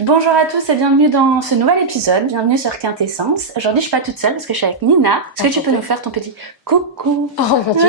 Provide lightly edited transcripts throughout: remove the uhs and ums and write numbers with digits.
Bonjour à tous et bienvenue dans ce nouvel épisode, bienvenue sur Quintessence. Aujourd'hui je suis pas toute seule parce que je suis avec Nina. Est-ce que tu peux nous faire ton petit coucou? Oh mon dieu.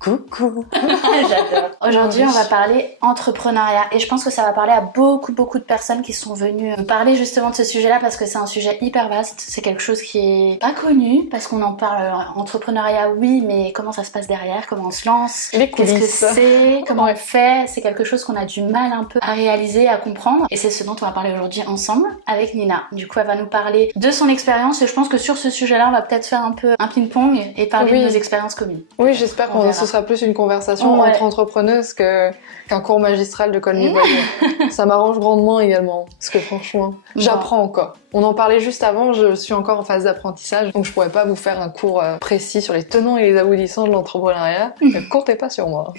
Coucou. J'adore. Aujourd'hui on va parler entrepreneuriat et je pense que ça va parler à beaucoup de personnes qui sont venues me parler justement de ce sujet-là parce que c'est un sujet hyper vaste, c'est quelque chose qui est pas connu parce qu'on en parle, entrepreneuriat oui, mais comment ça se passe derrière, comment on se lance, Les qu'est-ce que coulisses. c'est, comment on le fait, c'est quelque chose qu'on a du mal un peu à réaliser, à comprendre et c'est ce dont on va parler aujourd'hui ensemble avec Nina. Du coup elle va nous parler de son expérience et je pense que sur ce sujet-là on va peut-être faire un peu un ping-pong et parler de nos expériences communes. Oui, j'espère que ce sera plus une conversation entre entrepreneuses qu'un cours magistral de Call Me By You. Ça m'arrange grandement également, parce que franchement, j'apprends encore. On en parlait juste avant, je suis encore en phase d'apprentissage, donc je pourrais pas vous faire un cours précis sur les tenants et les aboutissants de l'entrepreneuriat. Ne comptez pas sur moi.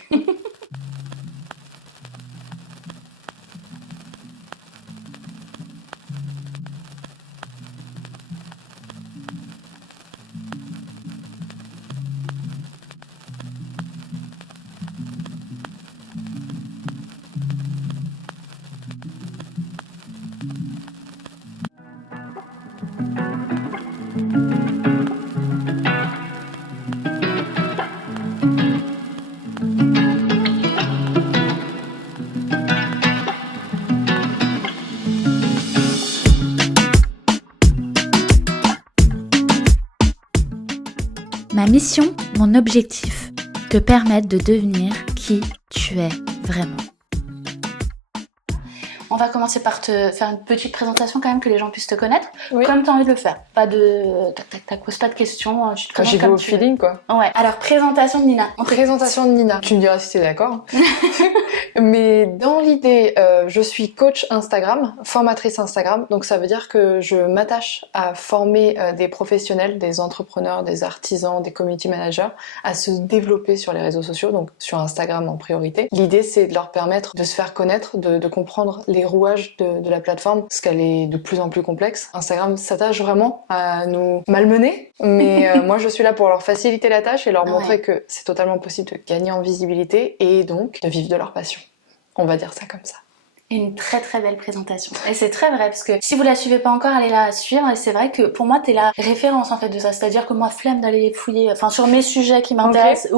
Ma mission, mon objectif, te permettre de devenir qui tu es vraiment. On va commencer par te faire une petite présentation quand même, que les gens puissent te connaître, Oui. comme tu as envie de le faire. Pas de... Tac, pose pas de questions, tu te présentes J'y vais comme au tu veux. feeling, quoi. Ouais. Alors, présentation de Nina. Présentation de Nina. Tu me diras si t'es d'accord. Mais dans l'idée, je suis coach Instagram, formatrice Instagram. Donc ça veut dire que je m'attache à former des professionnels, des entrepreneurs, des artisans, des community managers à se développer sur les réseaux sociaux, donc sur Instagram en priorité. L'idée, c'est de leur permettre de se faire connaître, de comprendre les rouages de la plateforme, parce qu'elle est de plus en plus complexe. Instagram s'attache vraiment à nous malmener, mais moi je suis là pour leur faciliter la tâche et leur montrer que c'est totalement possible de gagner en visibilité et donc de vivre de leur passion. On va dire ça comme ça. Une très belle présentation. Et c'est très vrai, parce que si vous la suivez pas encore, allez la suivre. Et c'est vrai que pour moi, t'es la référence en fait de ça. C'est-à-dire que moi, flemme d'aller fouiller, enfin sur mes sujets qui m'intéressent,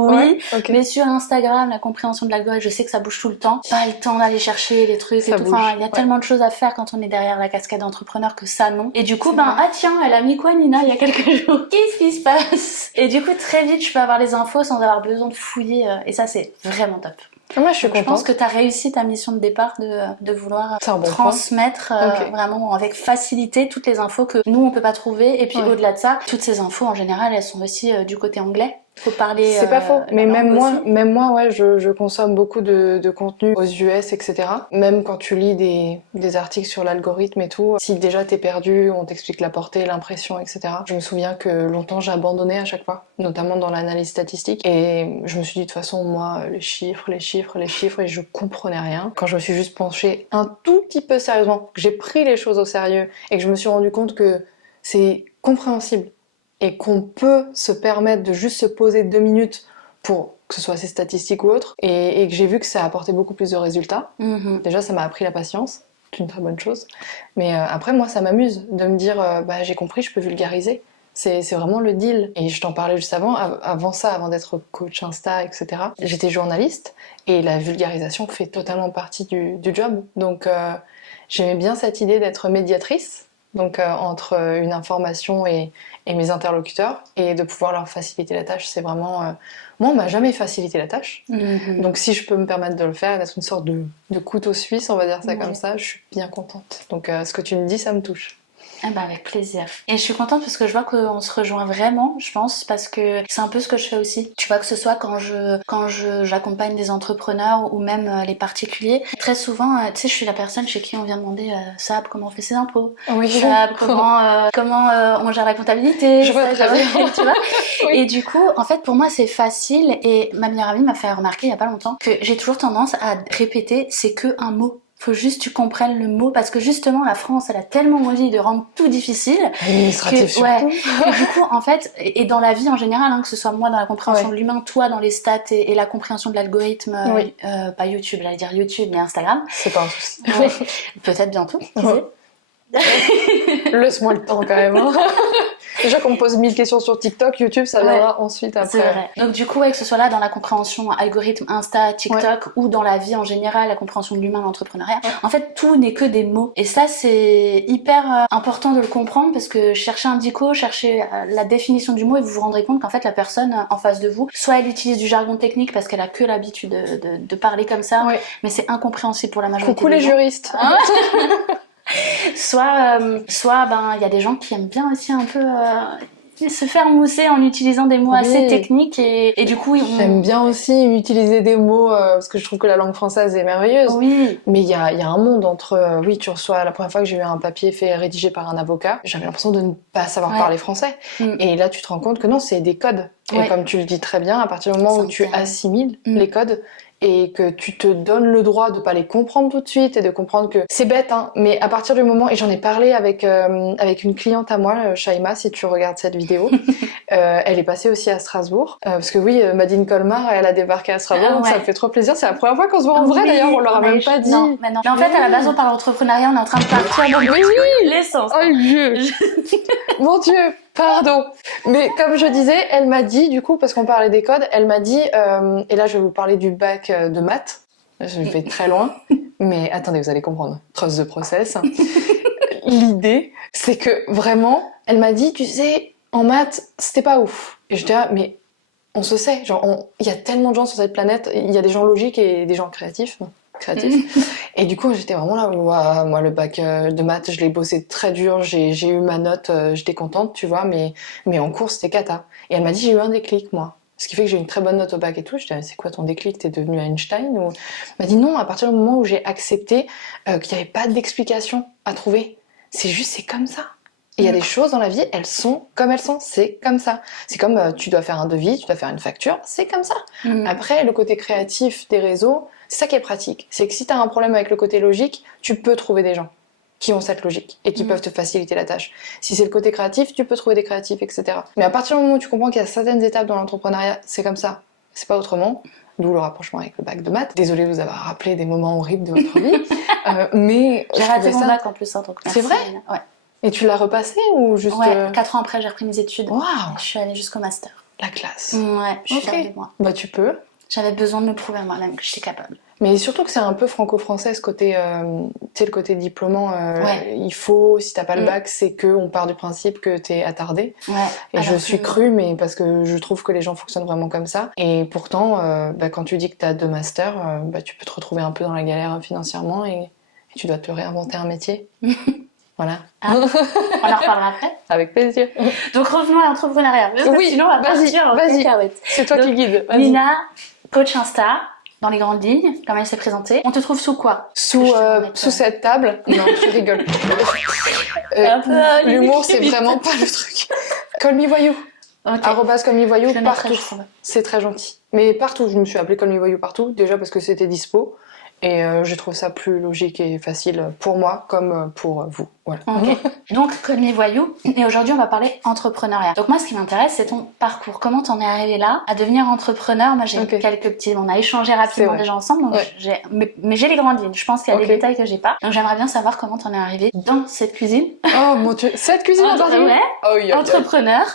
mais sur Instagram, la compréhension de l'algorithme, je sais que ça bouge tout le temps. Pas le temps d'aller chercher les trucs et tout. Enfin, il y a tellement de choses à faire quand on est derrière la cascade d'entrepreneur que ça, non. Et du coup, tiens, elle a mis quoi Nina il y a quelques jours? Qu'est-ce qui se passe? Et du coup, très vite, je peux avoir les infos sans avoir besoin de fouiller. Et ça, c'est vraiment top. Moi, je suis contente. Je pense que tu as réussi ta mission de départ de vouloir bon transmettre vraiment avec facilité toutes les infos que nous on peut pas trouver. Et puis au-delà de ça, toutes ces infos en général, elles sont aussi du côté anglais. Faut parler. C'est pas faux, mais même moi, ouais, je consomme beaucoup de contenu aux US, etc. Même quand tu lis des articles sur l'algorithme et tout, si déjà t'es perdu, on t'explique la portée, l'impression, etc. Je me souviens que longtemps j'ai abandonné à chaque fois, notamment dans l'analyse statistique, et je me suis dit de toute façon, moi, les chiffres, et je comprenais rien. Quand je me suis juste penchée un tout petit peu sérieusement, que j'ai pris les choses au sérieux et que je me suis rendu compte que c'est compréhensible et qu'on peut se permettre de juste se poser 2 minutes pour que ce soit ces statistiques ou autres, et que j'ai vu que ça apportait beaucoup plus de résultats. Déjà, ça m'a appris la patience, c'est une très bonne chose. Mais après, moi, ça m'amuse de me dire, j'ai compris, je peux vulgariser. C'est vraiment le deal. Et je t'en parlais juste avant ça, avant d'être coach Insta, etc. J'étais journaliste, et la vulgarisation fait totalement partie du job. Donc, j'aimais bien cette idée d'être médiatrice, donc entre une information et mes interlocuteurs, et de pouvoir leur faciliter la tâche. C'est vraiment... Moi, on m'a jamais facilité la tâche. Donc si je peux me permettre de le faire, d'être une sorte de couteau suisse, on va dire ça comme ça, je suis bien contente. Donc ce que tu me dis, ça me touche. Ah bah avec plaisir. Et je suis contente parce que je vois qu'on se rejoint vraiment, je pense, parce que c'est un peu ce que je fais aussi. Tu vois, que ce soit quand j'accompagne des entrepreneurs ou même les particuliers. Très souvent, tu sais, je suis la personne chez qui on vient demander Sab, comment on fait ses impôts? Sab, comment on gère la comptabilité? Je vois très bien. Tu vois. Et du coup, en fait, pour moi, c'est facile. Et ma meilleure amie m'a fait remarquer il y a pas longtemps que j'ai toujours tendance à répéter, c'est que un mot. faut juste que tu comprennes le mot, parce que justement la France elle a tellement envie de rendre tout difficile administratif que du coup en fait, et dans la vie en général, hein, que ce soit moi dans la compréhension de l'humain, toi dans les stats et la compréhension de l'algorithme, pas YouTube, j'allais dire YouTube mais Instagram, c'est pas un souci. Peut-être bientôt, qui sait. Laisse-moi le temps quand même, hein. Déjà qu'on me pose 1000 questions sur TikTok, YouTube ça viendra ensuite après. C'est vrai. Donc du coup que ce soit là dans la compréhension algorithme Insta, TikTok ou dans la vie en général, la compréhension de l'humain, l'entrepreneuriat, en fait tout n'est que des mots. Et ça c'est hyper important de le comprendre, parce que chercher un dico, chercher la définition du mot et vous vous rendrez compte qu'en fait la personne en face de vous, soit elle utilise du jargon technique parce qu'elle a que l'habitude de parler comme ça, mais c'est incompréhensible pour la majorité Coucou des les gens. juristes. Soit il y a des gens qui aiment bien aussi un peu se faire mousser en utilisant des mots assez techniques et du coup j'aime bien aussi utiliser des mots parce que je trouve que la langue française est merveilleuse. Mais il y a un monde entre tu reçois, la première fois que j'ai eu un papier rédigé par un avocat, j'avais l'impression de ne pas savoir parler français. Et là tu te rends compte que non, c'est des codes. Et comme tu le dis très bien, à partir du moment où tu assimiles les codes et que tu te donnes le droit de pas les comprendre tout de suite et de comprendre que c'est bête, hein, mais à partir du moment, et j'en ai parlé avec une cliente à moi, Shaima, si tu regardes cette vidéo, elle est passée aussi à Strasbourg, parce que Madine Colmar, elle a débarqué à Strasbourg, donc ça me fait trop plaisir, c'est la première fois qu'on se voit en vrai d'ailleurs, on leur a même pas dit. Non. Mais en fait, à la base, on parle d'entrepreneuriat, on est en train de partir dans l'essence. Oh Dieu. Mon Dieu, pardon. Mais comme je disais, elle m'a dit, du coup, parce qu'on parlait des codes, elle m'a dit, et là je vais vous parler du bac de maths, je vais très loin, mais attendez, vous allez comprendre, trust the process. L'idée, c'est que vraiment, elle m'a dit, tu sais, en maths, c'était pas ouf. Et je dis, mais on se sait, genre, il y a tellement de gens sur cette planète, il y a des gens logiques et des gens créatifs. Et du coup j'étais vraiment là, moi le bac de maths je l'ai bossé très dur, j'ai eu ma note, j'étais contente tu vois, mais en cours c'était cata. Et elle m'a dit j'ai eu un déclic moi, ce qui fait que j'ai une très bonne note au bac et tout. Je dis c'est quoi ton déclic, t'es devenue Einstein ou... Elle m'a dit non, à partir du moment où j'ai accepté qu'il n'y avait pas d'explication à trouver, c'est juste c'est comme ça. Et il y a des choses dans la vie, elles sont comme elles sont, c'est comme ça. C'est comme tu dois faire un devis, tu dois faire une facture, c'est comme ça. Après, le côté créatif des réseaux, c'est ça qui est pratique. C'est que si tu as un problème avec le côté logique, tu peux trouver des gens qui ont cette logique et qui peuvent te faciliter la tâche. Si c'est le côté créatif, tu peux trouver des créatifs, etc. Mais à partir du moment où tu comprends qu'il y a certaines étapes dans l'entrepreneuriat, c'est comme ça, c'est pas autrement. D'où le rapprochement avec le bac de maths. Désolée de vous avoir rappelé des moments horribles de votre vie. Mais j'ai raté mon bac en plus, hein, donc merci. C'est vrai ? Ouais. Et tu l'as repassé ou juste... Ouais, 4 ans après, j'ai repris mes études. Waouh. Je suis allée jusqu'au master. La classe. Ouais, je suis fière de moi. Bah tu peux. J'avais besoin de me prouver à moi-même que j'étais capable. Mais surtout que c'est un peu franco-français ce côté, tu sais, le côté diplômant. Il faut, si t'as pas le bac, c'est que on part du principe que t'es attardé. Et je suis crue, mais parce que je trouve que les gens fonctionnent vraiment comme ça. Et pourtant, quand tu dis que t'as 2 masters, tu peux te retrouver un peu dans la galère financièrement et tu dois te réinventer un métier. Voilà. Ah, on en reparlera après. Avec plaisir. Donc revenons à l'entrepreneuriat. Oui, sinon on va vas-y. C'est toi qui guide. Vas-y. Nina, coach Insta, dans les grandes lignes, comme elle s'est présentée. On te trouve sous quoi? Sous cette table. Non, je rigole. L'humour, c'est vraiment pas le truc. Call me voyou. Call me voyou partout. C'est très gentil. Mais partout, je me suis appelée Call me voyou partout. Déjà parce que c'était dispo. Et je trouve ça plus logique et facile pour moi comme pour vous. Voilà. Okay. Donc, Call me voyou. Et aujourd'hui, on va parler entrepreneuriat. Donc moi, ce qui m'intéresse, c'est ton parcours. Comment t'en es arrivé là à devenir entrepreneur? Moi, j'ai quelques petits... On a échangé rapidement déjà ensemble. Donc mais j'ai les grandes lignes. Je pense qu'il y a des détails que j'ai pas. Donc j'aimerais bien savoir comment t'en es arrivé dans cette cuisine. Oh mon Dieu, cette cuisine entrepreneur.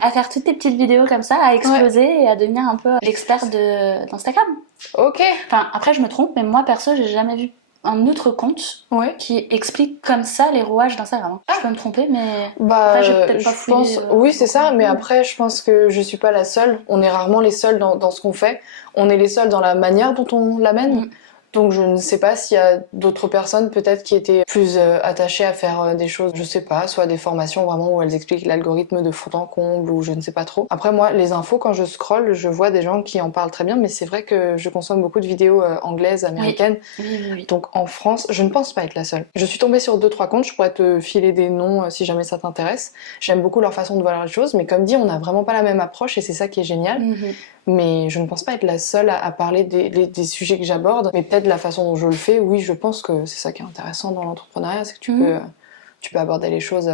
À faire toutes tes petites vidéos comme ça, à exploser et à devenir un peu l'expert d'Instagram. Enfin, après, je me trompe, mais moi, perso, j'ai jamais vu un autre compte qui explique comme ça les rouages d'Instagram. Je peux me tromper, mais après, j'ai peut-être pas fouillé. Oui, c'est ça, mais après, je pense que je suis pas la seule. On est rarement les seuls dans ce qu'on fait. On est les seuls dans la manière dont on l'amène. Donc je ne sais pas s'il y a d'autres personnes peut-être qui étaient plus attachées à faire des choses, je sais pas, soit des formations vraiment où elles expliquent l'algorithme de fond en comble ou je ne sais pas trop. Après moi, les infos, quand je scrolle, je vois des gens qui en parlent très bien, mais c'est vrai que je consomme beaucoup de vidéos anglaises, américaines. Oui. Donc en France, je ne pense pas être la seule. Je suis tombée sur 2-3 comptes, je pourrais te filer des noms si jamais ça t'intéresse. J'aime beaucoup leur façon de voir les choses, mais comme dit, on n'a vraiment pas la même approche et c'est ça qui est génial. mais je ne pense pas être la seule à parler des sujets que j'aborde. Mais peut-être la façon dont je le fais, oui, je pense que c'est ça qui est intéressant dans l'entrepreneuriat, c'est que tu peux aborder les choses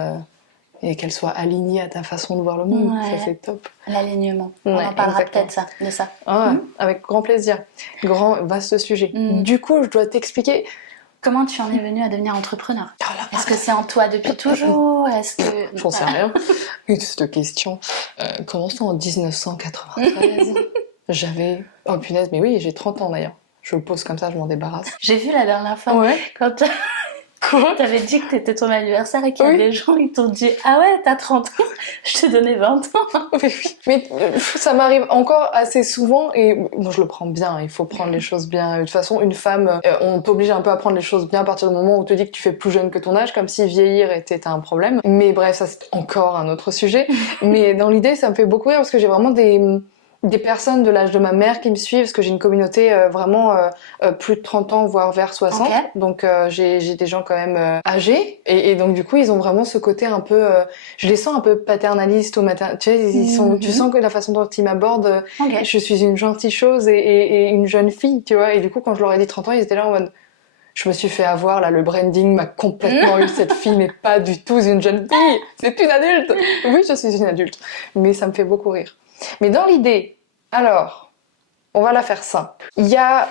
et qu'elles soient alignées à ta façon de voir le monde. Ça, c'est top. L'alignement. On en parlera peut-être de ça. Avec grand plaisir. Grand, vaste sujet. Du coup, je dois t'expliquer... Comment tu en es venue à devenir entrepreneur? Est-ce que c'est en toi depuis toujours? Est-ce que... J'en sais rien. Cette question. Commençons en 1993. J'avais... Oh punaise, mais oui, j'ai 30 ans d'ailleurs. Je le pose comme ça, je m'en débarrasse. J'ai vu la dernière fois, quand t'avais dit que t'étais ton anniversaire et qu'il y a des gens, ils t'ont dit « Ah ouais, t'as 30 ans, je t'ai donné 20 ans. » Mais ça m'arrive encore assez souvent et bon, je le prends bien, il faut prendre les choses bien. De toute façon, une femme, on t'oblige un peu à prendre les choses bien à partir du moment où on te dit que tu fais plus jeune que ton âge, comme si vieillir était un problème. Mais bref, ça c'est encore un autre sujet. Mais dans l'idée, ça me fait beaucoup rire parce que j'ai vraiment des personnes de l'âge de ma mère qui me suivent, parce que j'ai une communauté vraiment plus de 30 ans, voire vers 60. Okay. Donc j'ai des gens quand même âgés. Et donc du coup, ils ont vraiment ce côté un peu... je les sens un peu paternalistes ou tu sais, tu sens que la façon dont ils m'abordent, je suis une gentille chose et une jeune fille, tu vois. Et du coup, quand je leur ai dit 30 ans, ils étaient là en mode... Je me suis fait avoir, là, le branding m'a complètement eu. Cette fille n'est pas du tout une jeune fille, c'est une adulte. Oui, je suis une adulte. Mais ça me fait beaucoup rire. Mais dans l'idée, alors, on va la faire simple. Il y a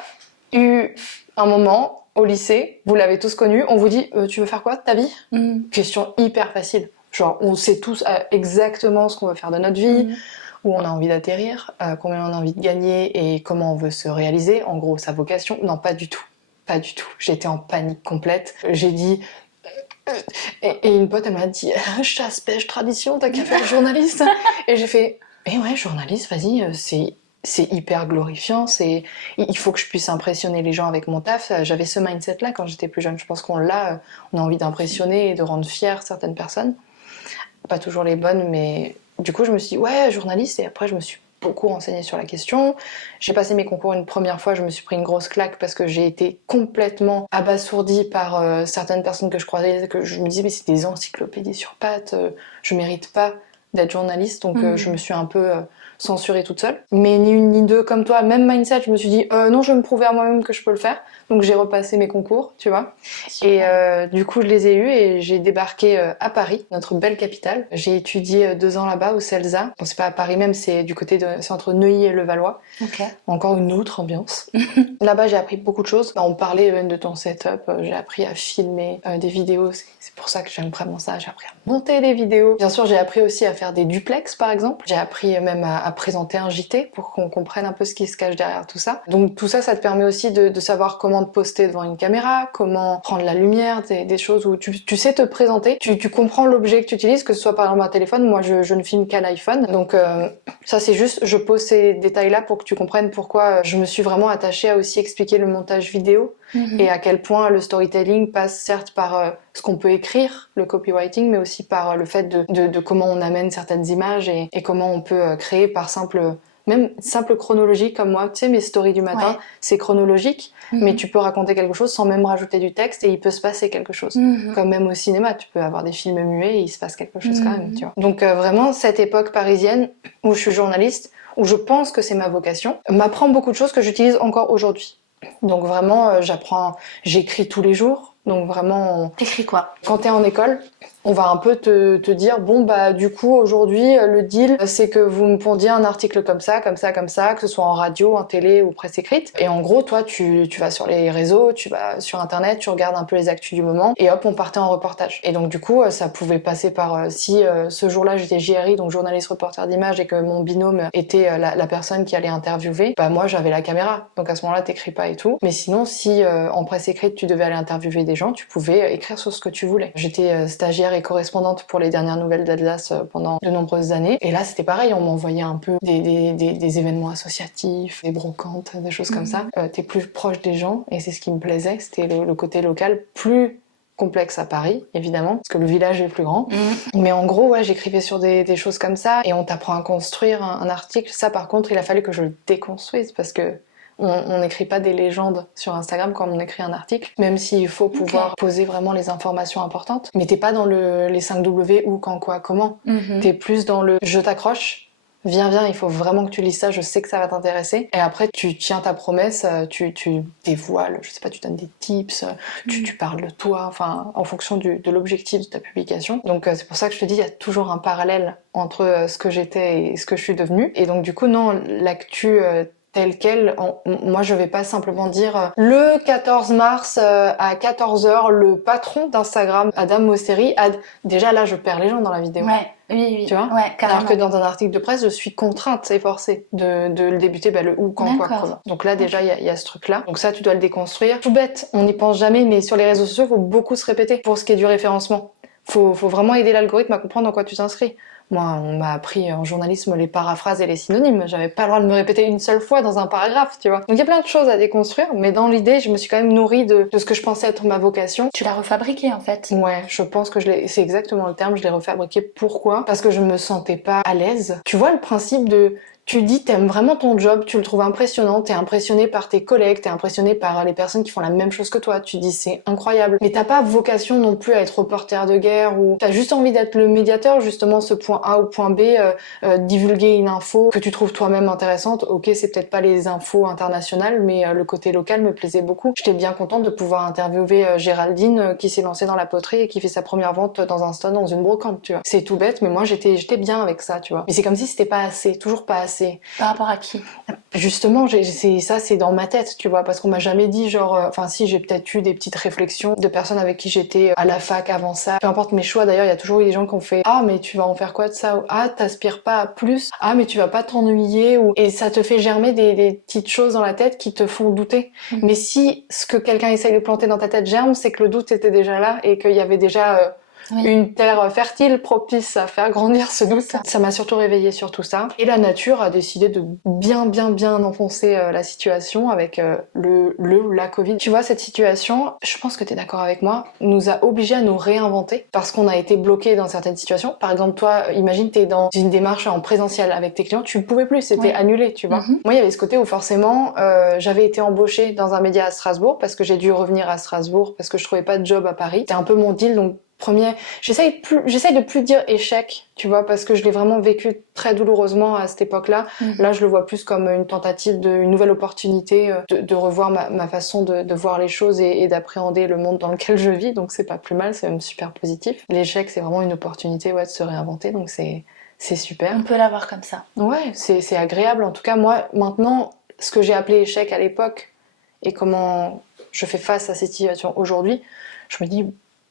eu un moment au lycée, vous l'avez tous connu, on vous dit tu veux faire quoi de ta vie ? Question hyper facile. Genre, on sait tous exactement ce qu'on veut faire de notre vie, où on a envie d'atterrir, combien on a envie de gagner et comment on veut se réaliser. En gros, sa vocation. Non, pas du tout. Pas du tout. J'étais en panique complète. J'ai dit... Et une pote, elle m'a dit chasse, pêche, tradition, t'as qu'à faire journaliste. Et j'ai fait... Et ouais, journaliste, vas-y, c'est hyper glorifiant, il faut que je puisse impressionner les gens avec mon taf. J'avais ce mindset-là quand j'étais plus jeune. Je pense qu'on a envie d'impressionner et de rendre fières certaines personnes. Pas toujours les bonnes, mais du coup, je me suis dit, ouais, journaliste, et après, je me suis beaucoup renseignée sur la question. J'ai passé mes concours une première fois, je me suis pris une grosse claque parce que j'ai été complètement abasourdie par certaines personnes que je croisais, que je me disais, mais c'est des encyclopédies sur pattes, je mérite pas d'être journaliste, donc je me suis un peu censurée toute seule. Mais ni une ni deux, comme toi, même mindset, je me suis dit non, je vais me prouver à moi-même que je peux le faire. Donc j'ai repassé mes concours, tu vois. Super. Et du coup, je les ai eus et j'ai débarqué à Paris, notre belle capitale. J'ai étudié 2 ans là-bas au CELSA. Bon, c'est pas à Paris même, c'est c'est entre Neuilly et Levallois. Okay. Encore une autre ambiance. Là-bas, j'ai appris beaucoup de choses. On parlait même de ton setup. J'ai appris à filmer des vidéos. C'est pour ça que j'aime vraiment ça. J'ai appris à monter des vidéos. Bien sûr, j'ai appris aussi à faire des duplex, par exemple. J'ai appris même à présenter un JT pour qu'on comprenne un peu ce qui se cache derrière tout ça. Donc tout ça, ça te permet aussi de savoir comment te poster devant une caméra, comment prendre la lumière, des choses où tu sais te présenter. Tu comprends l'objet que tu utilises, que ce soit par exemple un téléphone. Moi, je ne filme qu'à l'iPhone. Donc ça, c'est juste, je pose ces détails-là pour que tu comprennes pourquoi je me suis vraiment attachée à aussi expliquer le montage vidéo et à quel point le storytelling passe certes par ce qu'on peut écrire, le copywriting, mais aussi par le fait de comment on amène certaines images et comment on peut créer par simple chronologie comme moi. Tu sais, mes stories du matin, c'est chronologique, mais tu peux raconter quelque chose sans même rajouter du texte et il peut se passer quelque chose. Comme même au cinéma, tu peux avoir des films muets et il se passe quelque chose quand même, tu vois. Donc vraiment, cette époque parisienne où je suis journaliste, où je pense que c'est ma vocation, m'apprend beaucoup de choses que j'utilise encore aujourd'hui. Donc vraiment, j'écris tous les jours. Donc vraiment... T'écris quoi ? Quand t'es en école, on va un peu te dire, bon bah du coup aujourd'hui le deal c'est que vous me pondiez un article comme ça, que ce soit en radio, en télé ou presse écrite. Et en gros toi tu vas sur les réseaux, tu vas sur internet, tu regardes un peu les actus du moment et hop on partait en reportage. Et donc du coup ça pouvait passer par si ce jour-là j'étais JRI, donc journaliste reporter d'image, et que mon binôme était la personne qui allait interviewer, bah moi j'avais la caméra. Donc à ce moment-là t'écris pas et tout. Mais sinon si en presse écrite tu devais aller interviewer des gens, tu pouvais écrire sur ce que tu voulais. J'étais stagiaire et correspondante pour les dernières nouvelles d'Atlas pendant de nombreuses années. Et là, c'était pareil, on m'envoyait un peu des événements associatifs, des brocantes, des choses comme ça. T'es plus proche des gens et c'est ce qui me plaisait, c'était le côté local plus complexe à Paris, évidemment, parce que le village est plus grand. Mais en gros, ouais, j'écrivais sur des choses comme ça et on t'apprend à construire un article. Ça, par contre, il a fallu que je le déconstruise parce que on n'écrit pas des légendes sur Instagram comme on écrit un article, même s'il faut pouvoir poser vraiment les informations importantes. Mais t'es pas dans les 5 W où, quand, quoi, comment. T'es plus dans le je t'accroche, viens, il faut vraiment que tu lises ça, je sais que ça va t'intéresser. Et après, tu tiens ta promesse, tu dévoiles, je sais pas, tu donnes des tips, tu parles de toi, enfin, en fonction de l'objectif de ta publication. Donc c'est pour ça que je te dis, il y a toujours un parallèle entre ce que j'étais et ce que je suis devenue. Et donc du coup, non, l'actu tel quel, moi je vais pas simplement dire le 14 mars à 14h, le patron d'Instagram, Adam Mosseri, déjà là je perds les gens dans la vidéo. Ouais, oui, tu vois, ouais, carrément. alors que dans un article de presse je suis contrainte et forcée de le débuter le où, quand, quoi, comment. Donc là déjà il y a ce truc là, donc ça tu dois le déconstruire. Tout bête, on n'y pense jamais, mais sur les réseaux sociaux faut beaucoup se répéter pour ce qui est du référencement. Faut vraiment aider l'algorithme à comprendre dans quoi tu t'inscris. Moi, on m'a appris en journalisme les paraphrases et les synonymes. J'avais pas le droit de me répéter une seule fois dans un paragraphe, tu vois. Donc il y a plein de choses à déconstruire, mais dans l'idée, je me suis quand même nourrie de ce que je pensais être ma vocation. Tu l'as refabriqué en fait. Ouais, je pense que c'est exactement le terme, je l'ai refabriqué. Pourquoi ? Parce que je me sentais pas à l'aise. Tu vois le principe de... Tu dis t'aimes vraiment ton job, tu le trouves impressionnant, t'es impressionné par tes collègues, t'es impressionné par les personnes qui font la même chose que toi, tu dis c'est incroyable. Mais t'as pas vocation non plus à être reporter de guerre ou t'as juste envie d'être le médiateur, justement ce point A au point B, divulguer une info que tu trouves toi-même intéressante. Ok, c'est peut-être pas les infos internationales, mais le côté local me plaisait beaucoup. J'étais bien contente de pouvoir interviewer Géraldine qui s'est lancée dans la poterie et qui fait sa première vente dans un stand dans une brocante, tu vois. C'est tout bête, mais moi j'étais bien avec ça, tu vois. Mais c'est comme si c'était pas assez, toujours pas assez. Par rapport à qui ? Justement, c'est dans ma tête, tu vois, parce qu'on m'a jamais dit genre... Enfin si, j'ai peut-être eu des petites réflexions de personnes avec qui j'étais à la fac avant ça. Peu importe mes choix, d'ailleurs, il y a toujours eu des gens qui ont fait « Ah, mais tu vas en faire quoi de ça ?» ou « Ah, t'aspires pas à plus ?»« Ah, mais tu vas pas t'ennuyer ?» ou... Et ça te fait germer des petites choses dans la tête qui te font douter. Mais si ce que quelqu'un essaye de planter dans ta tête germe, c'est que le doute était déjà là et qu'il y avait déjà... une terre fertile propice à faire grandir ce doute. Ça m'a surtout réveillée sur tout ça. Et la nature a décidé de bien enfoncer la situation avec la Covid. Tu vois, cette situation, je pense que t'es d'accord avec moi, nous a obligés à nous réinventer parce qu'on a été bloqués dans certaines situations. Par exemple, toi, imagine t'es dans une démarche en présentiel avec tes clients, tu ne pouvais plus, c'était annulé, tu vois. Moi, il y avait ce côté où forcément, j'avais été embauchée dans un média à Strasbourg parce que j'ai dû revenir à Strasbourg parce que je trouvais pas de job à Paris. C'était un peu mon deal, donc j'essaye de plus dire échec, tu vois, parce que je l'ai vraiment vécu très douloureusement à cette époque-là. Là, je le vois plus comme une tentative une nouvelle opportunité de revoir ma façon de voir les choses et d'appréhender le monde dans lequel je vis. Donc c'est pas plus mal, c'est même super positif. L'échec, c'est vraiment une opportunité de se réinventer, donc c'est super. On peut l'avoir comme ça. Ouais, c'est agréable. En tout cas, moi, maintenant, ce que j'ai appelé échec à l'époque et comment je fais face à cette situation aujourd'hui, je me dis...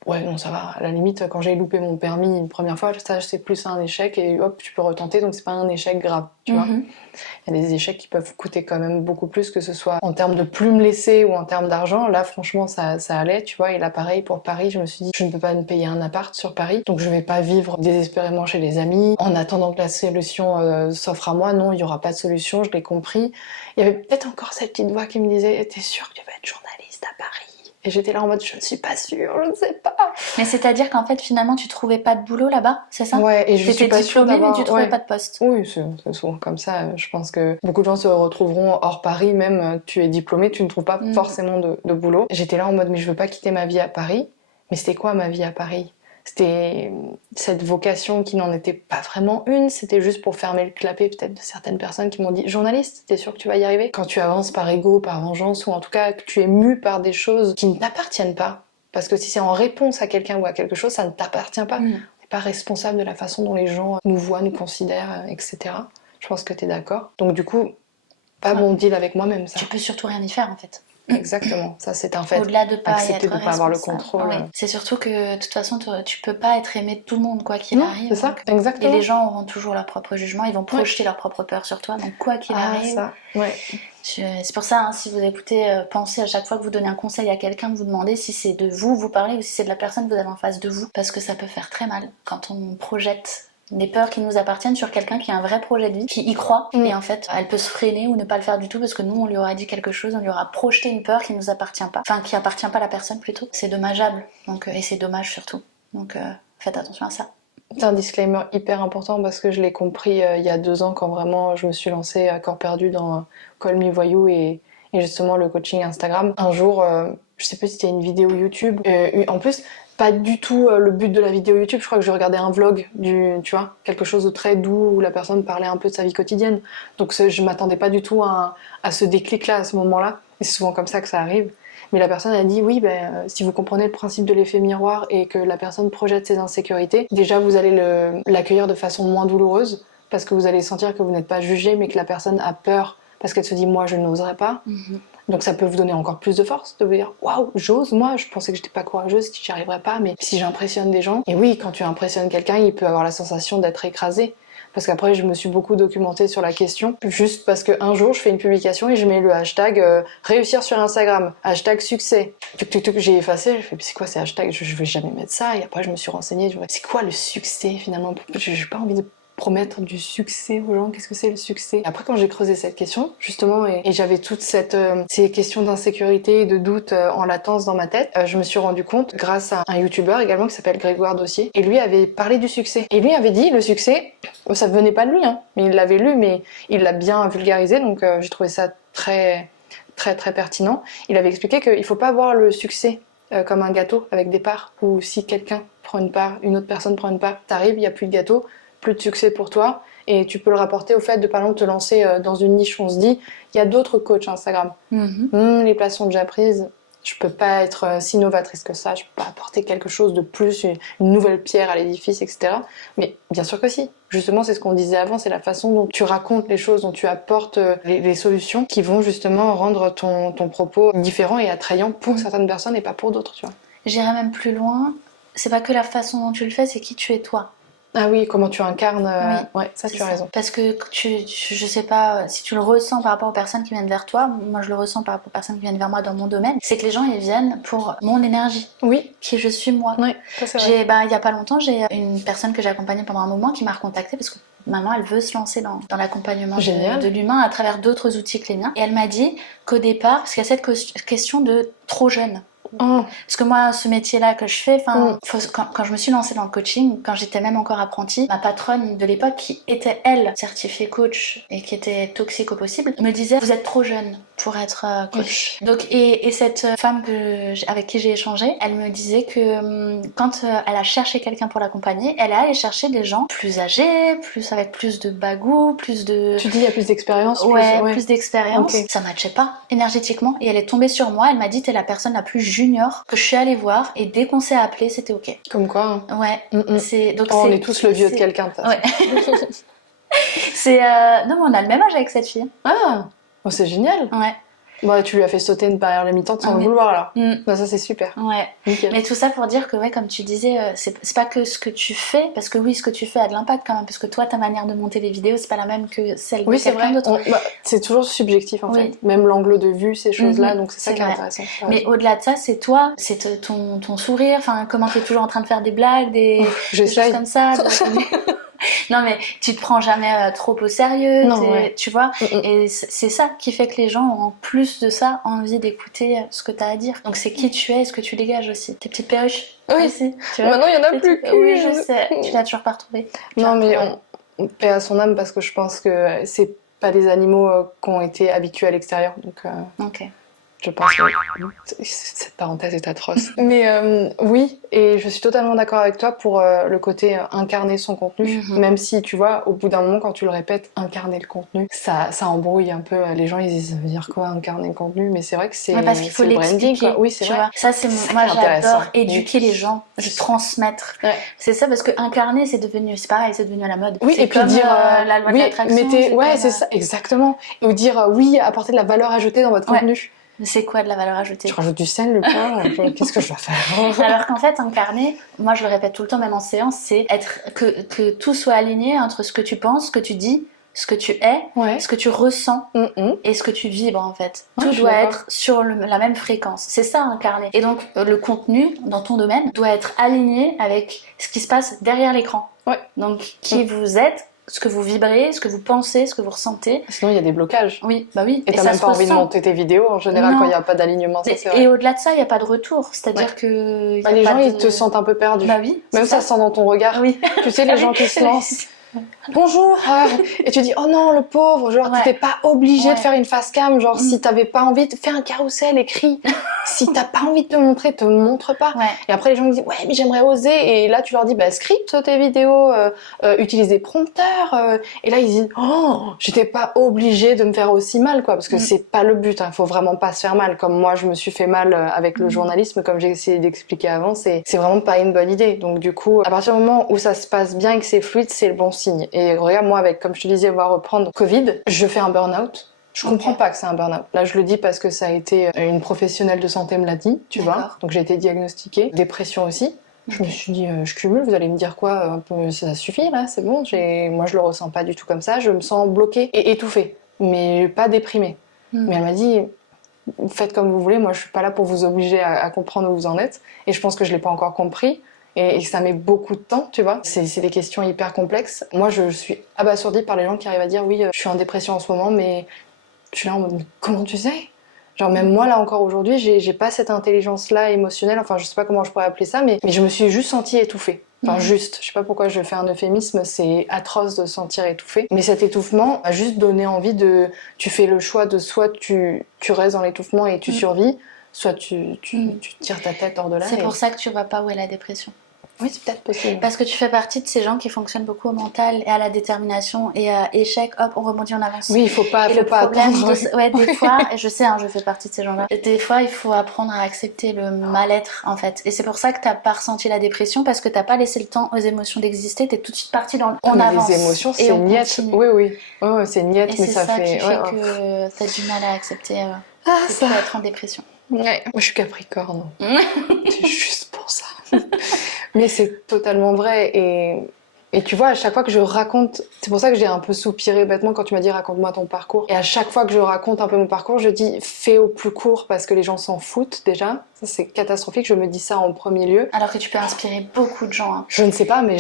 Ouais, non, ça va. À la limite, quand j'ai loupé mon permis une première fois, ça, c'est plus un échec et hop, tu peux retenter, donc c'est pas un échec grave, tu vois. Il y a des échecs qui peuvent coûter quand même beaucoup plus, que ce soit en termes de plumes laissées ou en termes d'argent. Là, franchement, ça allait, tu vois. Et là, pareil, pour Paris, je me suis dit, je ne peux pas me payer un appart sur Paris, donc je vais pas vivre désespérément chez les amis en attendant que la solution s'offre à moi. Non, il y aura pas de solution, je l'ai compris. Il y avait peut-être encore cette petite voix qui me disait, t'es sûre que tu vas être journaliste à Paris ? Et j'étais là en mode, je ne suis pas sûre, je ne sais pas. Mais c'est-à-dire qu'en fait, finalement, tu trouvais pas de boulot là-bas, c'est ça ? Ouais, et je suis pas sûre diplômée, d'avoir... mais tu trouvais pas de poste. Oui, c'est souvent comme ça. Je pense que beaucoup de gens se retrouveront hors Paris, même tu es diplômé, tu ne trouves pas forcément de boulot. J'étais là en mode, mais je veux pas quitter ma vie à Paris. Mais c'était quoi ma vie à Paris ? C'était cette vocation qui n'en était pas vraiment une, c'était juste pour fermer le clapet peut-être de certaines personnes qui m'ont dit « Journaliste, t'es sûr que tu vas y arriver ?» Quand tu avances par ego, par vengeance, ou en tout cas que tu es mu par des choses qui ne t'appartiennent pas, parce que si c'est en réponse à quelqu'un ou à quelque chose, ça ne t'appartient pas. On n'est pas responsable de la façon dont les gens nous voient, nous considèrent, etc. Je pense que t'es d'accord. Donc du coup, pas bon deal avec moi-même, ça. Tu peux surtout rien y faire en fait. Exactement, ça c'est un fait. Au-delà de pas accepter être de pas avoir le contrôle. Ouais. C'est surtout que de toute façon tu peux pas être aimé de tout le monde quoi qu'il arrive. C'est ça, exactement. Et les gens auront toujours leur propre jugement, ils vont projeter leur propre peur sur toi, donc quoi qu'il arrive. Ça. Ouais. C'est pour ça, hein, si vous écoutez, pensez à chaque fois que vous donnez un conseil à quelqu'un, vous demandez si c'est de vous parlez ou si c'est de la personne que vous avez en face de vous, parce que ça peut faire très mal quand on projette des peurs qui nous appartiennent sur quelqu'un qui a un vrai projet de vie, qui y croit, et en fait elle peut se freiner ou ne pas le faire du tout parce que nous on lui aura dit quelque chose, on lui aura projeté une peur qui nous appartient pas, enfin qui appartient pas à la personne plutôt. C'est dommageable, donc, et c'est dommage surtout, donc faites attention à ça. C'est un disclaimer hyper important parce que je l'ai compris il y a 2 ans quand vraiment je me suis lancée à corps perdu dans Call Me Voyou et justement le coaching Instagram. Un jour, je sais plus si c'était une vidéo YouTube, en plus pas du tout le but de la vidéo YouTube. Je crois que j'ai regardé un vlog, tu vois, quelque chose de très doux où la personne parlait un peu de sa vie quotidienne. Donc je m'attendais pas du tout à ce déclic-là, à ce moment-là. Et c'est souvent comme ça que ça arrive. Mais la personne a dit oui, si vous comprenez le principe de l'effet miroir et que la personne projette ses insécurités, déjà vous allez l'accueillir de façon moins douloureuse parce que vous allez sentir que vous n'êtes pas jugé mais que la personne a peur parce qu'elle se dit moi je n'oserais pas. Donc ça peut vous donner encore plus de force de vous dire waouh, j'ose, moi je pensais que j'étais pas courageuse, que j'y arriverais pas, mais si j'impressionne des gens. Et oui, quand tu impressionnes quelqu'un, il peut avoir la sensation d'être écrasé. Parce qu'après, je me suis beaucoup documentée sur la question, juste parce qu'un jour, je fais une publication et je mets le hashtag réussir sur Instagram, hashtag succès. J'ai effacé, j'ai fait, c'est quoi ces hashtags? Je vais jamais mettre ça. Et après, je me suis renseignée, je me suis dit, c'est quoi le succès finalement? J'ai pas envie de promettre du succès aux gens, qu'est-ce que c'est le succès? Et après quand j'ai creusé cette question justement et j'avais toutes ces questions d'insécurité et de doute en latence dans ma tête, je me suis rendu compte grâce à un youtubeur également qui s'appelle Grégoire Dossier et lui avait parlé du succès et lui avait dit le succès, ça venait pas de lui hein, mais il l'avait lu mais il l'a bien vulgarisé donc j'ai trouvé ça très très très pertinent. Il avait expliqué qu'il faut pas voir le succès comme un gâteau avec des parts où si quelqu'un prend une part, une autre personne prend une part, t'arrives, il y a plus de gâteau, plus de succès pour toi et tu peux le rapporter au fait de par exemple te lancer dans une niche où on se dit il y a d'autres coachs Instagram, les places sont déjà prises, je peux pas être si novatrice que ça, je peux pas apporter quelque chose de plus, une nouvelle pierre à l'édifice, etc. Mais bien sûr que si, justement c'est ce qu'on disait avant, c'est la façon dont tu racontes les choses, dont tu apportes les solutions qui vont justement rendre ton propos différent et attrayant pour certaines personnes et pas pour d'autres, tu vois. J'irais même plus loin, c'est pas que la façon dont tu le fais, c'est qui tu es toi. Ah oui, comment tu incarnes, oui, ouais, ça tu as raison. Parce que je sais pas si tu le ressens par rapport aux personnes qui viennent vers toi, moi je le ressens par rapport aux personnes qui viennent vers moi dans mon domaine, c'est que les gens ils viennent pour mon énergie. Oui. Qui je suis moi. Oui, ça c'est vrai. Il y a pas longtemps, j'ai une personne que j'ai accompagnée pendant un moment qui m'a recontactée parce que maintenant elle veut se lancer dans l'accompagnement de l'humain à travers d'autres outils que les miens. Et elle m'a dit qu'au départ, parce qu'il y a cette question de trop jeune. Parce que moi, ce métier-là que je fais, quand je me suis lancée dans le coaching, quand j'étais même encore apprentie, ma patronne de l'époque, qui était elle certifiée coach et qui était toxique au possible, me disait vous êtes trop jeune pour être coach. Donc et cette femme avec qui j'ai échangé, elle me disait que quand elle a cherché quelqu'un pour l'accompagner, elle est allée chercher des gens plus âgés, avec plus de bagou, plus de... Tu dis il y a plus d'expérience. Plus d'expérience. Okay. Ça matchait pas énergétiquement et elle est tombée sur moi, elle m'a dit t'es la personne la plus junior que je suis allée voir et dès qu'on s'est appelé c'était ok. Comme quoi hein. Ouais. On est tous le vieux de quelqu'un de toute façon. Ouais. Non mais on a le même âge avec cette fille. Ah, c'est génial. Ouais. Bon, tu lui as fait sauter une barrière limitante sans le vouloir là. Non, ça c'est super. Ouais. Nickel. Mais tout ça pour dire que ouais, comme tu disais, c'est pas que ce que tu fais, parce que oui, ce que tu fais a de l'impact quand même, parce que toi, ta manière de monter les vidéos, c'est pas la même que celle de quelqu'un d'autre. C'est toujours subjectif en fait. Même l'angle de vue, ces choses-là, donc c'est ça qui est intéressant. Mais au-delà de ça, c'est toi, c'est ton sourire, enfin comment t'es toujours en train de faire des blagues, des choses comme ça. Non mais tu te prends jamais trop au sérieux, tu vois, et c'est ça qui fait que les gens ont en plus de ça envie d'écouter ce que t'as à dire. Donc c'est qui tu es et ce que tu dégages aussi. Tes petites perruches aussi, tu vois. Maintenant il y en a plus qu'une. Oui je sais, tu l'as toujours pas retrouvée. Non mais on paie à son âme parce que je pense que c'est pas des animaux qui ont été habitués à l'extérieur. Donc ok. Je pense que cette parenthèse est atroce. Mais oui, et je suis totalement d'accord avec toi pour le côté incarner son contenu. Même si, tu vois, au bout d'un moment, quand tu le répètes, incarner le contenu, ça embrouille un peu. Les gens, ils disent, ça veut dire quoi, incarner le contenu? Mais c'est vrai que c'est parce qu'il faut l'expliquer. Oui, c'est vrai. Vois. Ça, moi, j'adore éduquer les gens, transmettre. Ouais. C'est ça, parce que incarner, c'est pareil, c'est devenu à la mode. Oui, et puis comme, dire... la loi de l'attraction. C'est ça, exactement. Ou dire, oui, apporter de la valeur ajoutée dans votre contenu. C'est quoi de la valeur ajoutée? Je rajoute du sel, le pain, qu'est-ce que je dois faire? Alors qu'en fait, incarner, moi je le répète tout le temps, même en séance, c'est que tout soit aligné entre ce que tu penses, ce que tu dis, ce que tu es, ce que tu ressens et ce que tu vibres en fait. Tout doit être sur la même fréquence. C'est ça, incarner. Et donc, le contenu dans ton domaine doit être aligné avec ce qui se passe derrière l'écran. Ouais. Donc, qui vous êtes, ce que vous vibrez, ce que vous pensez, ce que vous ressentez. Sinon, il y a des blocages. Oui, bah oui. Et t'as même pas envie de monter tes vidéos en général quand il n'y a pas d'alignement. Et au-delà de ça, il n'y a pas de retour. C'est-à-dire que. Les gens, ils te sentent un peu perdu. Bah oui. Même ça sent dans ton regard. Oui. Tu sais, les gens qui se lancent. bonjour, et tu dis oh non le pauvre, genre t'étais pas obligé de faire une face cam, genre si t'avais pas envie de faire un carrousel, écrit. Si t'as pas envie de te montrer, te montre pas. Et après les gens me disent ouais mais j'aimerais oser, et là tu leur dis bah script tes vidéos, utilise des prompteurs, et là ils disent oh j'étais pas obligée de me faire aussi mal quoi, parce que c'est pas le but, hein. Faut vraiment pas se faire mal, comme moi je me suis fait mal avec le journalisme, comme j'ai essayé d'expliquer avant, c'est vraiment pas une bonne idée. Donc du coup à partir du moment où ça se passe bien et que c'est fluide, c'est le bon signe. Et regarde moi avec, comme je te disais, on va reprendre Covid, je fais un burn-out. Je comprends pas que c'est un burn-out. Là, je le dis parce que ça a été une professionnelle de santé me l'a dit, tu vois. Donc j'ai été diagnostiquée, dépression aussi. Je me suis dit, je cumule, vous allez me dire quoi, un peu, ça suffit là, c'est bon. Moi, je le ressens pas du tout comme ça. Je me sens bloquée et étouffée, mais pas déprimée. Mais elle m'a dit, faites comme vous voulez. Moi, je suis pas là pour vous obliger à comprendre où vous en êtes. Et je pense que je l'ai pas encore compris. Et ça met beaucoup de temps, tu vois. C'est des questions hyper complexes. Moi, je suis abasourdie par les gens qui arrivent à dire, oui, je suis en dépression en ce moment, mais je suis là en mode, mais comment tu sais? Genre même moi là encore aujourd'hui, j'ai pas cette intelligence-là émotionnelle, enfin je sais pas comment je pourrais appeler ça, mais je me suis juste sentie étouffée. Enfin juste, je sais pas pourquoi je fais un euphémisme, c'est atroce de se sentir étouffée. Mais cet étouffement m'a juste donné envie de... Tu fais le choix de soit tu restes dans l'étouffement et tu survis, soit tu tires ta tête hors de là. C'est pour ça que tu vois pas où est la dépression. Oui, c'est peut-être possible. Parce que tu fais partie de ces gens qui fonctionnent beaucoup au mental et à la détermination et à échec, hop, on rebondit, on avance. Oui, il faut pas attendre. Des fois, et je sais, hein, je fais partie de ces gens-là. Des fois, il faut apprendre à accepter le mal-être, en fait. Et c'est pour ça que t'as pas ressenti la dépression, parce que t'as pas laissé le temps aux émotions d'exister. T'es tout de suite partie dans on avance. Les émotions, c'est niette. Oui. Ouais, c'est niette, mais ça fait. Et c'est ça qui fait que t'as du mal à accepter ça être en dépression. Ouais. Moi, je suis Capricorne. C'est juste pour ça. Mais c'est totalement vrai. Et tu vois, à chaque fois que je raconte, c'est pour ça que j'ai un peu soupiré bêtement quand tu m'as dit raconte-moi ton parcours. Et à chaque fois que je raconte un peu mon parcours, je dis fais au plus court parce que les gens s'en foutent déjà. Ça, c'est catastrophique, je me dis ça en premier lieu. Alors que tu peux inspirer beaucoup de gens. Hein. Je ne sais pas, mais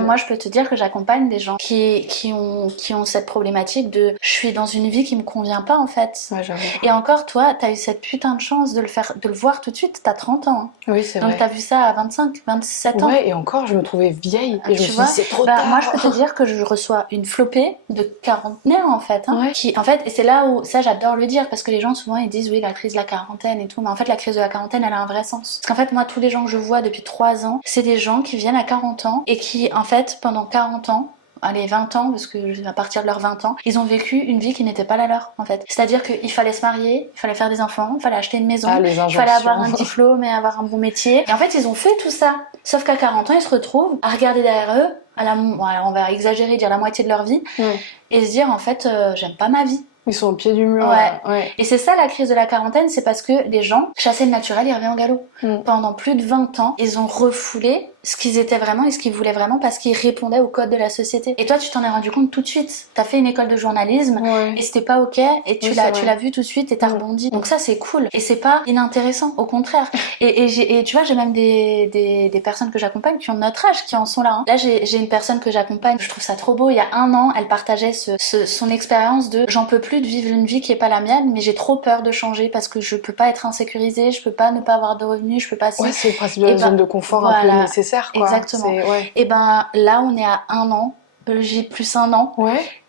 moi, je peux te dire que j'accompagne des gens qui ont cette problématique de je suis dans une vie qui me convient pas en fait. Ouais, j'avoue. Et encore, toi, t'as eu cette putain de chance de le voir tout de suite. T'as 30 ans. Hein. Oui, c'est vrai. Donc t'as vu ça à 25, 27 ans. Ouais, et encore, je me trouvais vieille. Et je me suis dit, c'est trop tard. Moi, je peux te dire que je reçois une flopée de quarantenaires en fait. Hein, qui, en fait, et c'est là où, ça j'adore le dire, parce que les gens souvent ils disent oui, la crise de la quarantaine et tout. Mais en fait, la crise de la quarantaine, elle a un vrai sens. Parce qu'en fait, moi, tous les gens que je vois depuis 3 ans, c'est des gens qui viennent à 40 ans et qui, en fait, pendant 40 ans, allez 20 ans, parce que à partir de leurs 20 ans, ils ont vécu une vie qui n'était pas la leur en fait. C'est-à-dire qu'il fallait se marier, il fallait faire des enfants, il fallait acheter une maison, il fallait avoir un diplôme et avoir un bon métier. Et en fait, ils ont fait tout ça. Sauf qu'à 40 ans, ils se retrouvent à regarder derrière eux, on va exagérer, dire la moitié de leur vie, et se dire en fait, j'aime pas ma vie. Ils sont au pied du mur. Ouais. Et c'est ça la crise de la quarantaine, c'est parce que les gens chassaient le naturel, ils revenaient en galop. Pendant plus de 20 ans, ils ont refoulé ce qu'ils étaient vraiment et ce qu'ils voulaient vraiment parce qu'ils répondaient au code de la société. Et toi, tu t'en es rendu compte tout de suite. T'as fait une école de journalisme et c'était pas ok et tu l'as vu tout de suite et t'as rebondi. Donc ça, c'est cool. Et c'est pas inintéressant, au contraire. Et tu vois, j'ai même des personnes que j'accompagne qui ont notre âge, qui en sont là. Hein. Là, j'ai une personne que j'accompagne, je trouve ça trop beau. Il y a 1 an, elle partageait son expérience de j'en peux plus de vivre une vie qui est pas la mienne, mais j'ai trop peur de changer parce que je peux pas être insécurisée, je peux pas ne pas avoir de revenus, je peux pas... Ouais, c'est le principe de la zone de confort un peu nécessaire, quoi. Exactement. Et ben là, on est à 1 an, j'ai plus 1 an.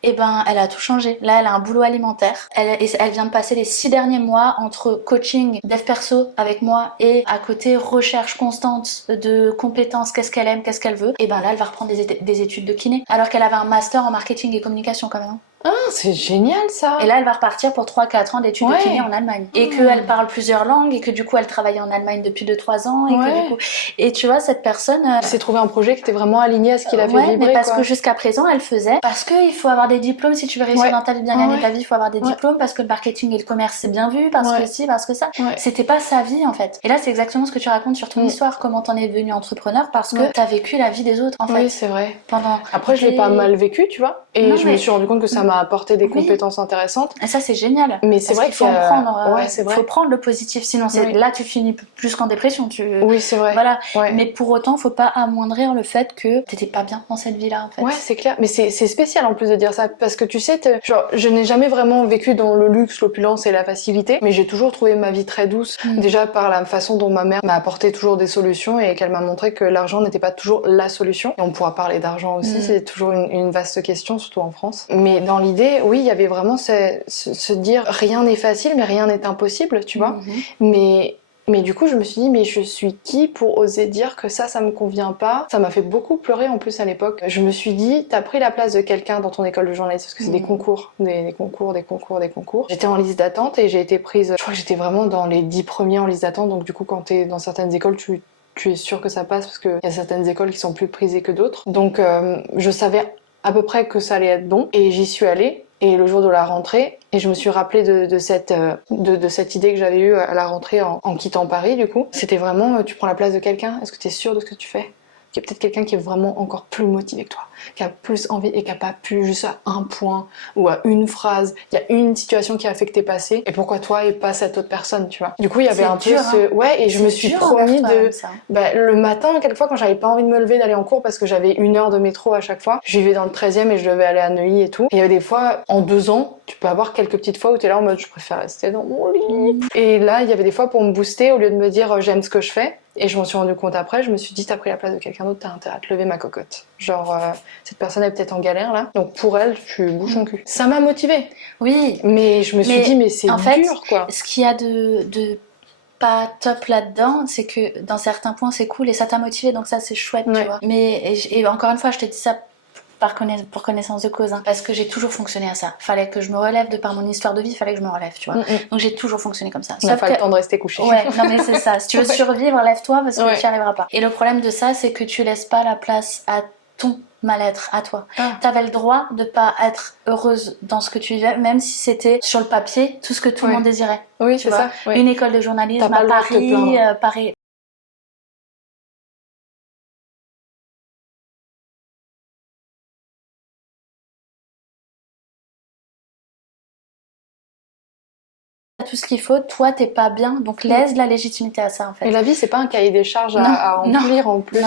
Et ben elle a tout changé. Là, elle a un boulot alimentaire. Elle vient de passer les 6 derniers mois entre coaching, dev perso avec moi et à côté recherche constante de compétences, qu'est-ce qu'elle aime, qu'est-ce qu'elle veut. Et ben là, elle va reprendre des études de kiné. Alors qu'elle avait un master en marketing et communication quand même. Ah, c'est génial ça! Et là, elle va repartir pour 3-4 ans d'études de kiné en Allemagne. Et qu'elle parle plusieurs langues et que du coup, elle travaillait en Allemagne depuis 2-3 ans. Et que du coup... Et tu vois, cette personne... Elle s'est trouvé un projet qui était vraiment aligné à ce qui l'a fait vibrer. Mais parce que jusqu'à présent, elle faisait... Parce qu'il faut avoir des diplômes, si tu veux réussir dans ta vie, bien gagner ta vie, il faut avoir des diplômes, parce que le marketing et le commerce, c'est bien vu, parce que si, parce que ça. C'était pas sa vie, en fait. Et là, c'est exactement ce que tu racontes sur ton histoire, comment t'en es devenu entrepreneur, parce que t'as vécu la vie des autres, en fait. Oui, c'est vrai. Après, je l'ai pas mal vécu, tu vois. Et je me suis rendu compte que ça m'a apporté des compétences intéressantes. Et ça, c'est génial. Mais c'est vrai qu'il faut en prendre. Ouais, c'est vrai. Faut prendre le positif, sinon là, tu finis plus qu'en dépression. Oui, c'est vrai. Voilà. Ouais. Mais pour autant, faut pas amoindrir le fait que t'étais pas bien dans cette vie-là, en fait. Ouais, c'est clair. Mais c'est spécial en plus de dire ça, parce que tu sais, genre, je n'ai jamais vraiment vécu dans le luxe, l'opulence et la facilité, mais j'ai toujours trouvé ma vie très douce. Déjà par la façon dont ma mère m'a apporté toujours des solutions et qu'elle m'a montré que l'argent n'était pas toujours la solution. Et on pourra parler d'argent aussi, c'est toujours une vaste question, surtout en France. Mais dans l'idée, oui, il y avait vraiment se dire rien n'est facile, mais rien n'est impossible, tu vois. Mais du coup, je me suis dit, mais je suis qui pour oser dire que ça me convient pas? Ça m'a fait beaucoup pleurer en plus à l'époque. Je me suis dit, t'as pris la place de quelqu'un dans ton école de journalisme, parce que c'est des concours, des concours. J'étais en liste d'attente et j'ai été prise, je crois que j'étais vraiment dans les 10 premiers en liste d'attente, donc du coup, quand t'es dans certaines écoles, tu es sûr que ça passe, parce qu'il y a certaines écoles qui sont plus prisées que d'autres. Donc, je savais à peu près que ça allait être bon, et j'y suis allée. Et le jour de la rentrée, et je me suis rappelée de cette idée que j'avais eue à la rentrée en quittant Paris, du coup. C'était vraiment, tu prends la place de quelqu'un, est-ce que tu es sûre de ce que tu fais? Il y a peut-être quelqu'un qui est vraiment encore plus motivé que toi, qui a plus envie et qui a pas pu juste à un point ou à une phrase. Il y a une situation qui a fait que t'es passé, et pourquoi toi et pas cette autre personne, tu vois. Du coup, il y avait un peu ce... Ouais, et je me suis promis de... le matin, quelquefois, quand j'avais pas envie de me lever, d'aller en cours parce que j'avais 1 heure de métro à chaque fois, je vivais dans le 13e et je devais aller à Neuilly et tout. Et il y avait des fois, en 2 ans, tu peux avoir quelques petites fois où t'es là en mode je préfère rester dans mon lit. Et là, il y avait des fois pour me booster, au lieu de me dire j'aime ce que je fais, et je m'en suis rendu compte après, je me suis dit t'as pris la place de quelqu'un d'autre, t'as intérêt à te lever ma cocotte. Genre, cette personne est peut-être en galère là, donc pour elle, tu bouges ton cul. Ça m'a motivée. Oui. Mais je me suis dit, mais c'est en fait, dur quoi. Ce qu'il y a de pas top là-dedans, c'est que dans certains points c'est cool et ça t'a motivé, donc ça c'est chouette, tu vois. Mais et encore une fois, je te dis ça pour connaissance de cause, hein, parce que j'ai toujours fonctionné à ça. Fallait que je me relève, de par mon histoire de vie, fallait que je me relève, tu vois. Donc j'ai toujours fonctionné comme ça. Il n'a pas le temps de rester couché. Ouais, non mais c'est ça. Si tu veux survivre, lève-toi parce que tu n'y arriveras pas. Et le problème de ça, c'est que tu laisses pas la place à ton mal-être, à toi. T'avais le droit de pas être heureuse dans ce que tu vivais, même si c'était sur le papier tout ce que tout le monde désirait. Oui, c'est ça. Une école de journalisme à Paris, tout ce qu'il faut, toi t'es pas bien, donc laisse de la légitimité à ça en fait. Et la vie c'est pas un cahier des charges à remplir en plus.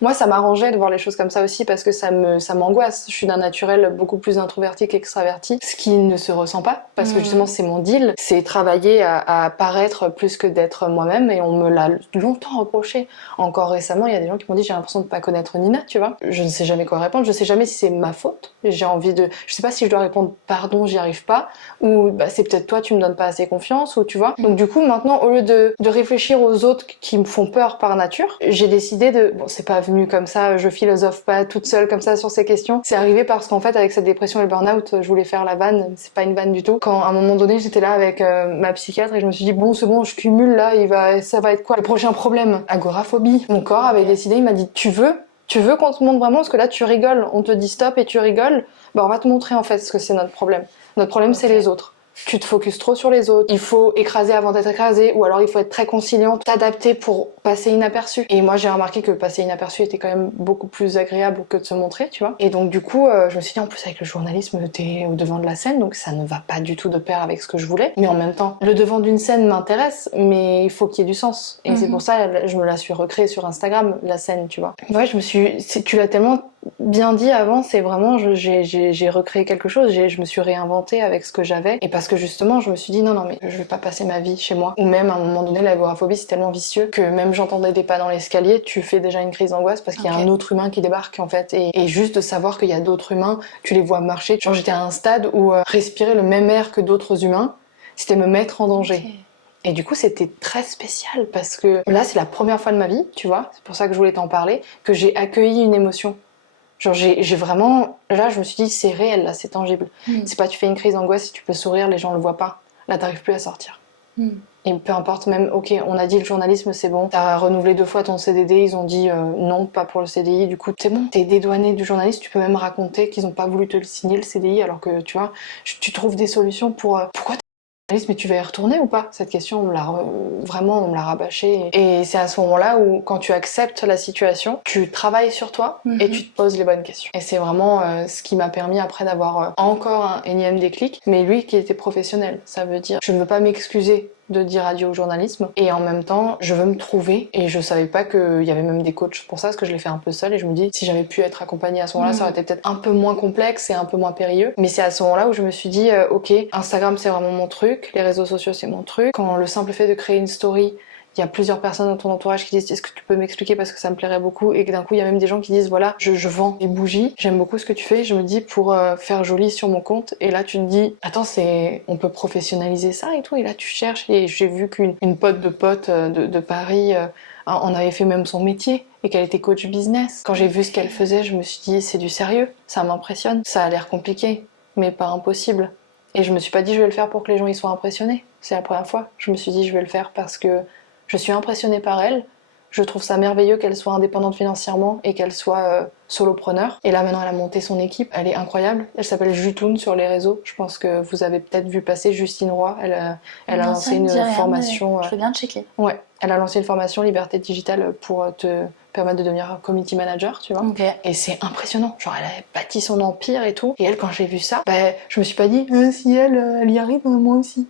Moi ça m'arrangeait de voir les choses comme ça aussi parce que ça m'angoisse. Je suis d'un naturel beaucoup plus introverti qu'extraverti, ce qui ne se ressent pas parce que justement c'est mon deal, c'est travailler à paraître plus que d'être moi-même, et on me l'a longtemps reproché. Encore récemment il y a des gens qui m'ont dit j'ai l'impression de pas connaître Nina, tu vois. Je ne sais jamais quoi répondre, je sais jamais si c'est ma faute, je sais pas si je dois répondre pardon j'y arrive pas, ou c'est peut-être toi tu me donnes pas assez confiance, ou tu vois. Donc du coup maintenant au lieu de réfléchir aux autres qui me font peur par nature, j'ai décidé c'est pas venu comme ça, je philosophe pas toute seule comme ça sur ces questions, c'est arrivé parce qu'en fait avec cette dépression et le burn-out je voulais faire la vanne, c'est pas une vanne du tout, quand à un moment donné j'étais là avec ma psychiatre et je me suis dit bon c'est bon je cumule là, ça va être quoi le prochain problème? Agoraphobie. Mon corps avait décidé, il m'a dit tu veux qu'on te montre vraiment, parce que là tu rigoles, on te dit stop et tu rigoles, on va te montrer en fait ce que c'est notre problème. Notre problème c'est les autres. Tu te focuses trop sur les autres, il faut écraser avant d'être écrasé, ou alors il faut être très conciliant, t'adapter pour passer inaperçu. Et moi j'ai remarqué que passer inaperçu était quand même beaucoup plus agréable que de se montrer, tu vois. Et donc du coup je me suis dit en plus avec le journalisme t'es au devant de la scène, donc ça ne va pas du tout de pair avec ce que je voulais. Mais en même temps le devant d'une scène m'intéresse, mais il faut qu'il y ait du sens. Et c'est pour ça je me la suis recréée sur Instagram, la scène, tu vois. Ouais, tu l'as tellement bien dit avant, c'est vraiment j'ai recréé quelque chose, je me suis réinventée avec ce que j'avais, et parce que justement je me suis dit non mais je vais pas passer ma vie chez moi, ou même à un moment donné l'agoraphobie c'est tellement vicieux que même j'entendais des pas dans l'escalier, tu fais déjà une crise d'angoisse parce qu'il y a un autre humain qui débarque en fait, et juste de savoir qu'il y a d'autres humains, tu les vois marcher, genre j'étais à un stade où respirer le même air que d'autres humains c'était me mettre en danger. Et du coup, c'était très spécial parce que là, c'est la première fois de ma vie, tu vois, c'est pour ça que je voulais t'en parler, que j'ai accueilli une émotion. Genre j'ai vraiment... Là, je me suis dit, c'est réel, là, c'est tangible. C'est pas tu fais une crise d'angoisse, si tu peux sourire, les gens le voient pas. Là, t'arrives plus à sortir. Et peu importe, même, ok, on a dit le journalisme, c'est bon. T'as renouvelé 2 fois ton CDD, ils ont dit non, pas pour le CDI. Du coup, c'est bon, t'es dédouané du journalisme. Tu peux même raconter qu'ils ont pas voulu te le signer, le CDI, alors que, tu vois, tu trouves des solutions pour... pourquoi Alice, mais tu vas y retourner ou pas? Cette question, vraiment, on me l'a rabâchée. Et c'est à ce moment-là où, quand tu acceptes la situation, tu travailles sur toi et tu te poses les bonnes questions. Et c'est vraiment ce qui m'a permis après d'avoir encore un énième déclic, mais lui qui était professionnel. Ça veut dire, je ne veux pas m'excuser de dire adieu au journalisme et en même temps je veux me trouver et je savais pas qu'il y avait même des coachs pour ça parce que je l'ai fait un peu seule et je me dis si j'avais pu être accompagnée à ce moment-là ça aurait été peut-être un peu moins complexe et un peu moins périlleux, mais c'est à ce moment-là où je me suis dit ok, Instagram c'est vraiment mon truc, les réseaux sociaux c'est mon truc. Quand le simple fait de créer une story, il y a plusieurs personnes dans ton entourage qui disent est-ce que tu peux m'expliquer parce que ça me plairait beaucoup, et que d'un coup il y a même des gens qui disent voilà je vends des bougies, j'aime beaucoup ce que tu fais, je me dis pour faire joli sur mon compte, et là tu te dis attends on peut professionnaliser ça et tout, et là tu cherches, et j'ai vu qu'une pote de Paris en avait fait même son métier et qu'elle était coach business. Quand j'ai vu ce qu'elle faisait je me suis dit c'est du sérieux, ça m'impressionne, ça a l'air compliqué mais pas impossible. Et je me suis pas dit je vais le faire pour que les gens y soient impressionnés, c'est la première fois. Je me suis dit je vais le faire parce que je suis impressionnée par elle, je trouve ça merveilleux qu'elle soit indépendante financièrement et qu'elle soit solopreneur. Et là maintenant elle a monté son équipe, elle est incroyable, elle s'appelle Jutoun sur les réseaux, je pense que vous avez peut-être vu passer Justine Roy, elle a lancé une formation... Je veux bien checker. Ouais, elle a lancé une formation liberté digitale pour te permettre de devenir community manager, tu vois. Okay. Et c'est impressionnant, genre elle a bâti son empire et tout, et elle quand j'ai vu ça, je me suis pas dit si elle y arrive, moi aussi.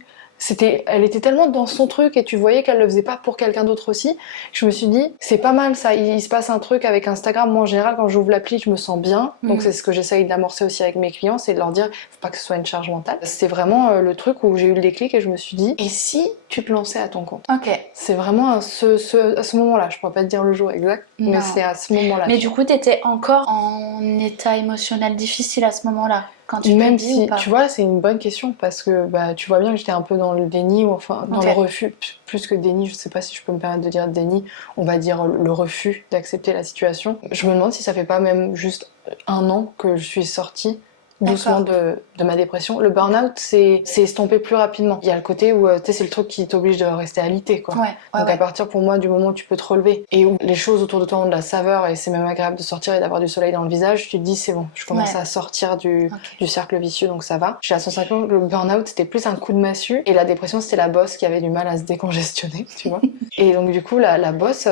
Elle était tellement dans son truc et tu voyais qu'elle le faisait pas pour quelqu'un d'autre aussi. Je me suis dit, c'est pas mal ça, il se passe un truc avec Instagram. Moi en général quand j'ouvre l'appli je me sens bien, donc c'est ce que j'essaye d'amorcer aussi avec mes clients, c'est de leur dire, faut pas que ce soit une charge mentale. C'est vraiment le truc où j'ai eu le déclic et je me suis dit, et si tu te lançais à ton compte? Ok. C'est vraiment à ce moment-là, je pourrais pas te dire le jour exact, mais c'est à ce moment-là. Mais du coup t'étais encore en état émotionnel difficile à ce moment-là? Quand tu même dis, si, ou pas? tu vois, c'est une bonne question parce que tu vois bien que j'étais un peu dans le déni, ou enfin dans le refus, plus que déni, je sais pas si je peux me permettre de dire déni, on va dire le refus d'accepter la situation. Je me demande si ça fait pas même juste 1 an que je suis sortie doucement de ma dépression. Le burn-out c'est estompé plus rapidement. Il y a le côté où tu sais, c'est le truc qui t'oblige de rester alité quoi. Donc à partir pour moi du moment où tu peux te relever et où les choses autour de toi ont de la saveur et c'est même agréable de sortir et d'avoir du soleil dans le visage, tu te dis c'est bon, je commence à sortir du cercle vicieux, donc ça va. J'ai à 150, le burn-out c'était plus un coup de massue et la dépression c'était la bosse qui avait du mal à se décongestionner, tu vois. Et donc du coup la bosse,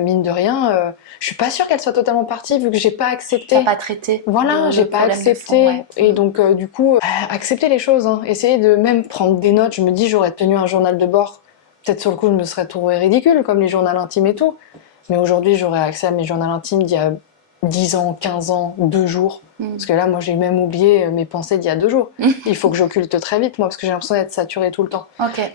mine de rien, je suis pas sûre qu'elle soit totalement partie vu que j'ai pas accepté. T'as pas traité. Voilà, j'ai pas accepté. Et donc du coup, accepter les choses, hein. Essayer de même prendre des notes. Je me dis, j'aurais tenu un journal de bord. Peut-être sur le coup, je me serais trouvée ridicule, comme les journaux intimes et tout. Mais aujourd'hui, j'aurais accès à mes journaux intimes d'il y a 10 ans, 15 ans, 2 jours. Parce que là, moi, j'ai même oublié mes pensées d'il y a 2 jours. Il faut que j'occulte très vite, moi, parce que j'ai l'impression d'être saturée tout le temps.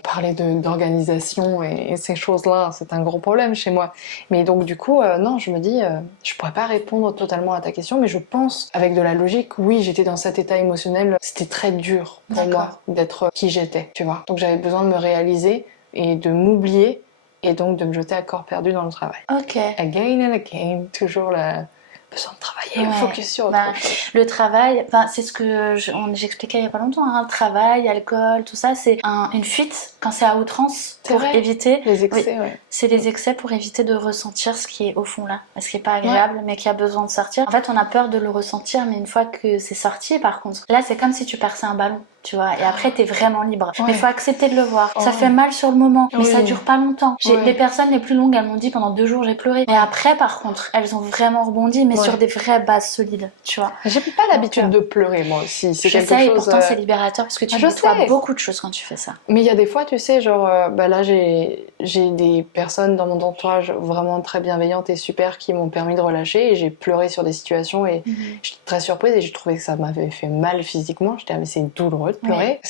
Parler d'organisation et ces choses-là, c'est un gros problème chez moi. Mais donc, du coup, non, je me dis, je pourrais pas répondre totalement à ta question, mais je pense, avec de la logique, oui, j'étais dans cet état émotionnel. C'était très dur pour moi d'être qui j'étais, tu vois. Donc, j'avais besoin de me réaliser et de m'oublier, et donc de me jeter à corps perdu dans le travail. Again and again, toujours la... besoin de travailler, focus sur autre chose. Le travail, c'est ce que j'expliquais il y a pas longtemps, hein, le travail, alcool, tout ça, c'est une fuite quand c'est à outrance pour éviter les excès. C'est les excès pour éviter de ressentir ce qui est au fond là, ce qui est pas agréable mais qui a besoin de sortir. En fait, on a peur de le ressentir, mais une fois que c'est sorti, par contre, là c'est comme si tu perçais un ballon. Tu vois, et après t'es vraiment libre. Mais il faut accepter de le voir. Ça fait mal sur le moment, mais ça dure pas longtemps. Les personnes les plus longues, elles m'ont dit pendant 2 jours j'ai pleuré. Mais après, par contre, elles ont vraiment rebondi, mais sur des vraies bases solides, tu vois. J'ai pas l'habitude de pleurer moi aussi. C'est quelque chose. Et pourtant c'est libérateur parce que tu nettoies beaucoup de choses quand tu fais ça. Mais il y a des fois, tu sais, genre, là j'ai des personnes dans mon entourage vraiment très bienveillantes et super qui m'ont permis de relâcher, et j'ai pleuré sur des situations et j'étais très surprise et j'ai trouvé que ça m'avait fait mal physiquement. J'étais mais c'est douloureux de pleurer.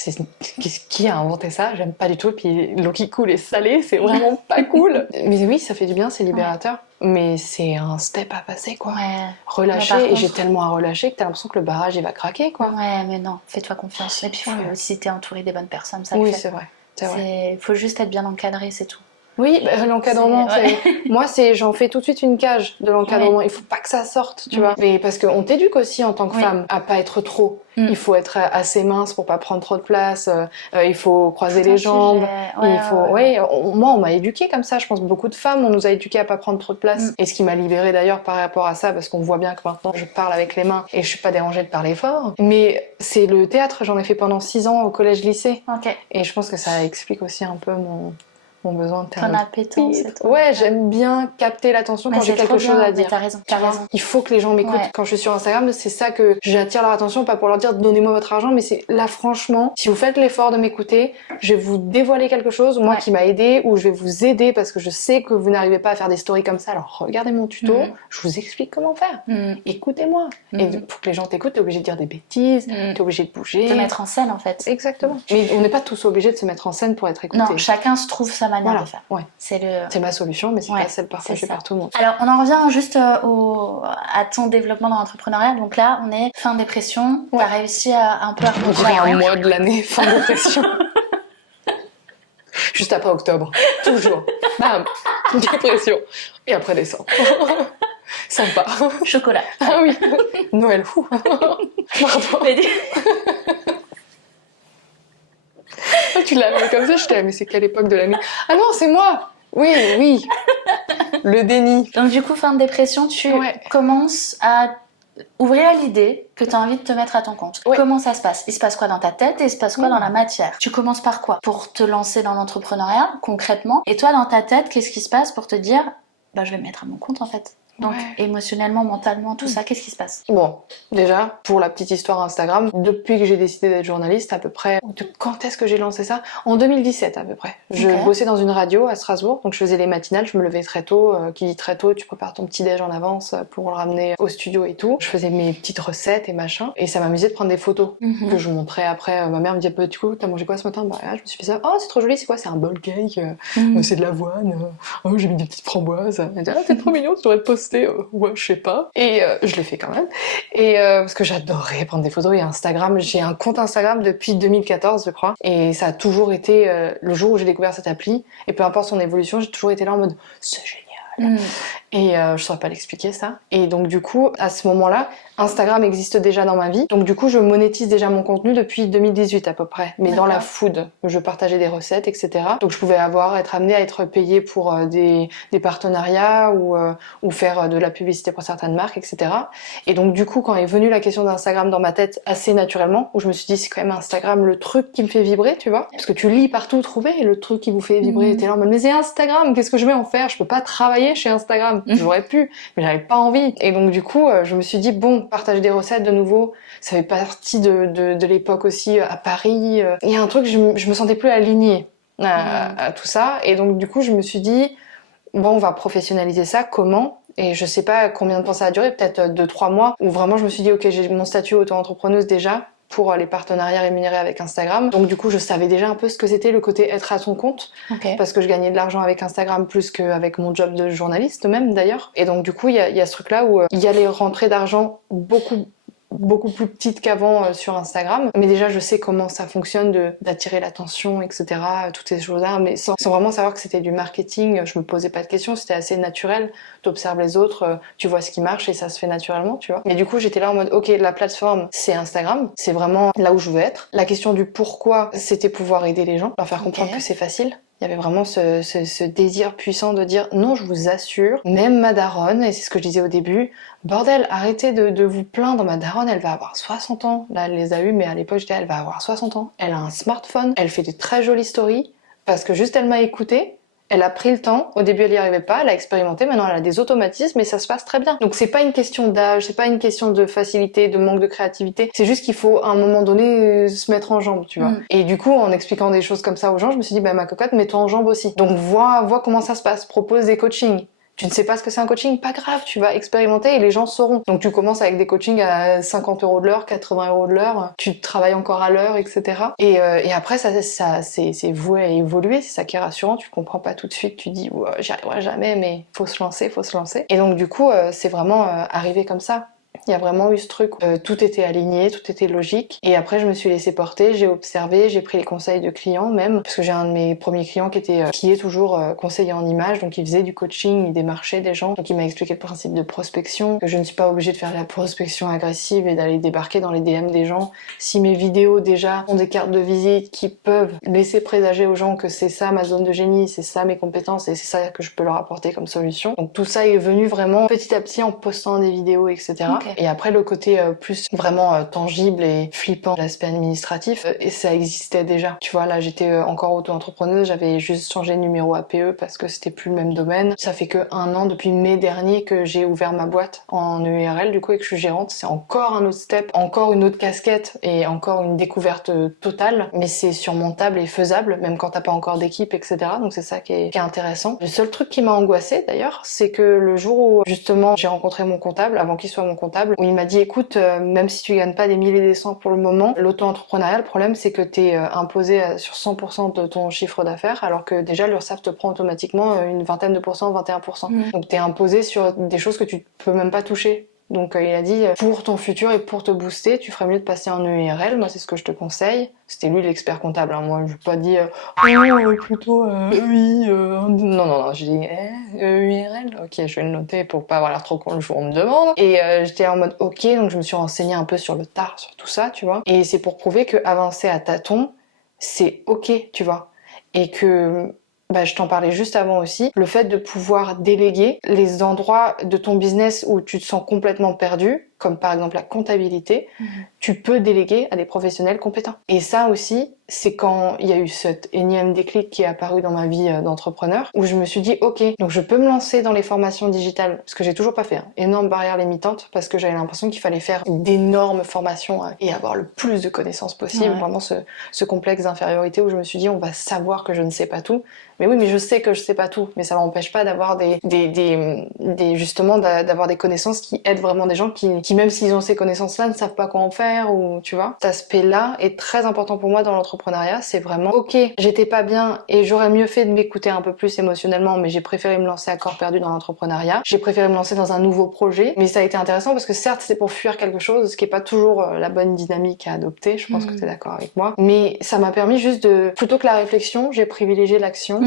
Qui a inventé ça? J'aime pas du tout. Et puis l'eau qui coule est salée, c'est vraiment pas cool. Mais oui, ça fait du bien, c'est libérateur. Mais c'est un step à passer, quoi. Relâcher, et j'ai tellement à relâcher que t'as l'impression que le barrage il va craquer, quoi. Ouais, mais non, fais-toi confiance. Et puis si t'es entouré des bonnes personnes, ça le fait. Oui, c'est vrai. Faut juste être bien encadré, c'est tout. Oui, l'encadrement, moi j'en fais tout de suite une cage de l'encadrement. Il faut pas que ça sorte, tu vois. Mais parce qu'on t'éduque aussi en tant que femme à pas être trop. Il faut être assez mince pour pas prendre trop de place. Il faut croiser les jambes. Moi on m'a éduquée comme ça. Je pense que beaucoup de femmes on nous a éduquées à pas prendre trop de place. Et ce qui m'a libérée d'ailleurs par rapport à ça, parce qu'on voit bien que maintenant je parle avec les mains et je suis pas dérangée de parler fort. Mais c'est le théâtre. J'en ai fait pendant 6 ans au collège-lycée. Et je pense que ça explique aussi un peu mon besoin de ton appétence et tout. Ouais, j'aime bien capter l'attention quand j'ai quelque chose à dire. T'as raison. Il faut que les gens m'écoutent. Quand je suis sur Instagram, c'est ça que j'attire leur attention, pas pour leur dire donnez-moi votre argent, mais c'est là franchement, si vous faites l'effort de m'écouter, je vais vous dévoiler quelque chose, moi qui m'a aidé, ou je vais vous aider parce que je sais que vous n'arrivez pas à faire des stories comme ça. Alors regardez mon tuto, je vous explique comment faire. Écoutez-moi. Et pour que les gens t'écoutent, t'es obligé de dire des bêtises, t'es obligé de bouger. De mettre en scène en fait. Exactement. Mais on n'est pas tous obligés de se mettre en scène pour être écoutés. Non, chacun se trouve sa manière de faire. C'est ma solution, mais c'est pas celle partagée par tout le monde. Alors, on en revient juste à ton développement dans l'entrepreneuriat. Donc là, on est fin dépression. T'as réussi à un peu à on dirait un mois de l'année, fin dépression. Juste après octobre. Toujours. Bam. Dépression. Et après décembre. Sympa. Chocolat. Ah oui. Noël. Pardon. Tu l'as mis comme ça, je t'ai mais c'est quelle époque de l'année? Ah non, c'est moi. Oui. Le déni. Donc du coup, fin de dépression, tu commences à ouvrir l'idée que tu as envie de te mettre à ton compte. Comment ça se passe? Il se passe quoi dans ta tête et il se passe quoi dans la matière? Tu commences par quoi pour te lancer dans l'entrepreneuriat concrètement? Et toi, dans ta tête, qu'est-ce qui se passe pour te dire je vais me mettre à mon compte en fait? Donc émotionnellement, mentalement, tout ça, qu'est-ce qui se passe? Bon, déjà, pour la petite histoire Instagram, depuis que j'ai décidé d'être journaliste, à peu près, quand est-ce que j'ai lancé ça? En 2017 à peu près. Je bossais dans une radio à Strasbourg, donc je faisais les matinales, je me levais très tôt. Qui dit très tôt, tu prépares ton petit déj en avance pour le ramener au studio et tout. Je faisais mes petites recettes et machin, et ça m'amusait de prendre des photos que je montrais après. Ma mère me disait, du coup, t'as mangé quoi ce matin? Je me suis fait ça. Oh, c'est trop joli, c'est quoi? C'est un bowl cake, c'est de l'avoine. Oh, j'ai mis des petites framboises. Elle me dit, c'est trop mignon, tu devrais te poster. Ouais, je sais pas. Et je l'ai fait quand même. Et parce que j'adorais prendre des photos. Et Instagram, j'ai un compte Instagram depuis 2014, je crois. Et ça a toujours été le jour où j'ai découvert cette appli. Et peu importe son évolution, j'ai toujours été là en mode c'est génial. Et je saurais pas l'expliquer ça. Et donc du coup, à ce moment-là, Instagram existe déjà dans ma vie. Donc du coup, je monétise déjà mon contenu depuis 2018 à peu près. Mais dans la food, je partageais des recettes, etc. Donc je pouvais être amenée à être payée pour des partenariats ou faire de la publicité pour certaines marques, etc. Et donc du coup, quand est venue la question d'Instagram dans ma tête assez naturellement, où je me suis dit c'est quand même Instagram le truc qui me fait vibrer, tu vois. Parce que tu lis partout, trouver le truc qui vous fait vibrer. T'es là en mode mais c'est Instagram, qu'est-ce que je vais en faire? Je peux pas travailler chez Instagram. J'aurais pu, mais j'avais pas envie. Et donc du coup, je me suis dit bon, partager des recettes de nouveau, ça fait partie de l'époque aussi à Paris. Il y a un truc, je me sentais plus alignée à tout ça. Et donc du coup, je me suis dit bon, on va professionnaliser ça. Comment? Et je sais pas combien de temps ça a duré, peut-être 2-3 mois, où vraiment je me suis dit ok, j'ai mon statut auto-entrepreneuse déjà pour les partenariats rémunérés avec Instagram. Donc du coup, je savais déjà un peu ce que c'était le côté être à son compte, parce que je gagnais de l'argent avec Instagram plus qu'avec mon job de journaliste même d'ailleurs. Et donc du coup, il y a ce truc-là où il y a les rentrées d'argent beaucoup plus petites qu'avant sur Instagram, mais déjà je sais comment ça fonctionne d'attirer l'attention, etc., toutes ces choses-là, mais sans vraiment savoir que c'était du marketing. Je me posais pas de questions, c'était assez naturel. T'observes les autres, tu vois ce qui marche et ça se fait naturellement, tu vois. Mais du coup j'étais là en mode ok, la plateforme c'est Instagram, c'est vraiment là où je veux être. La question du pourquoi, c'était pouvoir aider les gens, leur faire comprendre que c'est facile. Il y avait vraiment ce désir puissant de dire non, je vous assure, même ma daronne, et c'est ce que je disais au début, bordel, arrêtez de vous plaindre, ma daronne elle va avoir 60 ans, là elle les a eu, mais à l'époque j'étais elle va avoir 60 ans, elle a un smartphone, elle fait des très jolies stories, parce que juste elle m'a écoutée, elle a pris le temps, au début elle y arrivait pas, elle a expérimenté, maintenant elle a des automatismes et ça se passe très bien. Donc c'est pas une question d'âge, c'est pas une question de facilité, de manque de créativité, c'est juste qu'il faut à un moment donné se mettre en jambe, tu vois. Et du coup en expliquant des choses comme ça aux gens, je me suis dit ma cocotte, mets-toi en jambe aussi. Donc vois comment ça se passe, propose des coachings. Tu ne sais pas ce que c'est un coaching, pas grave, tu vas expérimenter et les gens sauront. Donc tu commences avec des coachings à 50 € de l'heure, 80 € de l'heure, tu travailles encore à l'heure, etc. Et après ça c'est voué à évoluer, c'est ça qui est rassurant, tu comprends pas tout de suite, tu dis j'y arriverai jamais, mais faut se lancer. Et donc du coup c'est vraiment arrivé comme ça. Il y a vraiment eu ce truc, tout était aligné, tout était logique. Et après, je me suis laissée porter, j'ai observé, j'ai pris les conseils de clients même, parce que j'ai un de mes premiers clients qui est toujours conseiller en images, donc il faisait du coaching, il démarchait des gens, donc il m'a expliqué le principe de prospection, que je ne suis pas obligée de faire de la prospection agressive et d'aller débarquer dans les DM des gens. Si mes vidéos déjà ont des cartes de visite qui peuvent laisser présager aux gens que c'est ça ma zone de génie, c'est ça mes compétences et c'est ça que je peux leur apporter comme solution. Donc tout ça est venu vraiment petit à petit en postant des vidéos, etc. Okay. Et après le côté plus vraiment tangible et flippant, l'aspect administratif, et ça existait déjà. Tu vois, là j'étais encore auto-entrepreneuse, j'avais juste changé de numéro APE parce que c'était plus le même domaine. Ça fait que 1 an, depuis mai dernier, que j'ai ouvert ma boîte en EURL du coup et que je suis gérante. C'est encore un autre step, encore une autre casquette et encore une découverte totale, mais c'est surmontable et faisable même quand t'as pas encore d'équipe, etc. Donc c'est ça qui est intéressant. Le seul truc qui m'a angoissée d'ailleurs, c'est que le jour où justement j'ai rencontré mon comptable, avant qu'il soit mon comptable, où il m'a dit écoute, même si tu gagnes pas des milliers et des cents pour le moment, l'auto-entrepreneuriat, le problème c'est que t'es imposé sur 100% de ton chiffre d'affaires, alors que déjà l'URSSAF te prend automatiquement une vingtaine de pourcents, 21%. Donc t'es imposé sur des choses que tu peux même pas toucher. Donc il a dit, pour ton futur et pour te booster, tu ferais mieux de passer en EURL, moi c'est ce que je te conseille. C'était lui l'expert comptable, hein. Moi je lui ai pas dit, plutôt EI, non, j'ai dit, EURL, ok, je vais le noter pour pas avoir l'air trop con le jour où on me demande. Et j'étais en mode, ok, donc je me suis renseignée un peu sur le tard, sur tout ça, tu vois. Et c'est pour prouver que avancer à tâtons, c'est ok, tu vois. Et que... je t'en parlais juste avant aussi, le fait de pouvoir déléguer les endroits de ton business où tu te sens complètement perdu, comme par exemple la comptabilité, tu peux déléguer à des professionnels compétents. Et ça aussi, c'est quand il y a eu cet énième déclic qui est apparu dans ma vie d'entrepreneur, où je me suis dit, ok, donc je peux me lancer dans les formations digitales, ce que j'ai toujours pas fait, hein. Énorme barrière limitante, parce que j'avais l'impression qu'il fallait faire d'énormes formations et avoir le plus de connaissances possible, vraiment ce complexe d'infériorité où je me suis dit, on va savoir que je ne sais pas tout. Mais oui, mais je sais que je sais pas tout, mais ça m'empêche pas d'avoir justement d'avoir des connaissances qui aident vraiment des gens qui même s'ils ont ces connaissances-là ne savent pas quoi en faire, ou tu vois. Cet aspect-là est très important pour moi dans l'entrepreneuriat, c'est vraiment ok, j'étais pas bien et j'aurais mieux fait de m'écouter un peu plus émotionnellement, mais j'ai préféré me lancer à corps perdu dans l'entrepreneuriat. J'ai préféré me lancer dans un nouveau projet, mais ça a été intéressant parce que certes c'est pour fuir quelque chose, ce qui est pas toujours la bonne dynamique à adopter, je pense que t'es d'accord avec moi, mais ça m'a permis juste de, plutôt que la réflexion, j'ai privilégié l'action.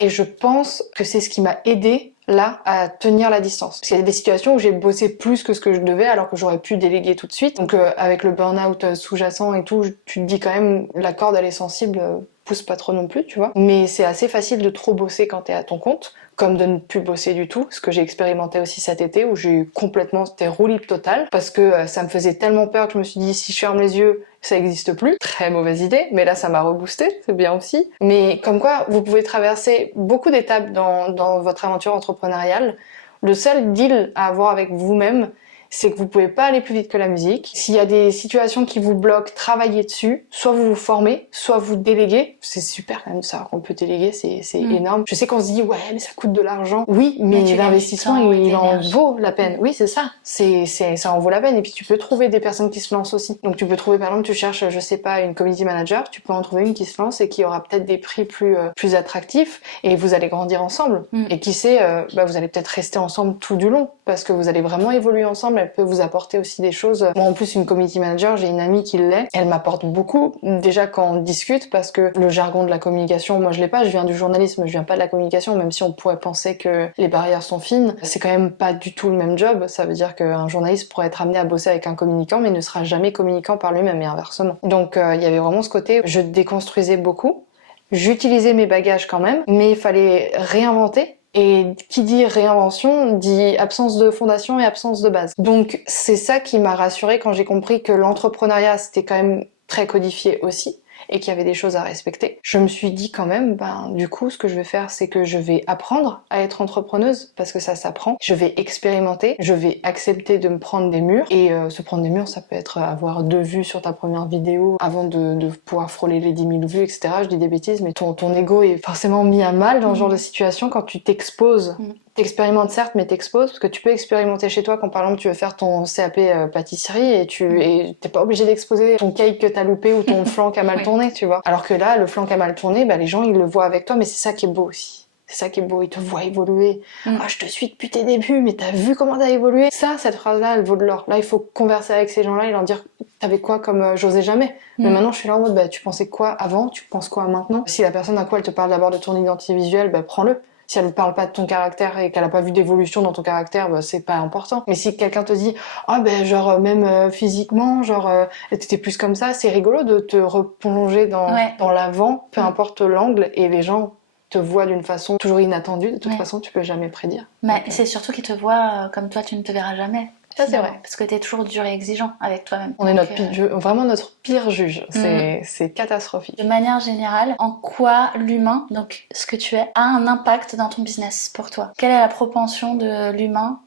Et je pense que c'est ce qui m'a aidé là à tenir la distance. Parce qu'il y a des situations où j'ai bossé plus que ce que je devais alors que j'aurais pu déléguer tout de suite. Donc avec le burn-out sous-jacent et tout, tu te dis quand même la corde elle est sensible, pousse pas trop non plus, tu vois. Mais c'est assez facile de trop bosser quand t'es à ton compte, comme de ne plus bosser du tout, ce que j'ai expérimenté aussi cet été où j'ai eu complètement, c'était roue libre totale, parce que ça me faisait tellement peur que je me suis dit si je ferme les yeux, ça existe plus. Très mauvaise idée, mais là ça m'a reboosté, c'est bien aussi. Mais comme quoi, vous pouvez traverser beaucoup d'étapes dans votre aventure entrepreneuriale. Le seul deal à avoir avec vous-même, c'est que vous pouvez pas aller plus vite que la musique. S'il y a des situations qui vous bloquent, travaillez dessus. Soit vous vous formez, soit vous déléguez. C'est super quand même de savoir qu'on peut déléguer, c'est énorme. Je sais qu'on se dit ouais mais ça coûte de l'argent. Oui, mais l'investissement il en vaut la peine. Oui c'est ça. Ça en vaut la peine. Et puis tu peux trouver des personnes qui se lancent aussi. Donc tu peux trouver par exemple tu cherches je sais pas une community manager, tu peux en trouver une qui se lance et qui aura peut-être des prix plus attractifs et vous allez grandir ensemble. Et qui sait vous allez peut-être rester ensemble tout du long parce que vous allez vraiment évoluer ensemble. Elle peut vous apporter aussi des choses. Moi en plus une community manager, j'ai une amie qui l'est, elle m'apporte beaucoup déjà quand on discute parce que le jargon de la communication, moi je l'ai pas, je viens du journalisme, je viens pas de la communication, même si on pourrait penser que les barrières sont fines, c'est quand même pas du tout le même job. Ça veut dire qu'un journaliste pourrait être amené à bosser avec un communicant mais ne sera jamais communicant par lui-même et inversement. Donc il y avait vraiment ce côté, je déconstruisais beaucoup, j'utilisais mes bagages quand même, mais il fallait réinventer. Et qui dit réinvention dit absence de fondation et absence de base. Donc c'est ça qui m'a rassurée quand j'ai compris que l'entrepreneuriat c'était quand même très codifié aussi et qu'il y avait des choses à respecter. Je me suis dit quand même, du coup, ce que je vais faire, c'est que je vais apprendre à être entrepreneuse, parce que ça s'apprend. Je vais expérimenter, je vais accepter de me prendre des murs. Et se prendre des murs, ça peut être avoir 2 vues sur ta première vidéo avant de pouvoir frôler les 10 000 vues, etc. Je dis des bêtises, mais ton ego est forcément mis à mal dans ce genre de situation quand tu t'exposes. T'expérimentes certes, mais t'exposes, parce que tu peux expérimenter chez toi quand par exemple tu veux faire ton CAP pâtisserie et t'es pas obligé d'exposer ton cake que t'as loupé ou ton flan qui a mal tourné, tu vois. Alors que là, le flan qui a mal tourné, les gens ils le voient avec toi, mais c'est ça qui est beau aussi. C'est ça qui est beau, ils te voient évoluer. Ah, je te suis depuis tes débuts, mais t'as vu comment t'as évolué. Ça, cette phrase-là, elle vaut de l'or. Là, il faut converser avec ces gens-là et leur dire, t'avais quoi comme j'osais jamais. Mais maintenant, je suis là en mode, bah, tu pensais quoi avant, tu penses quoi maintenant. Si la personne, d'un coup, elle te parle d'abord de ton identité visuelle, bah, prends-le. Si elle ne parle pas de ton caractère et qu'elle a pas vu d'évolution dans ton caractère, bah, c'est pas important. Mais si quelqu'un te dit, ah ben genre même physiquement, genre t'étais plus comme ça, c'est rigolo de te replonger dans l'avant, peu importe l'angle, et les gens te voient d'une façon toujours inattendue. De toute façon, tu peux jamais prédire. Mais c'est surtout qu'ils te voient comme toi, tu ne te verras jamais. Ça, c'est vrai. Parce que t'es toujours dur et exigeant avec toi-même. On est vraiment notre pire juge. C'est catastrophique. De manière générale, en quoi l'humain, donc ce que tu es, a un impact dans ton business pour toi? Quelle est la propension de l'humain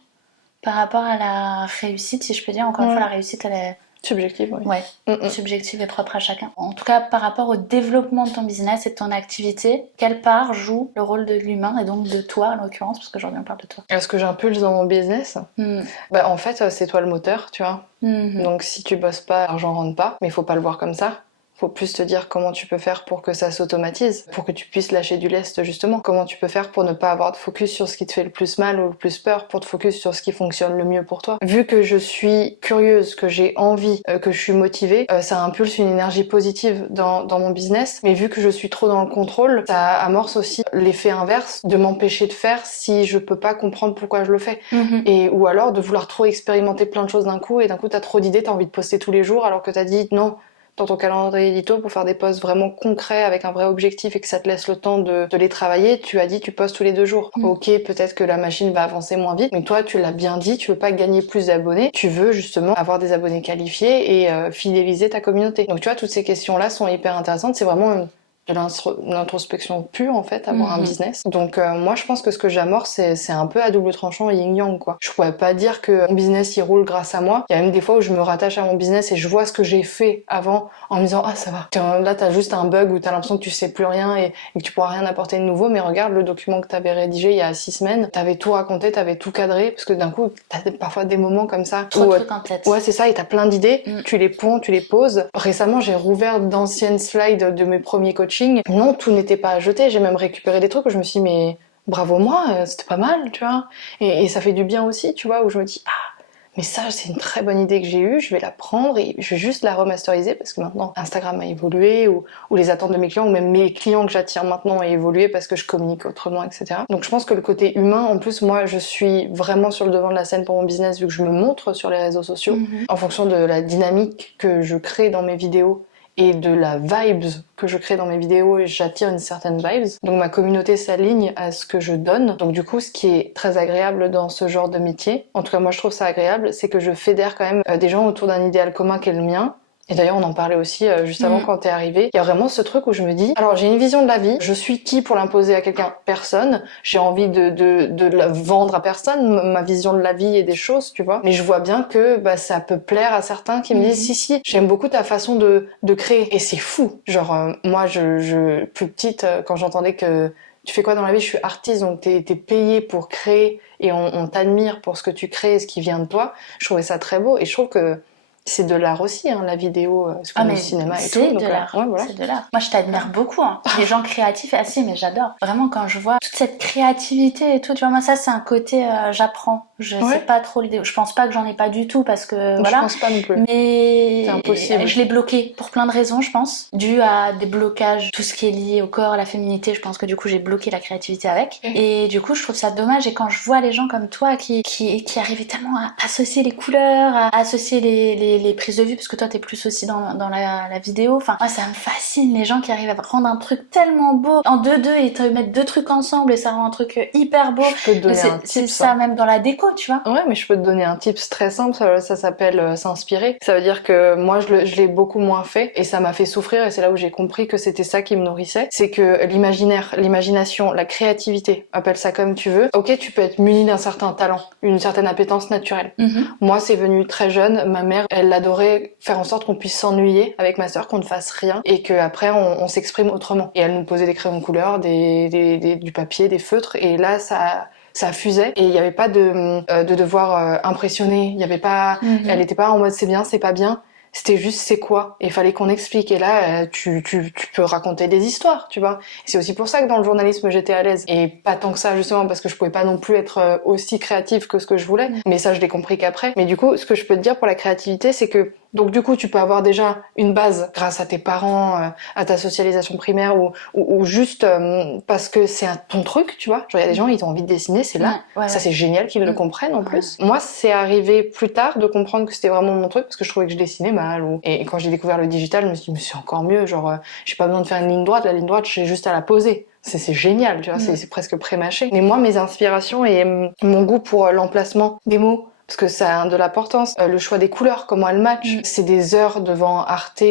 par rapport à la réussite, si je peux dire? Encore une fois, la réussite, elle est... subjective, oui. Ouais, subjective et propre à chacun. En tout cas, par rapport au développement de ton business et de ton activité, quelle part joue le rôle de l'humain et donc de toi en l'occurrence, parce qu'aujourd'hui on parle de toi. Est-ce que j'impulse dans mon business? Bah, en fait, c'est toi le moteur, tu vois. Donc si tu bosses pas, l'argent rentre pas, mais il faut pas le voir comme ça. Faut plus te dire comment tu peux faire pour que ça s'automatise, pour que tu puisses lâcher du lest justement. Comment tu peux faire pour ne pas avoir de focus sur ce qui te fait le plus mal ou le plus peur, pour te focus sur ce qui fonctionne le mieux pour toi. Vu que je suis curieuse, que j'ai envie, que je suis motivée, ça impulse une énergie positive dans mon business. Mais vu que je suis trop dans le contrôle, ça amorce aussi l'effet inverse de m'empêcher de faire si je peux pas comprendre pourquoi je le fais. Et ou alors de vouloir trop expérimenter plein de choses d'un coup, et d'un coup t'as trop d'idées, t'as envie de poster tous les jours alors que t'as dit non dans ton calendrier édito pour faire des posts vraiment concrets avec un vrai objectif et que ça te laisse le temps de les travailler. Tu as dit tu postes tous les 2 jours. Ok, peut-être que la machine va avancer moins vite, mais toi tu l'as bien dit, tu veux pas gagner plus d'abonnés, tu veux justement avoir des abonnés qualifiés et fidéliser ta communauté. Donc tu vois, toutes ces questions-là sont hyper intéressantes. C'est vraiment de l'introspection pure en fait, avoir un business. Donc moi je pense que ce que j'amorce c'est un peu à double tranchant, yin-yang quoi. Je pourrais pas dire que mon business il roule grâce à moi. Il y a même des fois où je me rattache à mon business et je vois ce que j'ai fait avant en me disant ah ça va. Là t'as juste un bug où t'as l'impression que tu sais plus rien et que tu pourras rien apporter de nouveau, mais regarde le document que t'avais rédigé il y a 6 semaines, t'avais tout raconté, t'avais tout cadré, parce que d'un coup t'as parfois des moments comme ça trop de trucs en tête. Ouais c'est ça, et t'as plein d'idées, tu les ponds, tu les poses. Récemment j'ai rouvert d'anciennes slides de mes premiers coachings. Non, tout n'était pas à jeter, j'ai même récupéré des trucs où je me suis dit mais bravo moi, c'était pas mal, tu vois. Et ça fait du bien aussi, tu vois, où je me dis ah mais ça c'est une très bonne idée que j'ai eue, je vais la prendre et je vais juste la remasteriser parce que maintenant Instagram a évolué ou les attentes de mes clients ou même mes clients que j'attire maintenant ont évolué parce que je communique autrement, etc. Donc je pense que le côté humain, en plus moi je suis vraiment sur le devant de la scène pour mon business vu que je me montre sur les réseaux sociaux en fonction de la dynamique que je crée dans mes vidéos et de la vibes que je crée dans mes vidéos, et j'attire une certaine vibes. Donc ma communauté s'aligne à ce que je donne. Donc du coup, ce qui est très agréable dans ce genre de métier, en tout cas moi je trouve ça agréable, c'est que je fédère quand même des gens autour d'un idéal commun qui est le mien. Et d'ailleurs, on en parlait aussi juste avant quand t'es arrivé. Il y a vraiment ce truc où je me dis, alors j'ai une vision de la vie, je suis qui pour l'imposer à quelqu'un? Personne. J'ai envie de la vendre à personne, ma vision de la vie et des choses, tu vois. Mais je vois bien que bah, ça peut plaire à certains qui me disent, si, j'aime beaucoup ta façon de créer. Et c'est fou. Genre, moi, plus petite, quand j'entendais que tu fais quoi dans la vie? Je suis artiste, donc t'es payé pour créer et on t'admire pour ce que tu crées, ce qui vient de toi. Je trouvais ça très beau et je trouve que c'est de l'art aussi, hein, la vidéo, le cinéma et tout. C'est de l'art. Ouais, voilà. C'est de l'art. Moi, je t'admire beaucoup. Hein. Les gens créatifs, mais j'adore. Vraiment, quand je vois toute cette créativité et tout, tu vois, moi, ça, c'est un côté, j'apprends. Je sais pas trop je pense pas que j'en ai pas du tout parce que, voilà. Je pense pas non plus. Mais c'est impossible. Je l'ai bloqué pour plein de raisons, je pense. Dû à des blocages, tout ce qui est lié au corps, à la féminité, je pense que du coup, j'ai bloqué la créativité avec. Et du coup, je trouve ça dommage. Et quand je vois les gens comme toi qui arrivaient tellement à associer les couleurs, à associer les prises de vue, parce que toi t'es plus aussi dans la vidéo, enfin moi ça me fascine les gens qui arrivent à rendre un truc tellement beau en 2-2 et te mettre 2 trucs ensemble et ça rend un truc hyper beau. Je peux te donner un tips. C'est ça même dans la déco, tu vois. Ouais, mais je peux te donner un tips très simple, ça s'appelle s'inspirer. Ça veut dire que moi je l'ai beaucoup moins fait et ça m'a fait souffrir, et c'est là où j'ai compris que c'était ça qui me nourrissait. C'est que l'imaginaire, l'imagination, la créativité, appelle ça comme tu veux. Ok, tu peux être muni d'un certain talent, une certaine appétence naturelle. Moi c'est venu très jeune, ma mère elle adorait faire en sorte qu'on puisse s'ennuyer avec ma sœur, qu'on ne fasse rien et qu'après on s'exprime autrement. Et elle nous posait des crayons de couleur, du papier, des feutres, et là ça fusait et il n'y avait pas de devoir impressionner, il y avait pas, elle était pas en mode c'est bien, c'est pas bien. C'était juste c'est quoi, et il fallait qu'on explique. Et là, tu peux raconter des histoires, tu vois. Et c'est aussi pour ça que dans le journalisme j'étais à l'aise, et pas tant que ça justement parce que je pouvais pas non plus être aussi créative que ce que je voulais. Mais ça, je l'ai compris qu'après. Mais du coup, ce que je peux te dire pour la créativité, c'est que donc du coup, tu peux avoir déjà une base grâce à tes parents, à ta socialisation primaire, ou juste parce que c'est ton truc, tu vois. Genre il y a des gens, ils ont envie de dessiner, c'est là. Ça c'est génial qu'ils le comprennent en plus. Moi, c'est arrivé plus tard de comprendre que c'était vraiment mon truc parce que je trouvais que je dessinais mal. Et quand j'ai découvert le digital, je me suis dit mais c'est encore mieux. Genre j'ai pas besoin de faire une ligne droite. La ligne droite, j'ai juste à la poser. C'est génial, tu vois. C'est presque pré-mâché. Mais moi, mes inspirations et mon goût pour l'emplacement des mots, parce que ça a de l'importance. Le choix des couleurs, comment elles matchent. C'est des heures devant Arte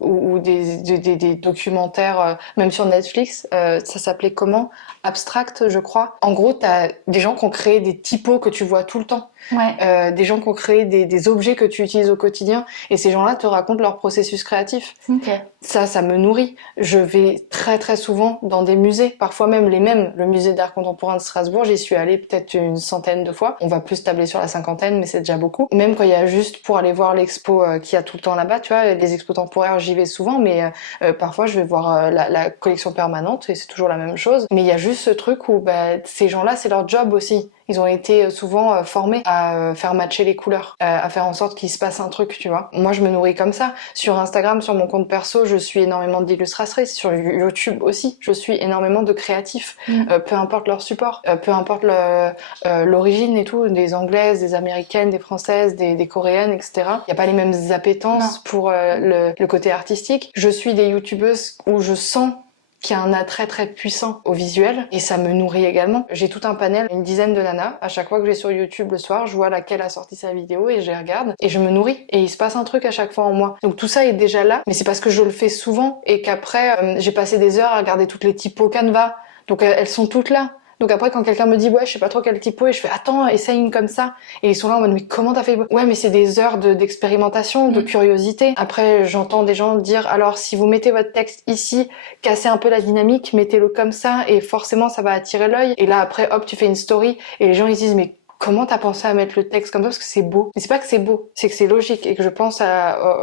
ou des documentaires, même sur Netflix. Ça s'appelait comment? Abstract, je crois. En gros, t'as des gens qui ont créé des typos que tu vois tout le temps. Des gens qui ont créé des objets que tu utilises au quotidien. Et ces gens-là te racontent leur processus créatif. Ça me nourrit. Je vais très très souvent dans des musées, parfois même les mêmes. Le musée d'art contemporain de Strasbourg, j'y suis allée peut-être une centaine de fois. On va plus tabler sur la cinquantaine, mais c'est déjà beaucoup. Même quand il y a juste pour aller voir l'expo qu'il y a tout le temps là-bas, tu vois, les expos temporaires, j'y vais souvent, mais parfois je vais voir la collection permanente et c'est toujours la même chose. Mais il y a juste ce truc où ces gens-là, c'est leur job aussi. Ils ont été souvent formés à faire matcher les couleurs, à faire en sorte qu'il se passe un truc, tu vois. Moi, je me nourris comme ça. Sur Instagram, sur mon compte perso, je suis énormément d'illustratrices. Sur YouTube aussi, je suis énormément de créatifs. Peu importe leur support, peu importe l'origine et tout, des anglaises, des américaines, des françaises, des coréennes, etc. Il n'y a pas les mêmes appétences pour le côté artistique. Je suis des youtubeuses où je sens qui a un attrait très puissant au visuel, et ça me nourrit également. J'ai tout un panel, une dizaine de nanas. À chaque fois que je vais sur YouTube le soir, je vois laquelle a sorti sa vidéo et je les regarde, et je me nourris. Et il se passe un truc à chaque fois en moi. Donc tout ça est déjà là, mais c'est parce que je le fais souvent, et qu'après, j'ai passé des heures à regarder toutes les typos Canva. Donc elles sont toutes là. Donc après, quand quelqu'un me dit ouais, je sais pas trop quel typo, et je fais attends, essaye une comme ça, et ils sont là en mode mais comment t'as fait? Ouais, mais c'est des heures d'expérimentation, de curiosité. Après, j'entends des gens dire alors si vous mettez votre texte ici, cassez un peu la dynamique, mettez-le comme ça, et forcément ça va attirer l'œil. Et là après, hop, tu fais une story, et les gens ils disent mais comment t'as pensé à mettre le texte comme ça? Parce que c'est beau. Mais c'est pas que c'est beau, c'est que c'est logique et que je pense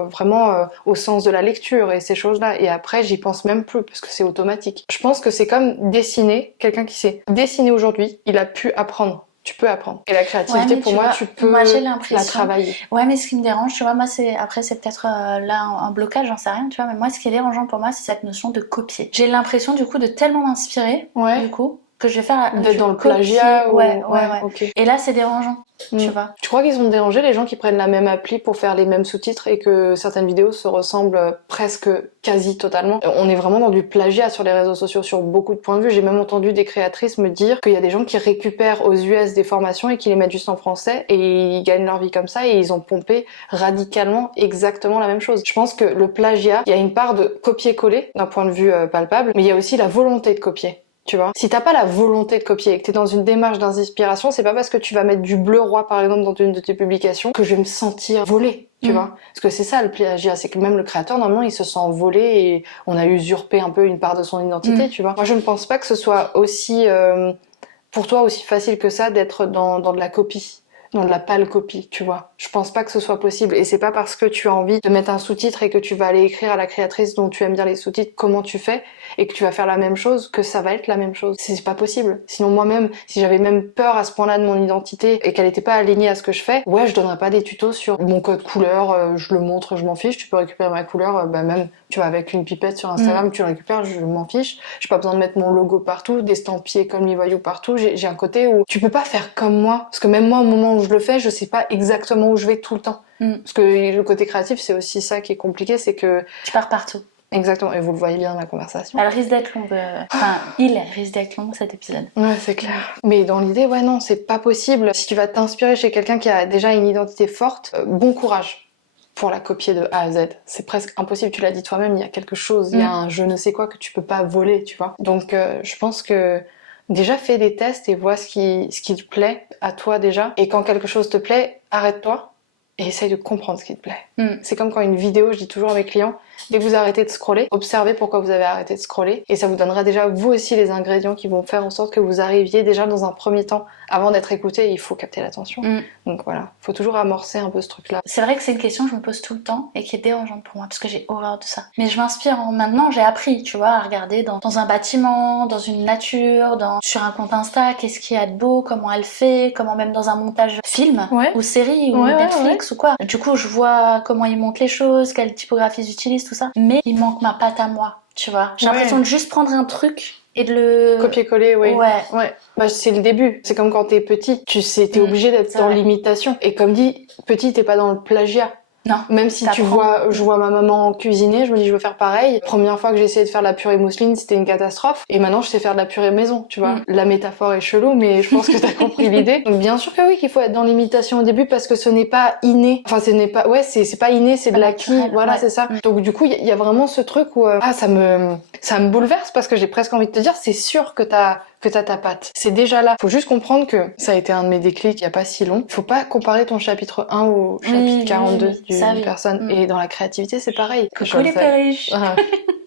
vraiment au sens de la lecture et ces choses-là. Et après, j'y pense même plus parce que c'est automatique. Je pense que c'est comme dessiner. Quelqu'un qui sait dessiner aujourd'hui, il a pu apprendre. Tu peux apprendre. Et la créativité, pour moi, tu peux la travailler. Ouais, mais ce qui me dérange, tu vois, moi, c'est peut-être là un blocage, j'en sais rien, tu vois, mais moi, ce qui est dérangeant pour moi, c'est cette notion de copier. J'ai l'impression, du coup, de tellement m'inspirer, du coup, que je vais faire d'être dans le plagiat. Ouais. Okay. Et là, c'est dérangeant. Tu vois. Tu crois qu'ils ont dérangé les gens qui prennent la même appli pour faire les mêmes sous-titres et que certaines vidéos se ressemblent presque quasi totalement? On est vraiment dans du plagiat sur les réseaux sociaux sur beaucoup de points de vue. J'ai même entendu des créatrices me dire qu'il y a des gens qui récupèrent aux US des formations et qui les mettent juste en français et ils gagnent leur vie comme ça, et ils ont pompé radicalement exactement la même chose. Je pense que le plagiat, il y a une part de copier-coller d'un point de vue palpable, mais il y a aussi la volonté de copier. Tu vois, si t'as pas la volonté de copier et que t'es dans une démarche d'inspiration, c'est pas parce que tu vas mettre du bleu roi par exemple dans une de tes publications que je vais me sentir volée, tu vois. Parce que c'est ça le plagiat, c'est que même le créateur normalement il se sent volé et on a usurpé un peu une part de son identité, tu vois. Moi je ne pense pas que ce soit aussi pour toi aussi facile que ça d'être dans de la copie. Dans de la pâle copie, tu vois. Je pense pas que ce soit possible, et c'est pas parce que tu as envie de mettre un sous-titre et que tu vas aller écrire à la créatrice dont tu aimes bien les sous-titres comment tu fais et que tu vas faire la même chose que ça va être la même chose. C'est pas possible. Sinon moi-même, si j'avais même peur à ce point-là de mon identité et qu'elle était pas alignée à ce que je fais, ouais, je donnerais pas des tutos sur mon code couleur, je le montre, je m'en fiche, tu peux récupérer ma couleur, même tu vois avec une pipette sur Instagram, tu le récupères, je m'en fiche. J'ai pas besoin de mettre mon logo partout, d'estampiller comme les voyous partout. J'ai un côté où tu peux pas faire comme moi, parce que même moi au moment où je le fais, je sais pas exactement où je vais tout le temps. Parce que le côté créatif, c'est aussi ça qui est compliqué, c'est que tu pars partout. Exactement, et vous le voyez bien dans la conversation. Elle risque d'être longue, il risque d'être long cet épisode. Ouais, c'est clair. Mais dans l'idée, ouais, non, c'est pas possible. Si tu vas t'inspirer chez quelqu'un qui a déjà une identité forte, bon courage pour la copier de A à Z. C'est presque impossible, tu l'as dit toi-même, il y a quelque chose, il y a un je ne sais quoi que tu peux pas voler, tu vois. Donc je pense que déjà fais des tests et vois ce qui te plaît à toi déjà. Et quand quelque chose te plaît, arrête-toi et essaye de comprendre ce qui te plaît. C'est comme quand une vidéo, je dis toujours à mes clients, Dès que vous arrêtez de scroller, observez pourquoi vous avez arrêté de scroller et ça vous donnera déjà vous aussi les ingrédients qui vont faire en sorte que vous arriviez déjà dans un premier temps, avant d'être écouté, il faut capter l'attention. Donc voilà, faut toujours amorcer un peu ce truc-là. C'est vrai que c'est une question que je me pose tout le temps et qui est dérangeante pour moi parce que j'ai horreur de ça. Mais je m'inspire maintenant, j'ai appris, tu vois, à regarder dans un bâtiment, dans une nature, sur un compte Insta, qu'est-ce qu'il y a de beau, comment elle fait, comment même dans un montage film ou série ou Netflix ou quoi. Du coup, je vois comment ils montent les choses, quelle typographie ils utilisent, tout ça. Mais il manque ma patte à moi, tu vois. J'ai l'impression de juste prendre un truc et de le... Copier-coller, oui. Ouais. Bah, c'est le début. C'est comme quand t'es petit. Tu sais, t'es obligé d'être dans l'imitation. Et comme dit, petit, t'es pas dans le plagiat. Non. Même si je vois ma maman cuisiner, je me dis je veux faire pareil. Première fois que j'ai essayé de faire de la purée mousseline, c'était une catastrophe. Et maintenant, je sais faire de la purée maison, tu vois. La métaphore est chelou, mais je pense que t'as compris l'idée. Donc bien sûr que oui, qu'il faut être dans l'imitation au début parce que ce n'est pas inné. Enfin, ce n'est pas, c'est pas inné, c'est de l'acquis. Voilà, c'est ça. Donc du coup, il y a vraiment ce truc où, ça me bouleverse parce que j'ai presque envie de te dire, c'est sûr que t'as ta patte. C'est déjà là. Faut juste comprendre que ça a été un de mes déclics il y a pas si long. Faut pas comparer ton chapitre 1 au chapitre 42 d'une personne. Et dans la créativité, c'est pareil. Coucou les riches.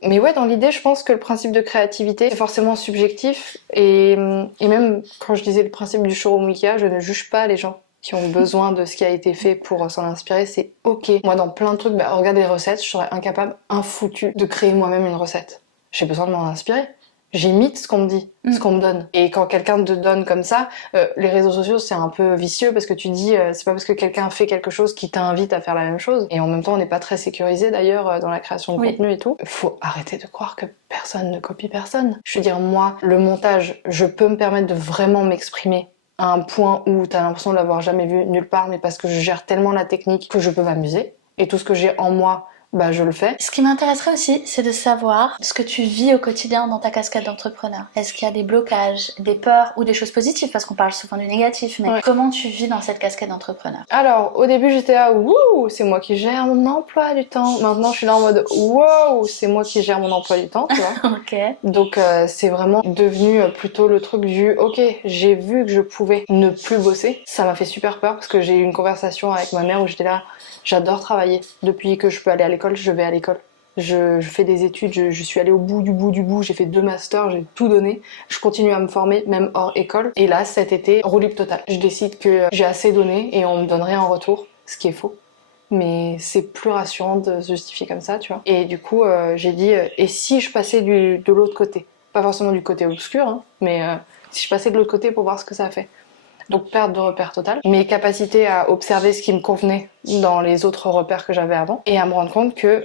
Mais ouais, dans l'idée, je pense que le principe de créativité, c'est forcément subjectif. Et même quand je disais le principe du showroom Ikea, je ne juge pas les gens qui ont besoin de ce qui a été fait pour s'en inspirer, c'est ok. Moi, dans plein de trucs, regarde des recettes, je serais incapable, infoutu, de créer moi-même une recette. J'ai besoin de m'en inspirer. J'imite ce qu'on me dit, ce qu'on me donne. Et quand quelqu'un te donne comme ça, les réseaux sociaux, c'est un peu vicieux parce que tu dis, c'est pas parce que quelqu'un fait quelque chose qui t'invite à faire la même chose. Et en même temps, on n'est pas très sécurisé d'ailleurs dans la création de contenu et tout. Faut arrêter de croire que personne ne copie personne. Je veux dire, moi, le montage, je peux me permettre de vraiment m'exprimer à un point où t'as l'impression de l'avoir jamais vu nulle part, mais parce que je gère tellement la technique que je peux m'amuser. Et tout ce que j'ai en moi, je le fais. Ce qui m'intéresserait aussi, c'est de savoir ce que tu vis au quotidien dans ta casquette d'entrepreneur. Est-ce qu'il y a des blocages, des peurs ou des choses positives, parce qu'on parle souvent du négatif, mais comment tu vis dans cette casquette d'entrepreneur? Alors, au début, j'étais là, wouh, c'est moi qui gère mon emploi du temps. Maintenant, je suis là en mode, wow, c'est moi qui gère mon emploi du temps, tu vois. Ok. Donc, c'est vraiment devenu plutôt le truc du, ok, j'ai vu que je pouvais ne plus bosser. Ça m'a fait super peur parce que j'ai eu une conversation avec ma mère où j'étais là, j'adore travailler. Depuis que je peux aller à l'école, je vais à l'école. Je fais des études, je suis allée au bout du bout, j'ai fait 2 masters, j'ai tout donné. Je continue à me former, même hors école. Et là, cet été, roue libre totale. Je décide que j'ai assez donné et on me donnerait en retour, ce qui est faux. Mais c'est plus rassurant de se justifier comme ça, tu vois. Et du coup, j'ai dit, et si je passais de l'autre côté? Pas forcément du côté obscur, hein, mais si je passais de l'autre côté pour voir ce que ça fait. Donc perte de repère totale. Mes capacités à observer ce qui me convenait dans les autres repères que j'avais avant. Et à me rendre compte que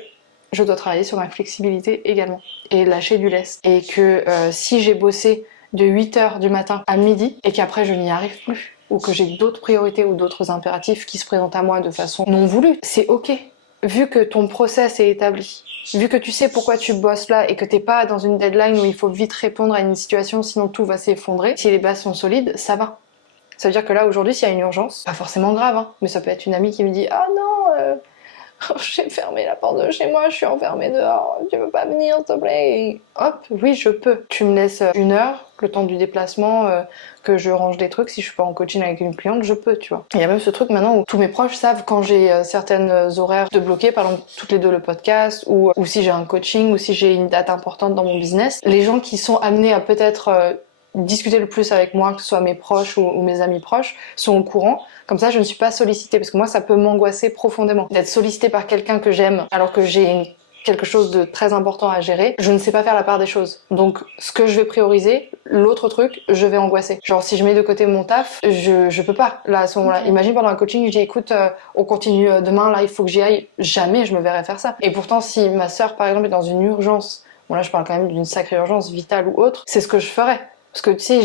je dois travailler sur ma flexibilité également. Et lâcher du lest. Et que si j'ai bossé de 8h du matin à midi et qu'après je n'y arrive plus, ou que j'ai d'autres priorités ou d'autres impératifs qui se présentent à moi de façon non voulue, c'est ok. Vu que ton process est établi, vu que tu sais pourquoi tu bosses là et que t'es pas dans une deadline où il faut vite répondre à une situation sinon tout va s'effondrer, si les bases sont solides, ça va. Ça veut dire que là, aujourd'hui, s'il y a une urgence, pas forcément grave, hein, mais ça peut être une amie qui me dit « Ah non, j'ai fermé la porte de chez moi, je suis enfermée dehors, tu veux pas venir, s'il te plaît ?» Et hop, oui, je peux. Tu me laisses 1 heure, le temps du déplacement, que je range des trucs. Si je suis pas en coaching avec une cliente, je peux, tu vois. Il y a même ce truc maintenant où tous mes proches savent quand j'ai certaines horaires de bloquer, par exemple, toutes les 2 le podcast, ou si j'ai un coaching, ou si j'ai une date importante dans mon business. Les gens qui sont amenés à peut-être... discuter le plus avec moi, que ce soit mes proches ou mes amis proches, sont au courant. Comme ça, je ne suis pas sollicitée, parce que moi, ça peut m'angoisser profondément. D'être sollicitée par quelqu'un que j'aime, alors que j'ai quelque chose de très important à gérer, je ne sais pas faire la part des choses. Donc, ce que je vais prioriser, l'autre truc, je vais angoisser. Genre, si je mets de côté mon taf, je peux pas, là, à ce moment-là. Okay. Imagine pendant un coaching, je dis, écoute, on continue demain, là, il faut que j'y aille. Jamais je me verrais faire ça. Et pourtant, si ma sœur, par exemple, est dans une urgence, bon là, je parle quand même d'une sacrée urgence vitale ou autre, c'est ce que je ferais. Parce que tu sais,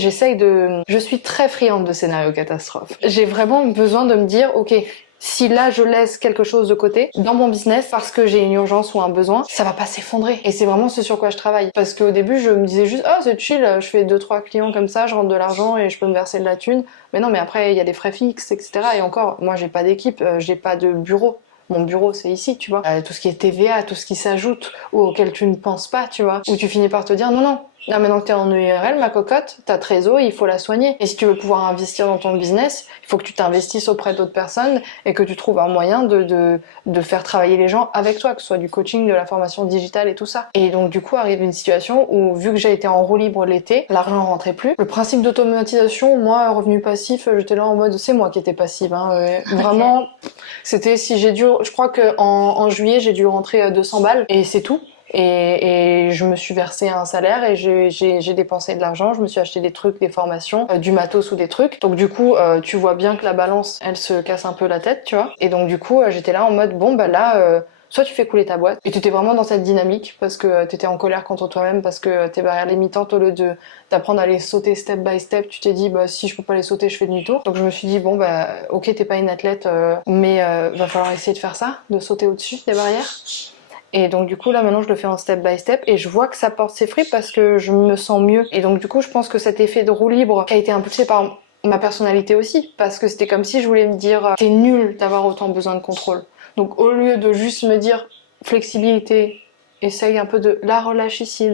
je suis très friande de scénarios catastrophes. J'ai vraiment besoin de me dire, ok, si là je laisse quelque chose de côté dans mon business parce que j'ai une urgence ou un besoin, ça va pas s'effondrer. Et c'est vraiment ce sur quoi je travaille. Parce qu'au début, je me disais juste, c'est chill, je fais 2-3 clients comme ça, je rentre de l'argent et je peux me verser de la thune. Mais non, mais après, il y a des frais fixes, etc. Et encore, moi, j'ai pas d'équipe, j'ai pas de bureau. Mon bureau, c'est ici, tu vois. Tout ce qui est TVA, tout ce qui s'ajoute ou auquel tu ne penses pas, tu vois. Où tu finis par te dire, non, Là, maintenant que t'es en EURL, ma cocotte, ta trésor, il faut la soigner. Et si tu veux pouvoir investir dans ton business, il faut que tu t'investisses auprès d'autres personnes et que tu trouves un moyen de faire travailler les gens avec toi, que ce soit du coaching, de la formation digitale et tout ça. Et donc, du coup, arrive une situation où, vu que j'ai été en roue libre l'été, l'argent rentrait plus. Le principe d'automatisation, moi, revenu passif, j'étais là en mode, c'est moi qui étais passive, hein. Vraiment, c'était si j'ai dû, je crois que en juillet, j'ai dû rentrer 200 balles et c'est tout. Et je me suis versé un salaire et j'ai dépensé de l'argent, je me suis acheté des trucs, des formations, du matos ou des trucs. Donc du coup, tu vois bien que la balance, elle se casse un peu la tête, tu vois. Et donc du coup, j'étais là en mode, bon bah là, soit tu fais couler ta boîte, et t'étais vraiment dans cette dynamique parce que t'étais en colère contre toi-même, parce que tes barrières limitantes, au lieu d'apprendre à les sauter step by step, tu t'es dit, bah si je peux pas les sauter, je fais demi-tour. Donc je me suis dit, bon bah ok, t'es pas une athlète, mais va falloir essayer de faire ça, de sauter au-dessus des barrières. Et donc du coup là maintenant je le fais en step by step et je vois que ça porte ses fruits parce que je me sens mieux. Et donc du coup je pense que cet effet de roue libre qui a été impulsé par ma personnalité aussi, parce que c'était comme si je voulais me dire t'es nul d'avoir autant besoin de contrôle. Donc au lieu de juste me dire flexibilité, essaye un peu de la relâche ici,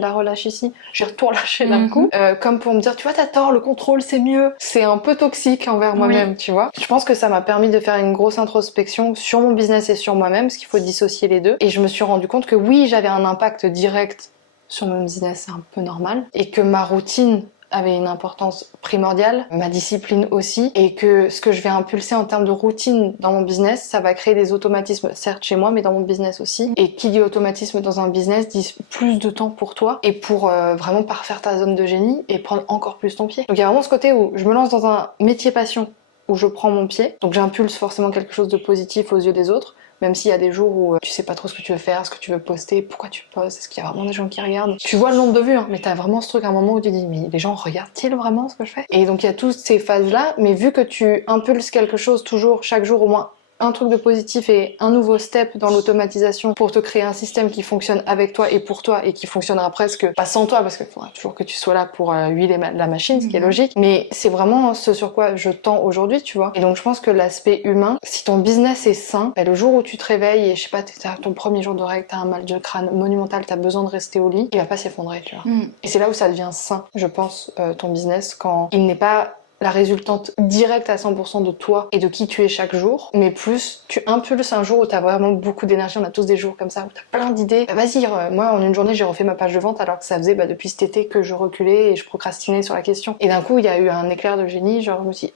j'ai tout relâché d'un coup, comme pour me dire tu vois t'as tort, le contrôle c'est mieux. C'est un peu toxique envers moi-même, tu vois. Je pense que ça m'a permis de faire une grosse introspection sur mon business et sur moi-même, parce qu'il faut dissocier les deux. Et je me suis rendu compte que oui, j'avais un impact direct sur mon business, c'est un peu normal, et que ma routine avait une importance primordiale, ma discipline aussi, et que ce que je vais impulser en termes de routine dans mon business, ça va créer des automatismes, certes chez moi, mais dans mon business aussi. Et qui dit automatisme dans un business dit plus de temps pour toi et pour vraiment parfaire ta zone de génie et prendre encore plus ton pied. Donc il y a vraiment ce côté où je me lance dans un métier passion où je prends mon pied, donc j'impulse forcément quelque chose de positif aux yeux des autres. Même s'il y a des jours où tu sais pas trop ce que tu veux faire, ce que tu veux poster, pourquoi tu postes, est-ce qu'il y a vraiment des gens qui regardent. Tu vois le nombre de vues, hein, mais t'as vraiment ce truc à un moment où tu dis mais les gens regardent-ils vraiment ce que je fais. Et donc il y a toutes ces phases-là, mais vu que tu impulses quelque chose toujours, chaque jour au moins un truc de positif et un nouveau step dans l'automatisation pour te créer un système qui fonctionne avec toi et pour toi et qui fonctionnera presque pas sans toi parce qu'il faudra toujours que tu sois là pour huiler la machine, ce qui est logique, mais c'est vraiment ce sur quoi je tends aujourd'hui, tu vois. Et donc je pense que l'aspect humain, si ton business est sain, le jour où tu te réveilles et je sais pas, t'as ton premier jour de règle, t'as un mal de crâne monumental, t'as besoin de rester au lit, il va pas s'effondrer, tu vois. Et c'est là où ça devient sain, je pense, ton business, quand il n'est pas la résultante directe à 100% de toi et de qui tu es chaque jour, mais plus tu impulses un jour où t'as vraiment beaucoup d'énergie. On a tous des jours comme ça où t'as plein d'idées. Vas-y, moi en une journée j'ai refait ma page de vente alors que ça faisait depuis cet été que je reculais et je procrastinais sur la question. Et d'un coup il y a eu un éclair de génie, genre je me suis dit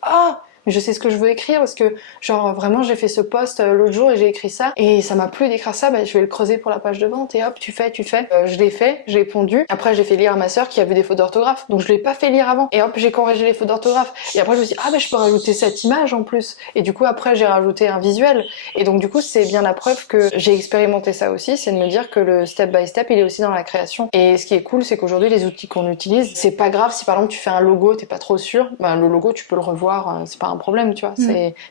mais je sais ce que je veux écrire parce que genre vraiment j'ai fait ce post l'autre jour et j'ai écrit ça et ça m'a plu d'écrire ça, je vais le creuser pour la page de vente et hop tu fais. Je l'ai fait, j'ai pondu. Après j'ai fait lire à ma sœur qui a vu des fautes d'orthographe, donc je l'ai pas fait lire avant et hop j'ai corrigé les fautes d'orthographe et après je me suis dit je peux rajouter cette image en plus et du coup après j'ai rajouté un visuel et donc du coup c'est bien la preuve que j'ai expérimenté ça aussi, c'est de me dire que le step by step il est aussi dans la création. Et ce qui est cool c'est qu'aujourd'hui les outils qu'on utilise, c'est pas grave si par exemple tu fais un logo, t'es pas trop sûr, le logo tu peux le revoir, c'est pas un problème, tu vois,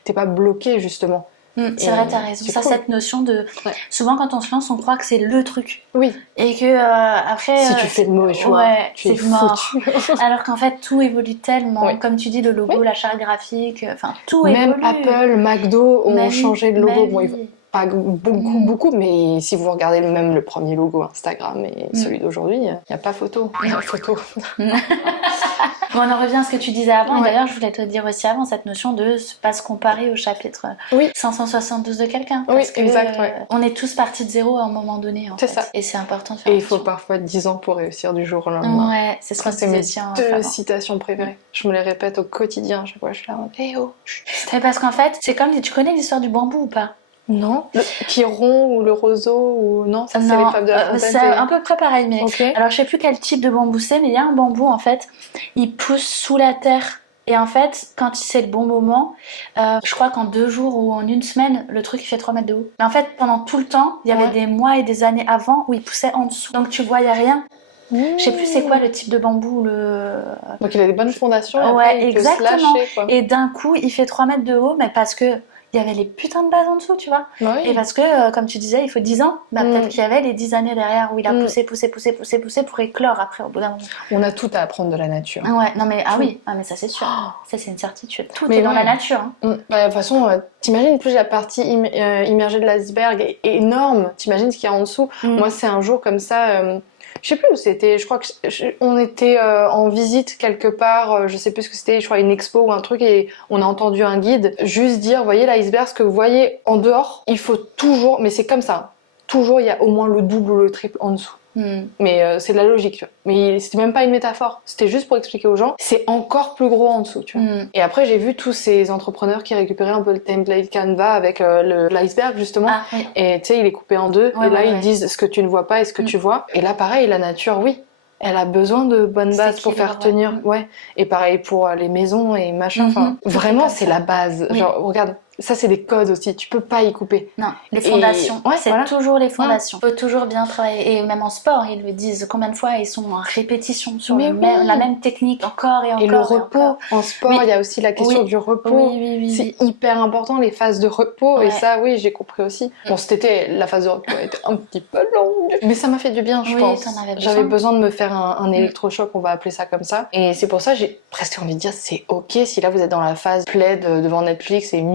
t'es pas bloqué justement. C'est vrai, t'as raison. Ça, cool. Cette notion de... Souvent, quand on se lance, on croit que c'est le truc. Oui. Et que après... Si tu fais le mauvais choix, tu es mort. Alors qu'en fait, tout évolue tellement. Oui. Comme tu dis, le logo, la charte graphique, enfin, tout évolue. Même Apple, McDo ont changé de logo. Bon, pas beaucoup, mais si vous regardez même le premier logo Instagram et celui d'aujourd'hui, il n'y a pas photo. Il y a photo. Bon, on en revient à ce que tu disais avant, et d'ailleurs je voulais te dire aussi avant cette notion de pas se comparer au chapitre 572 de quelqu'un. Parce que on est tous partis de zéro à un moment donné en fait. Ça. Et c'est important de faire et il faut parfois 10 ans pour réussir du jour au lendemain. Ouais, c'est ce que c'est mes deux citations préférées. Je me les répète au quotidien, chaque fois je suis là, Mais parce qu'en fait, c'est comme, tu connais l'histoire du bambou ou pas? Non. Qui est rond ou le roseau ou non, ça c'est les fables de la fontaine. C'est à peu près pareil, mais alors je sais plus quel type de bambou c'est, mais il y a un bambou en fait, il pousse sous la terre. Et en fait, quand c'est le bon moment, je crois qu'en 2 jours ou en 1 semaine, le truc il fait 3 mètres de haut. Mais en fait, pendant tout le temps, il y avait des mois et des années avant où il poussait en dessous. Donc tu voyais rien. Je sais plus c'est quoi le type de bambou. Donc il a des bonnes fondations. Et ouais, après, il exactement. peut se lâcher, quoi. Et d'un coup, il fait 3 mètres de haut, mais parce que il y avait les putains de bases en dessous, tu vois. Oui. Et parce que, comme tu disais, il faut 10 ans. Peut-être qu'il y avait les 10 années derrière où il a poussé pour éclore après, au bout d'un moment. On a tout à apprendre de la nature. Ouais, non mais, mais ça c'est sûr. Ça c'est une certitude. Tout est dans la nature. Hein. De toute façon, t'imagines, plus la partie immergée de l'iceberg est énorme. T'imagines ce qu'il y a en dessous. Moi, c'est un jour comme ça... Je sais plus où c'était, je crois que on était en visite quelque part, je sais plus ce que c'était, je crois une expo ou un truc, et on a entendu un guide juste dire, voyez l'iceberg, ce que vous voyez en dehors, il faut toujours, mais c'est comme ça, toujours il y a au moins le double ou le triple en dessous. Mais c'est de la logique, tu vois. Mais c'était même pas une métaphore, c'était juste pour expliquer aux gens, c'est encore plus gros en dessous, tu vois. Et après j'ai vu tous ces entrepreneurs qui récupéraient un peu le template Canva avec l'iceberg justement, et tu sais il est coupé en deux, et là ils disent ce que tu ne vois pas et ce que tu vois. Et là pareil, la nature, oui, elle a besoin de bonnes bases pour faire tenir, Et pareil pour les maisons et machin, enfin vraiment c'est la base. Genre regarde, ça c'est des codes aussi, tu peux pas y couper. Non, les fondations, c'est toujours les fondations. Il faut toujours bien travailler, et même en sport, ils le disent, combien de fois ils sont en répétition sur la même technique, encore et encore. Et le repos, en sport, il y a aussi la question du repos. C'est hyper important, les phases de repos, et ça, oui, j'ai compris aussi. Bon, cet été, la phase de repos était un petit peu longue, mais ça m'a fait du bien, je pense. J'avais besoin de me faire un électrochoc, on va appeler ça comme ça. Et c'est pour ça, j'ai presque envie de dire, c'est ok si là vous êtes dans la phase plaid devant Netflix et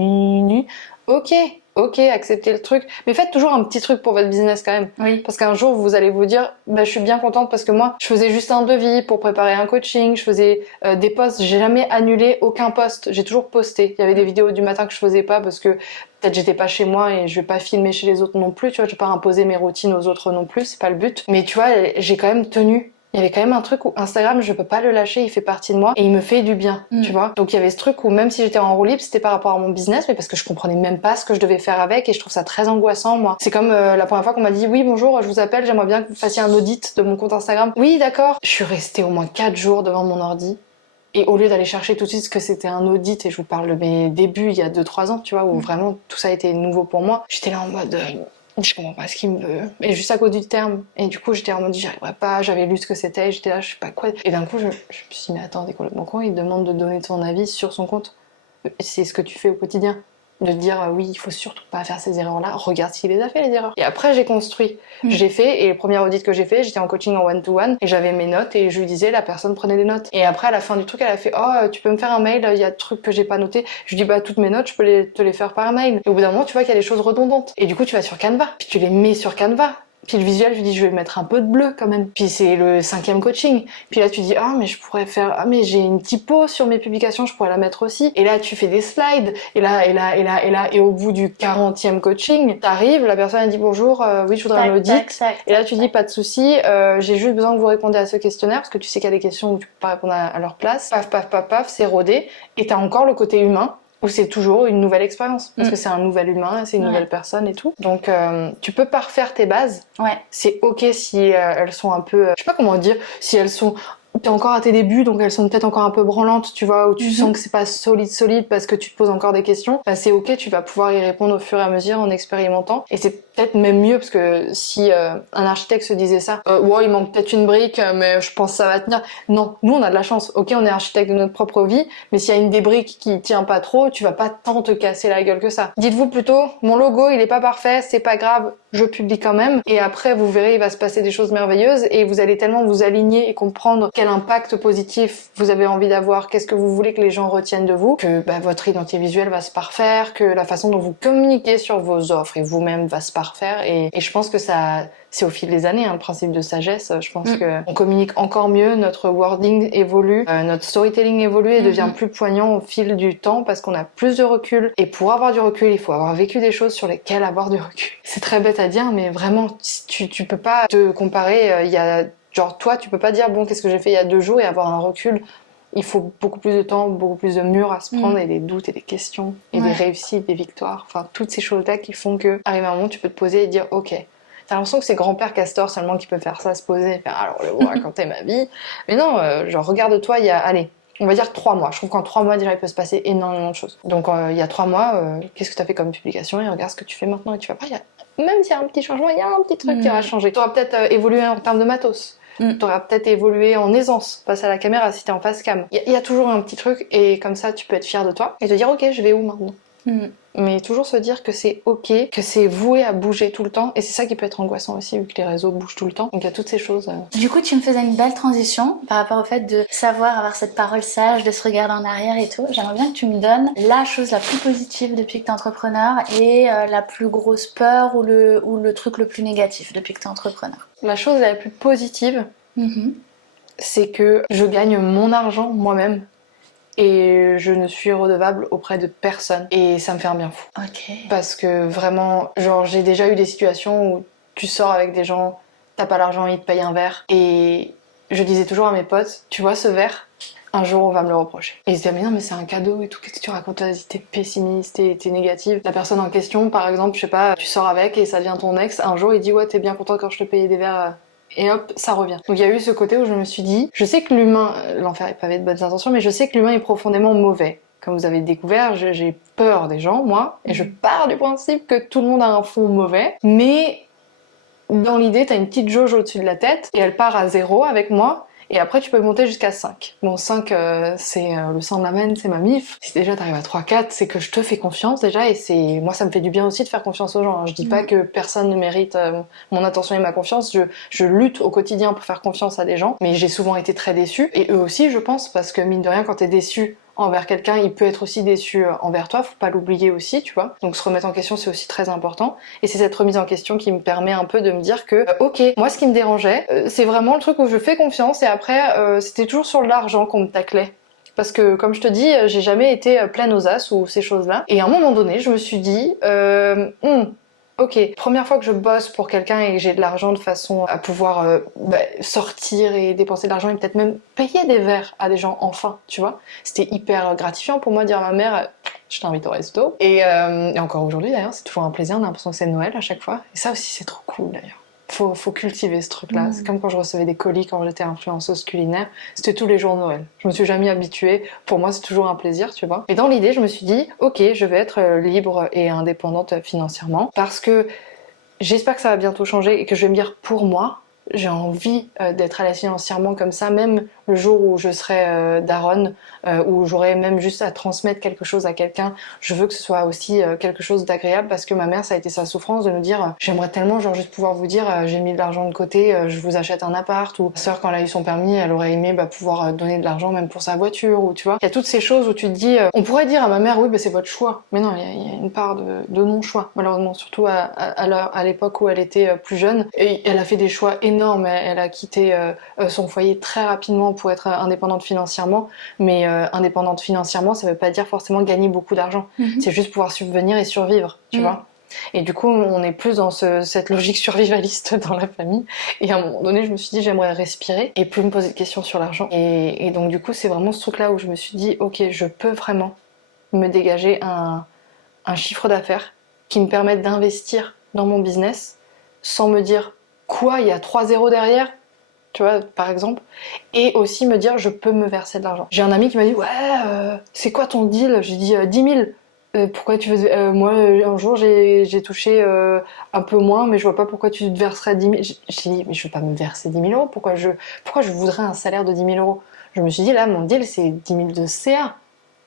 ok, acceptez le truc, mais faites toujours un petit truc pour votre business quand même, parce qu'un jour vous allez vous dire, je suis bien contente parce que moi je faisais juste un devis pour préparer un coaching, je faisais des posts, j'ai jamais annulé aucun post, j'ai toujours posté. Il y avait des vidéos du matin que je faisais pas parce que peut-être j'étais pas chez moi et je vais pas filmer chez les autres non plus, tu vois, je vais pas imposer mes routines aux autres non plus, c'est pas le but, mais tu vois, j'ai quand même tenu. Il y avait quand même un truc où Instagram, je peux pas le lâcher, il fait partie de moi et il me fait du bien, tu vois. Donc il y avait ce truc où même si j'étais en roue libre, c'était par rapport à mon business, mais parce que je comprenais même pas ce que je devais faire avec, et je trouve ça très angoissant, moi. C'est comme la première fois qu'on m'a dit, oui, bonjour, je vous appelle, j'aimerais bien que vous fassiez un audit de mon compte Instagram. Oui, d'accord. Je suis restée au moins 4 jours devant mon ordi. Et au lieu d'aller chercher tout de suite ce que c'était un audit, et je vous parle de mes débuts il y a 2-3 ans, tu vois, où vraiment tout ça a été nouveau pour moi, j'étais là en mode... je comprends pas ce qu'il me veut. Et juste à cause du terme. Et du coup, j'étais en mode, j'y arriverais pas, j'avais lu ce que c'était, j'étais là, je sais pas quoi. Et d'un coup, je me suis dit, mais attends, t'es complètement con, il te demande de donner ton avis sur son compte. C'est ce que tu fais au quotidien. De dire, oui, il faut surtout pas faire ces erreurs-là, regarde s'il les a fait, les erreurs. Et après, j'ai construit. J'ai fait, et le premier audit que j'ai fait, j'étais en coaching en one-to-one, et j'avais mes notes, et je lui disais, la personne prenait des notes. Et après, à la fin du truc, elle a fait, tu peux me faire un mail, il y a des trucs que j'ai pas notés. Je lui dis, toutes mes notes, je peux te les faire par mail. Et au bout d'un moment, tu vois qu'il y a des choses redondantes. Et du coup, tu vas sur Canva, puis tu les mets sur Canva. Puis le visuel, je lui dis, je vais mettre un peu de bleu quand même. Puis c'est le 5e coaching. Puis là, tu dis, mais je pourrais faire, mais j'ai une typo sur mes publications, je pourrais la mettre aussi. Et là, tu fais des slides. Et là. Et au bout du 40e coaching, t'arrives, la personne elle dit, bonjour, oui, je voudrais un audit. Et là, tu dis, pas de souci, j'ai juste besoin que vous répondiez à ce questionnaire, parce que tu sais qu'il y a des questions où tu peux pas répondre à leur place. Paf, c'est rodé. Et t'as encore le côté humain, où c'est toujours une nouvelle expérience, parce que c'est un nouvel humain, c'est une nouvelle personne et tout. Donc tu peux parfaire tes bases. C'est ok si elles sont un peu, je sais pas comment dire, si elles sont, t'es encore à tes débuts, donc elles sont peut-être encore un peu branlantes, tu vois, où tu sens que c'est pas solide parce que tu te poses encore des questions. C'est ok, tu vas pouvoir y répondre au fur et à mesure en expérimentant. Et c'est peut-être même mieux, parce que si un architecte se disait ça, il manque peut-être une brique, mais je pense que ça va tenir. Non, nous on a de la chance. Ok, on est architecte de notre propre vie, mais s'il y a une des briques qui tient pas trop, tu vas pas tant te casser la gueule que ça. Dites-vous plutôt, mon logo il est pas parfait, c'est pas grave, je publie quand même. Et après vous verrez, il va se passer des choses merveilleuses, et vous allez tellement vous aligner et comprendre quel impact positif vous avez envie d'avoir, qu'est-ce que vous voulez que les gens retiennent de vous, que votre identité visuelle va se parfaire, que la façon dont vous communiquez sur vos offres et vous-même va se parfaire. Et je pense que ça, c'est au fil des années, le principe de sagesse. Je pense qu'on communique encore mieux, notre wording évolue, notre storytelling évolue et devient plus poignant au fil du temps, parce qu'on a plus de recul. Et pour avoir du recul, il faut avoir vécu des choses sur lesquelles avoir du recul. C'est très bête à dire, mais vraiment, tu peux pas te comparer. Il y a genre toi, tu peux pas dire bon, qu'est-ce que j'ai fait il y a 2 jours, et avoir un recul. Il faut beaucoup plus de temps, beaucoup plus de murs à se prendre, et des doutes et des questions, et des réussites, des victoires, enfin toutes ces choses-là qui font que, arrivé à un moment, tu peux te poser et dire ok. T'as l'impression que c'est grand-père Castor seulement qui peut faire ça, se poser et faire alors je vais vous raconter ma vie. Mais non, genre regarde-toi, il y a, allez, on va dire 3 mois. Je trouve qu'en 3 mois déjà il peut se passer énormément de choses. Donc il y a 3 mois, qu'est-ce que t'as fait comme publication, et regarde ce que tu fais maintenant, et tu vas pas, même s'il y a un petit changement, il y a un petit truc qui va changer. T'auras peut-être évolué en termes de matos. T'auras peut-être évolué en aisance face à la caméra si t'es en face cam. Il y a toujours un petit truc, et comme ça tu peux être fier de toi et te dire ok, je vais où maintenant. mais toujours se dire que c'est ok, que c'est voué à bouger tout le temps, et c'est ça qui peut être angoissant aussi vu que les réseaux bougent tout le temps. Donc il y a toutes ces choses. Du coup, tu me faisais une belle transition par rapport au fait de savoir avoir cette parole sage, de se regarder en arrière et tout. J'aimerais bien que tu me donnes la chose la plus positive depuis que t'es entrepreneur et la plus grosse peur ou le truc le plus négatif depuis que t'es entrepreneur. La chose la plus positive, c'est que je gagne mon argent moi-même et je ne suis redevable auprès de personne. Et ça me fait un bien fou. Ok. Parce que vraiment, genre j'ai déjà eu des situations où tu sors avec des gens, t'as pas l'argent, ils te payent un verre. Et je disais toujours à mes potes, tu vois ce verre, un jour on va me le reprocher. Et ils se disaient mais non mais c'est un cadeau et tout, qu'est-ce que tu racontes, vas-y t'es pessimiste, t'es négative. La personne en question par exemple, je sais pas, tu sors avec et ça devient ton ex, un jour il dit ouais t'es bien content quand je te payais des verres et hop, ça revient. Donc il y a eu ce côté où je me suis dit, je sais que l'humain, l'enfer est pavé de bonnes intentions, mais je sais que l'humain est profondément mauvais. Comme vous avez découvert, j'ai peur des gens, moi, et je pars du principe que tout le monde a un fond mauvais, mais dans l'idée, t'as une petite jauge au-dessus de la tête, et elle part à 0 avec moi, et après tu peux monter jusqu'à 5. Bon, 5, c'est le sang de la veine, c'est ma mif. Si déjà t'arrives à 3-4, c'est que je te fais confiance déjà, et moi ça me fait du bien aussi de faire confiance aux gens. Je dis pas que personne ne mérite mon attention et ma confiance, je lutte au quotidien pour faire confiance à des gens, mais j'ai souvent été très déçue, et eux aussi je pense, parce que mine de rien, quand t'es déçu envers quelqu'un, il peut être aussi déçu envers toi, faut pas l'oublier aussi, tu vois. Donc se remettre en question, c'est aussi très important. Et c'est cette remise en question qui me permet un peu de me dire que, ok, moi ce qui me dérangeait, c'est vraiment le truc où je fais confiance, et après, c'était toujours sur l'argent qu'on me taclait. Parce que, comme je te dis, j'ai jamais été pleine aux as ou ces choses-là. Et à un moment donné, je me suis dit, ok, première fois que je bosse pour quelqu'un et que j'ai de l'argent de façon à pouvoir sortir et dépenser de l'argent et peut-être même payer des verres à des gens enfin, tu vois. C'était hyper gratifiant pour moi de dire à ma mère je t'invite au resto. Et encore aujourd'hui d'ailleurs, c'est toujours un plaisir, on a l'impression que c'est Noël à chaque fois. Et ça aussi c'est trop cool d'ailleurs. Faut cultiver ce truc-là. C'est comme quand je recevais des colis quand j'étais influenceuse culinaire. C'était tous les jours Noël. Je me suis jamais habituée. Pour moi, c'est toujours un plaisir, tu vois. Et dans l'idée, je me suis dit, ok, je vais être libre et indépendante financièrement parce que j'espère que ça va bientôt changer et que je vais me dire pour moi, j'ai envie d'être à l'aise financièrement comme ça, même le jour où je serai daronne, où j'aurai même juste à transmettre quelque chose à quelqu'un, je veux que ce soit aussi quelque chose d'agréable parce que ma mère, ça a été sa souffrance de nous dire j'aimerais tellement genre juste pouvoir vous dire j'ai mis de l'argent de côté, je vous achète un appart, ou ma sœur quand elle a eu son permis, elle aurait aimé pouvoir donner de l'argent même pour sa voiture, ou tu vois. Il y a toutes ces choses où tu te dis, on pourrait dire à ma mère oui c'est votre choix, mais non, il y a une part de mon choix, malheureusement, surtout à l'époque où elle était plus jeune, et elle a fait des choix énormes, elle a quitté son foyer très rapidement pour être indépendante financièrement, mais indépendante financièrement, ça veut pas dire forcément gagner beaucoup d'argent. C'est juste pouvoir subvenir et survivre, tu vois. Et du coup, on est plus dans cette logique survivaliste dans la famille. Et à un moment donné, je me suis dit, j'aimerais respirer et plus me poser de questions sur l'argent. Et donc, du coup, c'est vraiment ce truc-là où je me suis dit, ok, je peux vraiment me dégager un chiffre d'affaires qui me permette d'investir dans mon business sans me dire, quoi, il y a 3 zéros derrière ? Tu vois, par exemple, et aussi me dire je peux me verser de l'argent. J'ai un ami qui m'a dit ouais, c'est quoi ton deal ? J'ai dit 10 000. Pourquoi tu veux moi un jour j'ai touché un peu moins, mais je vois pas pourquoi tu te verserais 10 000. J'ai dit mais je veux pas me verser 10 000 euros. Pourquoi je voudrais un salaire de 10 000 euros ? Je me suis dit là mon deal c'est 10 000 de CA.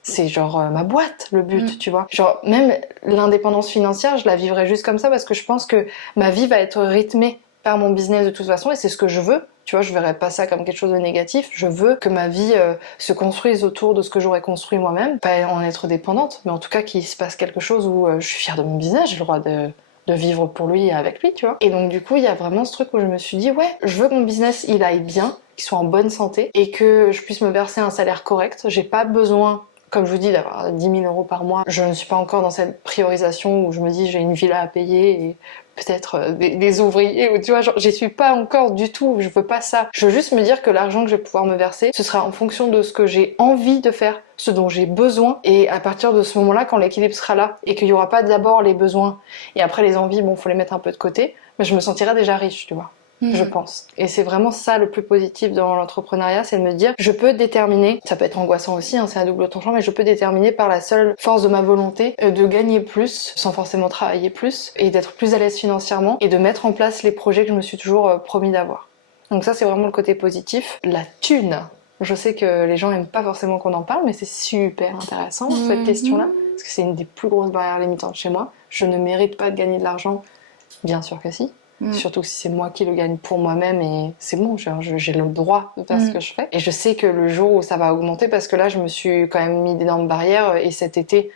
C'est genre ma boîte le but, tu vois. Genre même l'indépendance financière, je la vivrais juste comme ça parce que je pense que ma vie va être rythmée par mon business de toute façon et c'est ce que je veux. Tu vois, je verrais pas ça comme quelque chose de négatif. Je veux que ma vie se construise autour de ce que j'aurais construit moi-même. Pas en être dépendante, mais en tout cas qu'il se passe quelque chose où je suis fière de mon business, j'ai le droit de vivre pour lui et avec lui, tu vois. Et donc du coup, il y a vraiment ce truc où je me suis dit, ouais, je veux que mon business, il aille bien, qu'il soit en bonne santé, et que je puisse me verser un salaire correct. J'ai pas besoin, comme je vous dis, d'avoir 10 000 euros par mois. Je ne suis pas encore dans cette priorisation où je me dis, j'ai une villa à payer et peut-être des ouvriers, ou tu vois, genre, j'y suis pas encore du tout, je veux pas ça. Je veux juste me dire que l'argent que je vais pouvoir me verser, ce sera en fonction de ce que j'ai envie de faire, ce dont j'ai besoin, et à partir de ce moment-là, quand l'équilibre sera là, et qu'il y aura pas d'abord les besoins, et après les envies, bon, faut les mettre un peu de côté, mais je me sentirai déjà riche, tu vois. Je pense. Et c'est vraiment ça le plus positif dans l'entrepreneuriat, c'est de me dire, je peux déterminer, ça peut être angoissant aussi, hein, c'est à double tranchant, mais je peux déterminer par la seule force de ma volonté de gagner plus, sans forcément travailler plus, et d'être plus à l'aise financièrement, et de mettre en place les projets que je me suis toujours promis d'avoir. Donc ça, c'est vraiment le côté positif. La thune. Je sais que les gens aiment pas forcément qu'on en parle, mais c'est super intéressant, cette question-là. parce que c'est une des plus grosses barrières limitantes chez moi. Je ne mérite pas de gagner de l'argent. Bien sûr que si. Surtout que si c'est moi qui le gagne pour moi-même et c'est bon, j'ai le droit de faire ce que je fais. Et je sais que le jour où ça va augmenter, parce que là je me suis quand même mis d'énormes barrières et cet été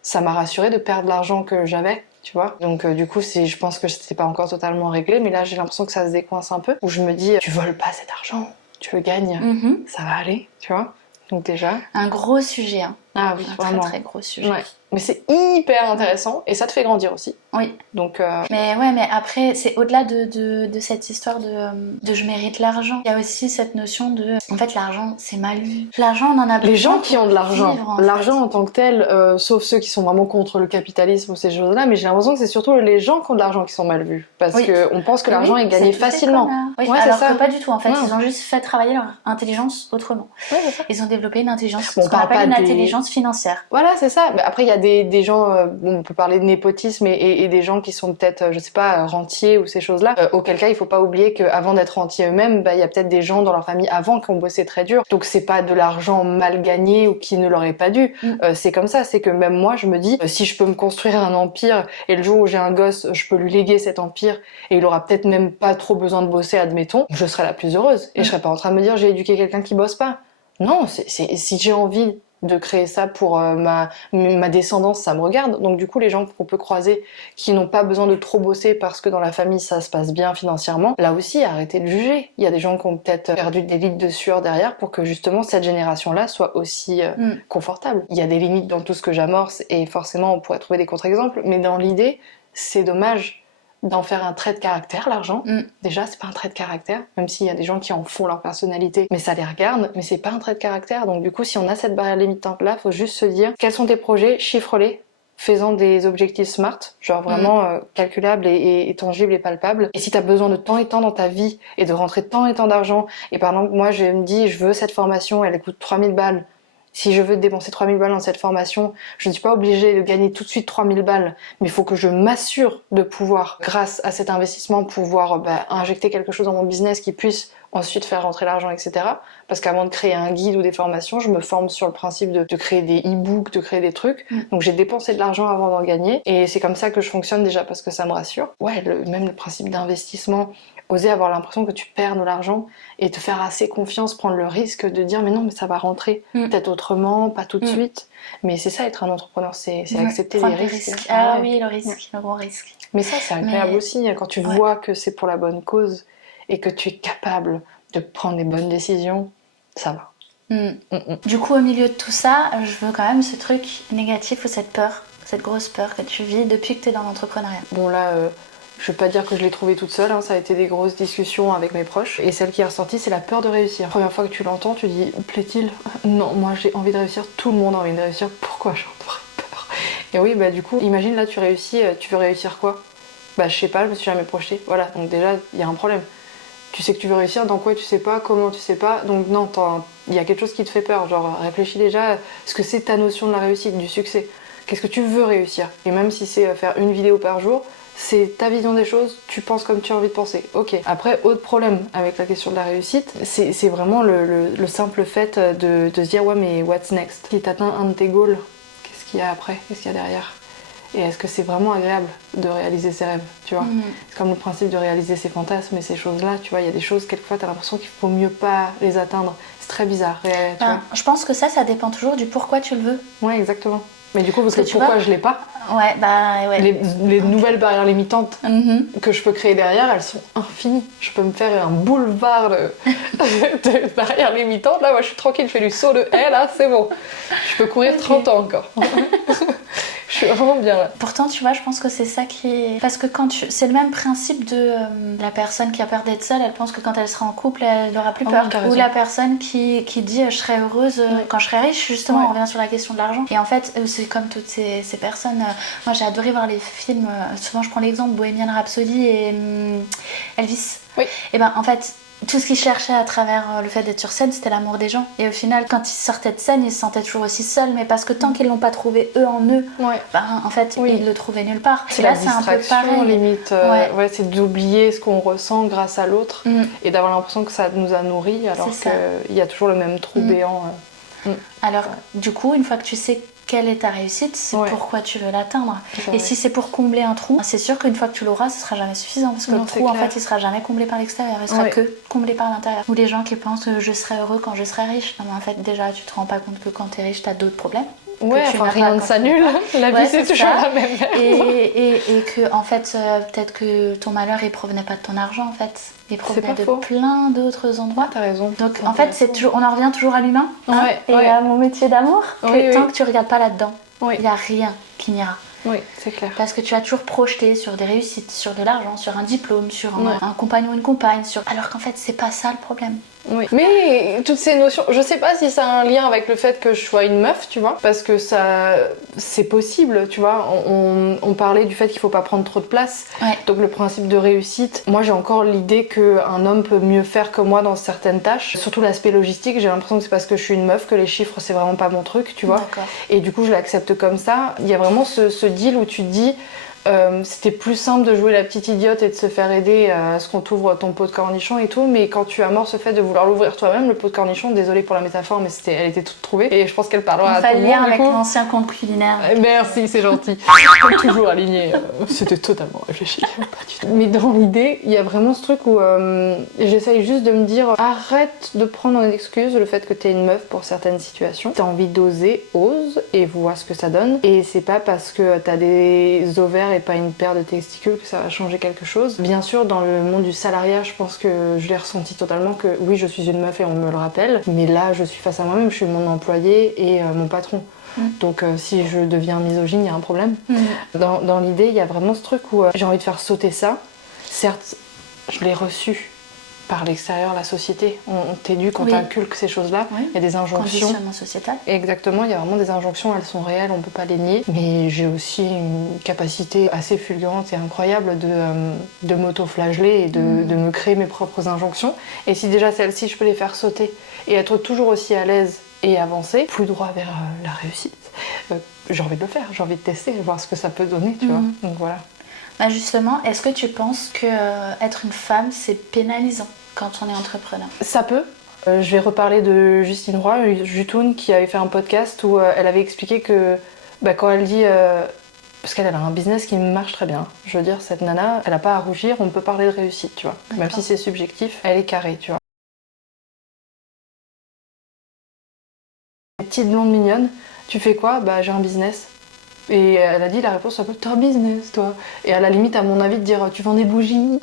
ça m'a rassurée de perdre l'argent que j'avais, tu vois. Donc du coup je pense que c'était pas encore totalement réglé, mais là j'ai l'impression que ça se décoince un peu, où je me dis tu voles pas cet argent, tu le gagnes, ça va aller, tu vois. Donc déjà... Un gros sujet, hein. Ah oui, un vraiment. très très gros sujet. Ouais. Mais c'est hyper intéressant et ça te fait grandir aussi. Oui. Donc mais après c'est au-delà de cette histoire de je mérite l'argent. Il y a aussi cette notion de en fait l'argent c'est mal vu. L'argent on en a besoin. Les gens qui ont de l'argent, l'argent en tant que tel, sauf ceux qui sont vraiment contre le capitalisme ou ces choses-là, mais j'ai l'impression que c'est surtout les gens qui ont de l'argent qui sont mal vus parce que on pense que l'argent est gagné facilement. Oui, ouais, alors c'est ça. que pas du tout en fait. Ils ont juste fait travailler leur intelligence autrement. Ouais, c'est ça. Ils ont développé une intelligence, Bon, ce qu'on appelle une intelligence financière. Voilà, c'est ça. Mais après, il y a des gens, on peut parler de népotisme et des gens qui sont peut-être, je sais pas, rentiers ou ces choses-là. Auquel cas, il faut pas oublier qu'avant d'être rentiers eux-mêmes, il y a peut-être des gens dans leur famille avant qui ont bossé très dur. Donc c'est pas de l'argent mal gagné ou qui ne leur est pas dû. C'est comme ça. C'est que même moi, je me dis, si je peux me construire un empire et le jour où j'ai un gosse, je peux lui léguer cet empire et il aura peut-être même pas trop besoin de bosser, admettons, je serai la plus heureuse. Et je serai pas en train de me dire, j'ai éduqué quelqu'un qui bosse pas. Non, si j'ai envie de créer ça pour ma descendance, ça me regarde. Donc du coup, les gens qu'on peut croiser qui n'ont pas besoin de trop bosser parce que dans la famille ça se passe bien financièrement, là aussi, arrêtez de juger. Il y a des gens qui ont peut-être perdu des litres de sueur derrière pour que justement cette génération-là soit aussi confortable. Il y a des limites dans tout ce que j'amorce et forcément on pourrait trouver des contre-exemples, mais dans l'idée, c'est dommage d'en faire un trait de caractère, l'argent. Déjà, c'est pas un trait de caractère, même s'il y a des gens qui en font leur personnalité, mais ça les regarde, mais c'est pas un trait de caractère. Donc du coup, si on a cette barrière limitante-là, faut juste se dire quels sont tes projets, chiffre-les, fais-en des objectifs smart, genre vraiment calculables et tangibles et palpables. Et si t'as besoin de temps et temps dans ta vie et de rentrer temps et temps d'argent, et par exemple, moi je me dis, je veux cette formation, elle coûte 3000 balles, si je veux dépenser 3000 balles dans cette formation, je ne suis pas obligée de gagner tout de suite 3000 balles, mais il faut que je m'assure de pouvoir, grâce à cet investissement, pouvoir injecter quelque chose dans mon business qui puisse ensuite faire rentrer l'argent, etc. Parce qu'avant de créer un guide ou des formations, je me forme sur le principe de créer des e-books, de créer des trucs. Donc j'ai dépensé de l'argent avant d'en gagner, et c'est comme ça que je fonctionne déjà, parce que ça me rassure. Ouais, même le principe d'investissement, oser avoir l'impression que tu perds de l'argent et te faire assez confiance, prendre le risque de dire mais non, mais ça va rentrer, peut-être autrement, pas tout de suite. Mais c'est ça, être un entrepreneur, c'est accepter les risques. Ah oui, le risque, le gros risque. Mais ça, c'est agréable aussi, quand tu vois que c'est pour la bonne cause et que tu es capable de prendre les bonnes décisions, ça va. Du coup, au milieu de tout ça, je veux quand même ce truc négatif ou cette peur, cette grosse peur que tu vis depuis que tu es dans l'entrepreneuriat. Bon là, je vais pas dire que je l'ai trouvée toute seule, ça a été des grosses discussions avec mes proches. Et celle qui est ressortie, c'est la peur de réussir. Première fois que tu l'entends, tu dis, plaît-il ? Non, moi j'ai envie de réussir, tout le monde a envie de réussir, pourquoi j'en aurais peur ? Et oui, du coup, imagine là, tu réussis, tu veux réussir quoi ? Je sais pas, je me suis jamais projetée. Voilà, donc déjà, il y a un problème. Tu sais que tu veux réussir, dans quoi tu sais pas, comment tu sais pas, donc non, il y a quelque chose qui te fait peur, genre réfléchis déjà à ce que c'est ta notion de la réussite, du succès. Qu'est-ce que tu veux réussir ? Et même si c'est faire une vidéo par jour, c'est ta vision des choses, tu penses comme tu as envie de penser. Ok. Après, autre problème avec la question de la réussite, c'est vraiment le simple fait de se dire ouais mais what's next ? Si t'atteins un de tes goals, qu'est-ce qu'il y a après ? Qu'est-ce qu'il y a derrière ? Et est-ce que c'est vraiment agréable de réaliser ses rêves, tu vois ? C'est comme le principe de réaliser ses fantasmes et ces choses-là, tu vois, il y a des choses, quelquefois, t'as l'impression qu'il faut mieux pas les atteindre. C'est très bizarre, tu vois. Je pense que ça dépend toujours du pourquoi tu le veux. Ouais, exactement. Mais du coup, parce que pourquoi je l'ai pas ? Ouais. Les nouvelles barrières limitantes que je peux créer derrière, elles sont infinies. Je peux me faire un boulevard de barrières limitantes. Là, moi, je suis tranquille, je fais du saut de haie, là, c'est bon. Je peux courir 30 ans encore. Je suis vraiment bien là. Pourtant, tu vois, je pense que c'est ça qui est... Parce que c'est le même principe de la personne qui a peur d'être seule, elle pense que quand elle sera en couple, elle n'aura plus peur. Ou la personne qui dit je serai heureuse quand je serai riche, justement, on revient sur la question de l'argent. Et en fait, c'est comme toutes ces personnes. Moi, j'ai adoré voir les films. Souvent, je prends l'exemple Bohemian Rhapsody et Elvis. Oui. Et en fait... Tout ce qu'ils cherchaient à travers le fait d'être sur scène, c'était l'amour des gens. Et au final, quand ils sortaient de scène, ils se sentaient toujours aussi seuls, mais parce que tant qu'ils l'ont pas trouvé eux en eux, en fait, ils le trouvaient nulle part. C'est la distraction, limite. C'est d'oublier ce qu'on ressent grâce à l'autre et d'avoir l'impression que ça nous a nourris, alors qu'il y a toujours le même trou béant. Alors, du coup, une fois que tu sais quelle est ta réussite, c'est pourquoi tu veux l'atteindre. Et vrai. si c'est pour combler un trou, c'est sûr qu'une fois que tu l'auras, ce sera jamais suffisant parce que le trou, en fait, il sera jamais comblé par l'extérieur, il sera que comblé par l'intérieur. Ou les gens qui pensent je serai heureux quand je serai riche. Non, mais en fait, déjà, tu te rends pas compte que quand t'es riche, t'as d'autres problèmes. Ouais, enfin, rien ne s'annule. La vie, c'est toujours la même. Et que, en fait, peut-être que ton malheur, il provenait pas de ton argent, en fait. Il provenait de plein d'autres endroits. T'as raison. Donc, en fait, on en revient toujours à l'humain. Et à mon métier d'amour. Tant que tu regardes pas là-dedans, il n'y a rien qui n'ira. Oui, c'est clair. Parce que tu as toujours projeté sur des réussites, sur de l'argent, sur un diplôme, sur un compagnon ou une compagne, alors qu'en fait, c'est pas ça le problème. Oui. Mais toutes ces notions, je sais pas si ça a un lien avec le fait que je sois une meuf, tu vois, parce que ça, c'est possible, tu vois. On parlait du fait qu'il faut pas prendre trop de place. Donc le principe de réussite, moi j'ai encore l'idée qu'un homme peut mieux faire que moi dans certaines tâches. Surtout l'aspect logistique, j'ai l'impression que c'est parce que je suis une meuf que les chiffres c'est vraiment pas mon truc, tu vois. Et du coup je l'accepte comme ça. Il y a vraiment ce deal où tu te dis c'était plus simple de jouer la petite idiote et de se faire aider à ce qu'on t'ouvre ton pot de cornichon et tout, mais quand tu amorces ce fait de vouloir l'ouvrir toi-même, le pot de cornichon, désolée pour la métaphore, mais elle était toute trouvée et je pense qu'elle parlera à tout le monde. On fait le lien avec l'ancien conte culinaire. Merci, c'est gentil. Toujours aligné. C'était totalement réfléchi. Pas du tout. Mais dans l'idée, il y a vraiment ce truc où j'essaye juste de me dire arrête de prendre en excuse le fait que t'es une meuf pour certaines situations. T'as envie d'oser, ose et vois ce que ça donne. Et c'est pas parce que t'as des ovaires et pas une paire de testicules que ça va changer quelque chose. Bien sûr, dans le monde du salariat, je pense que je l'ai ressenti totalement que oui, je suis une meuf et on me le rappelle, mais là, je suis face à moi-même, je suis mon employé et mon patron. Donc si je deviens misogyne, il y a un problème. Dans l'idée, il y a vraiment ce truc où j'ai envie de faire sauter ça. Certes, je l'ai reçu par l'extérieur, la société. On t'éduque, on t'inculque ces choses-là. Il y a des injonctions. Conditionnement sociétal. Exactement, il y a vraiment des injonctions, elles sont réelles, on peut pas les nier. Mais j'ai aussi une capacité assez fulgurante et incroyable de m'auto-flageller et de me créer mes propres injonctions. Et si déjà celles-ci, je peux les faire sauter et être toujours aussi à l'aise et avancer, plus droit vers la réussite, j'ai envie de le faire, j'ai envie de tester, voir ce que ça peut donner, tu vois. Donc voilà. Bah justement, est-ce que tu penses que être une femme, c'est pénalisant quand on est entrepreneur? Ça peut. Je vais reparler de Justine Roy, Jutoun, qui avait fait un podcast où elle avait expliqué que quand elle dit... parce qu'elle a un business qui marche très bien. Je veux dire, cette nana, elle a pas à rougir, on peut parler de réussite, tu vois. Même si c'est subjectif, elle est carrée, tu vois. Petite blonde mignonne, tu fais quoi? Bah j'ai un business. Et elle a dit la réponse, t'as un business toi. Et à la limite, à mon avis, de dire tu vends des bougies,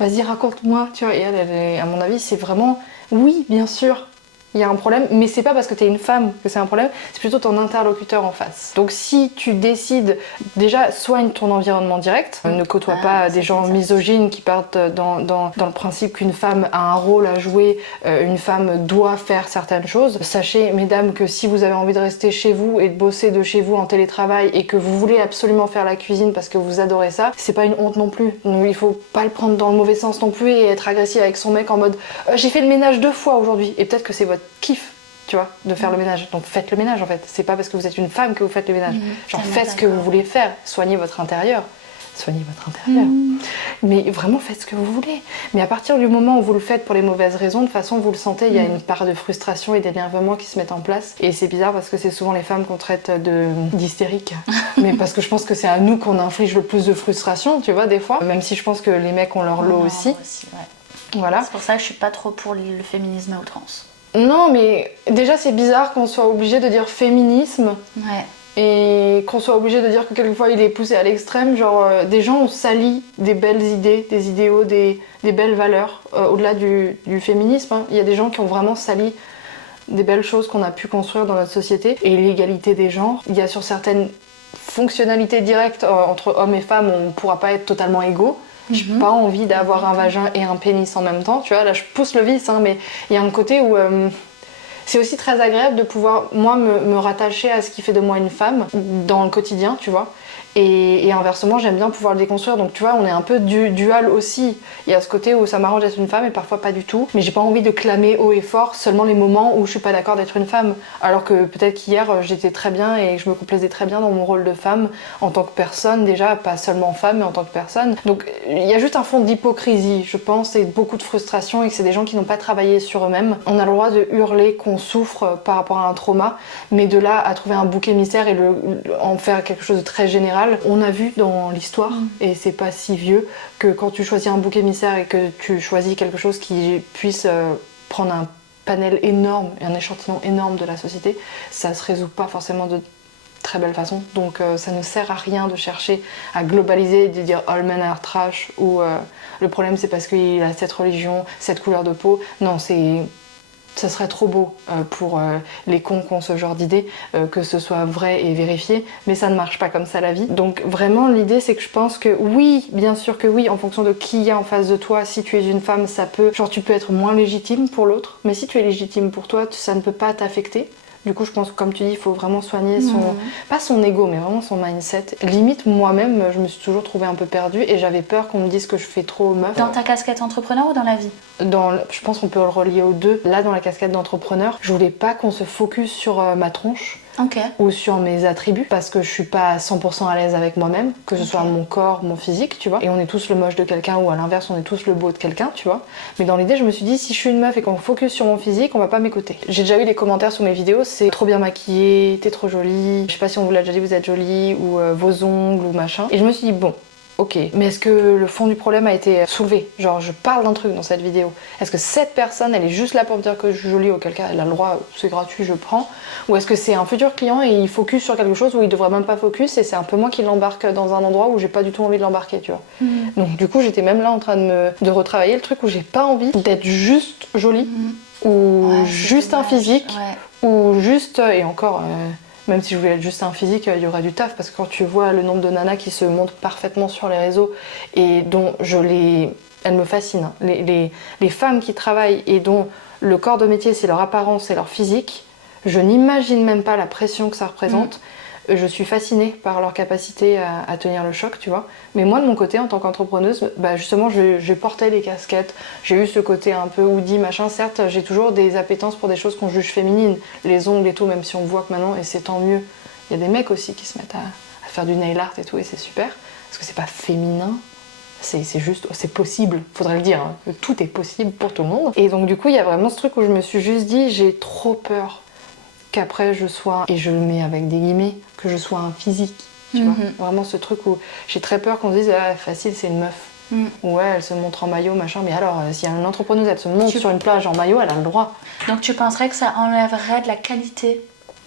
vas-y raconte-moi, tu vois. Et elle, à mon avis, c'est vraiment oui, bien sûr. Il y a un problème, mais c'est pas parce que t'es une femme que c'est un problème, c'est plutôt ton interlocuteur en face. Donc si tu décides, déjà soigne ton environnement direct, ne côtoie pas des gens misogynes qui partent dans le principe qu'une femme a un rôle à jouer, une femme doit faire certaines choses. Sachez, mesdames, que si vous avez envie de rester chez vous et de bosser de chez vous en télétravail et que vous voulez absolument faire la cuisine parce que vous adorez ça, c'est pas une honte non plus. Donc, il faut pas le prendre dans le mauvais sens non plus et être agressif avec son mec en mode j'ai fait le ménage 2 fois aujourd'hui, et peut-être que c'est votre kiff, tu vois, de faire le ménage. Donc faites le ménage en fait. C'est pas parce que vous êtes une femme que vous faites le ménage. Genre faites ce que vous voulez faire. Soignez votre intérieur. Mais vraiment faites ce que vous voulez. Mais à partir du moment où vous le faites pour les mauvaises raisons, de toute façon vous le sentez, il y a une part de frustration et d'énervement qui se mettent en place. Et c'est bizarre parce que c'est souvent les femmes qu'on traite d'hystériques. Mais parce que je pense que c'est à nous qu'on inflige le plus de frustration, tu vois, des fois. Même si je pense que les mecs ont leur lot aussi. Voilà. C'est pour ça que je suis pas trop pour le féminisme à outrance. Non, mais déjà c'est bizarre qu'on soit obligé de dire féminisme et qu'on soit obligé de dire que quelquefois il est poussé à l'extrême. Genre des gens ont sali des belles idées, des idéaux, des belles valeurs au-delà du féminisme. Hein. Il y a des gens qui ont vraiment sali des belles choses qu'on a pu construire dans notre société. Et l'égalité des genres, il y a sur certaines fonctionnalités directes entre hommes et femmes, on ne pourra pas être totalement égaux. J'ai pas envie d'avoir un vagin et un pénis en même temps, tu vois, là je pousse le vice, hein, mais il y a un côté où c'est aussi très agréable de pouvoir, moi, me rattacher à ce qui fait de moi une femme dans le quotidien, tu vois, Et inversement, j'aime bien pouvoir le déconstruire. Donc tu vois, on est un peu dual aussi. Il y a ce côté où ça m'arrange d'être une femme et parfois pas du tout. Mais j'ai pas envie de clamer haut et fort seulement les moments où je suis pas d'accord d'être une femme. Alors que peut-être qu'hier, j'étais très bien et je me complaisais très bien dans mon rôle de femme en tant que personne déjà, pas seulement femme mais en tant que personne. Donc il y a juste un fond d'hypocrisie, je pense, et beaucoup de frustration et que c'est des gens qui n'ont pas travaillé sur eux-mêmes. On a le droit de hurler qu'on souffre par rapport à un trauma, mais de là à trouver un bouc émissaire et en faire quelque chose de très général. On a vu dans l'histoire, et c'est pas si vieux, que quand tu choisis un bouc émissaire et que tu choisis quelque chose qui puisse prendre un panel énorme et un échantillon énorme de la société, ça se résout pas forcément de très belle façon. Donc ça ne sert à rien de chercher à globaliser et de dire all men are trash ou le problème c'est parce qu'il a cette religion, cette couleur de peau. Non, ça serait trop beau pour les cons qui ont ce genre d'idées, que ce soit vrai et vérifié, mais ça ne marche pas comme ça la vie. Donc vraiment l'idée c'est que je pense que oui, bien sûr que oui, en fonction de qui il y a en face de toi, si tu es une femme, ça peut, genre tu peux être moins légitime pour l'autre, mais si tu es légitime pour toi, ça ne peut pas t'affecter. Du coup, je pense que comme tu dis, il faut vraiment soigner pas son ego, mais vraiment son mindset. Limite, moi-même, je me suis toujours trouvée un peu perdue et j'avais peur qu'on me dise que je fais trop meuf. Dans ta casquette entrepreneur ou dans la vie? Je pense qu'on peut le relier aux deux. Là, dans la casquette d'entrepreneur, je voulais pas qu'on se focus sur ma tronche. Okay. Ou sur mes attributs parce que je suis pas 100% à l'aise avec moi-même, que ce soit mon corps, mon physique, tu vois. Et on est tous le moche de quelqu'un ou à l'inverse, on est tous le beau de quelqu'un, tu vois. Mais dans l'idée, je me suis dit, si je suis une meuf et qu'on focus sur mon physique, on va pas m'écouter. J'ai déjà eu des commentaires sous mes vidéos, c'est trop bien maquillée, t'es trop jolie, je sais pas si on vous l'a déjà dit, vous êtes jolie, ou vos ongles, ou machin. Et je me suis dit, bon, ok, mais est-ce que le fond du problème a été soulevé? Genre, je parle d'un truc dans cette vidéo. Est-ce que cette personne, elle est juste là pour me dire que je suis jolie, auquel cas elle a le droit, c'est gratuit, je prends? Ou est-ce que c'est un futur client et il focus sur quelque chose où il devrait même pas focus et c'est un peu moi qui l'embarque dans un endroit où j'ai pas du tout envie de l'embarquer, tu vois? Donc du coup, j'étais même là en train de retravailler le truc où j'ai pas envie d'être juste jolie ou juste un physique ou juste, et encore... Même si je voulais être juste un physique, il y aurait du taf parce que quand tu vois le nombre de nanas qui se montrent parfaitement sur les réseaux et dont elles me fascinent, les femmes qui travaillent et dont le corps de métier c'est leur apparence et leur physique, je n'imagine même pas la pression que ça représente. Je suis fascinée par leur capacité à tenir le choc, tu vois. Mais moi, de mon côté, en tant qu'entrepreneuse, bah justement, je portais les casquettes. J'ai eu ce côté un peu hoodie, machin. Certes, j'ai toujours des appétences pour des choses qu'on juge féminines. Les ongles et tout, même si on voit que maintenant, et c'est tant mieux. Il y a des mecs aussi qui se mettent à faire du nail art et tout, et c'est super. Parce que c'est pas féminin. C'est juste, c'est possible, faudrait le dire. Hein. Tout est possible pour tout le monde. Et donc, du coup, il y a vraiment ce truc où je me suis juste dit, j'ai trop peur qu'après je sois, et je le mets avec des guillemets, que je sois un physique, tu vois. Vraiment ce truc où j'ai très peur qu'on se dise ah facile c'est une meuf. Ouais, elle se montre en maillot, machin, mais alors s'il y a une entrepreneuse, elle se montre sur une plage en maillot, elle a le droit. Donc tu penserais que ça enlèverait de la qualité?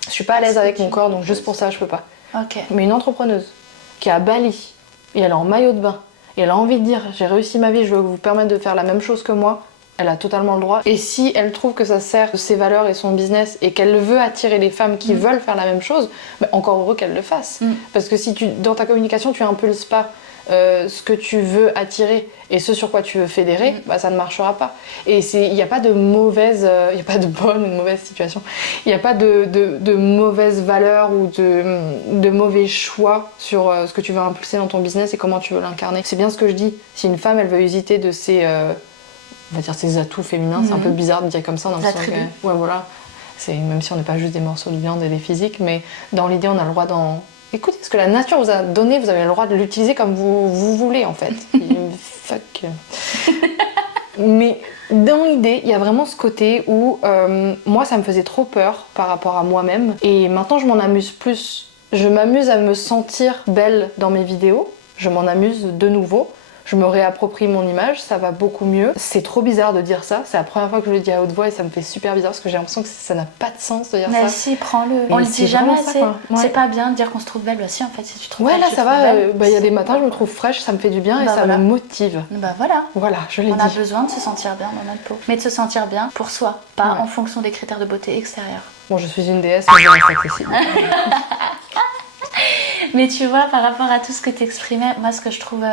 Je suis pas à l'aise avec mon corps, donc juste pour ça je peux pas. Ok. Mais une entrepreneuse qui est à Bali, et elle est en maillot de bain, et elle a envie de dire j'ai réussi ma vie, je veux vous permettre de faire la même chose que moi, elle a totalement le droit. Et si elle trouve que ça sert ses valeurs et son business et qu'elle veut attirer les femmes qui veulent faire la même chose, bah encore heureux qu'elle le fasse. Parce que si dans ta communication tu impulses pas ce que tu veux attirer et ce sur quoi tu veux fédérer, bah ça ne marchera pas. Et il n'y a pas de mauvaise, il n'y a pas de bonne ou de mauvaise situation. Il n'y a pas de mauvaise valeur ou de mauvais choix sur ce que tu veux impulser dans ton business et comment tu veux l'incarner. C'est bien ce que je dis. Si une femme elle veut hésiter de ses on va dire ses atouts féminins, c'est un peu bizarre de dire comme ça dans le sens que, ouais voilà, c'est même si on n'est pas juste des morceaux de viande et des physiques, mais dans l'idée on a le droit écoutez ce que la nature vous a donné, vous avez le droit de l'utiliser comme vous voulez en fait. Fuck. Mais dans l'idée, il y a vraiment ce côté où moi ça me faisait trop peur par rapport à moi-même et maintenant je m'en amuse plus. Je m'amuse à me sentir belle dans mes vidéos, je m'en amuse de nouveau. Je me réapproprie mon image, ça va beaucoup mieux. C'est trop bizarre de dire ça, c'est la première fois que je le dis à haute voix et ça me fait super bizarre parce que j'ai l'impression que ça n'a pas de sens de dire ça. Mais si, prends-le. On le dit jamais assez. C'est pas bien de dire qu'on se trouve belle. Bah si, en fait, si tu trouves belle, là ça va. Il y a des matins, je me trouve fraîche, ça me fait du bien et ça me motive. Bah voilà. Voilà, je l'ai dit. On a besoin de se sentir bien dans notre peau. Mais de se sentir bien pour soi, pas en fonction des critères de beauté extérieure. Bon, je suis une déesse, mais je reste accessible. Mais tu vois, par rapport à tout ce que tu exprimais, moi ce que je trouve...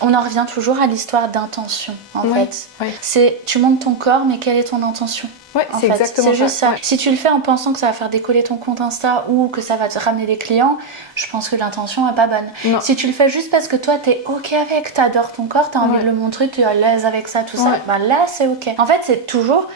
on en revient toujours à l'histoire d'intention, en fait. Oui. C'est, tu montes ton corps, mais quelle est ton intention? Ouais, c'est exactement ça. C'est juste ça. Ouais. Si tu le fais en pensant que ça va faire décoller ton compte Insta ou que ça va te ramener des clients, je pense que l'intention est pas bonne. Non. Si tu le fais juste parce que toi t'es ok avec, t'adores ton corps, t'as envie de le montrer, tu es à l'aise avec ça, tout ça, bah là c'est ok. En fait, c'est toujours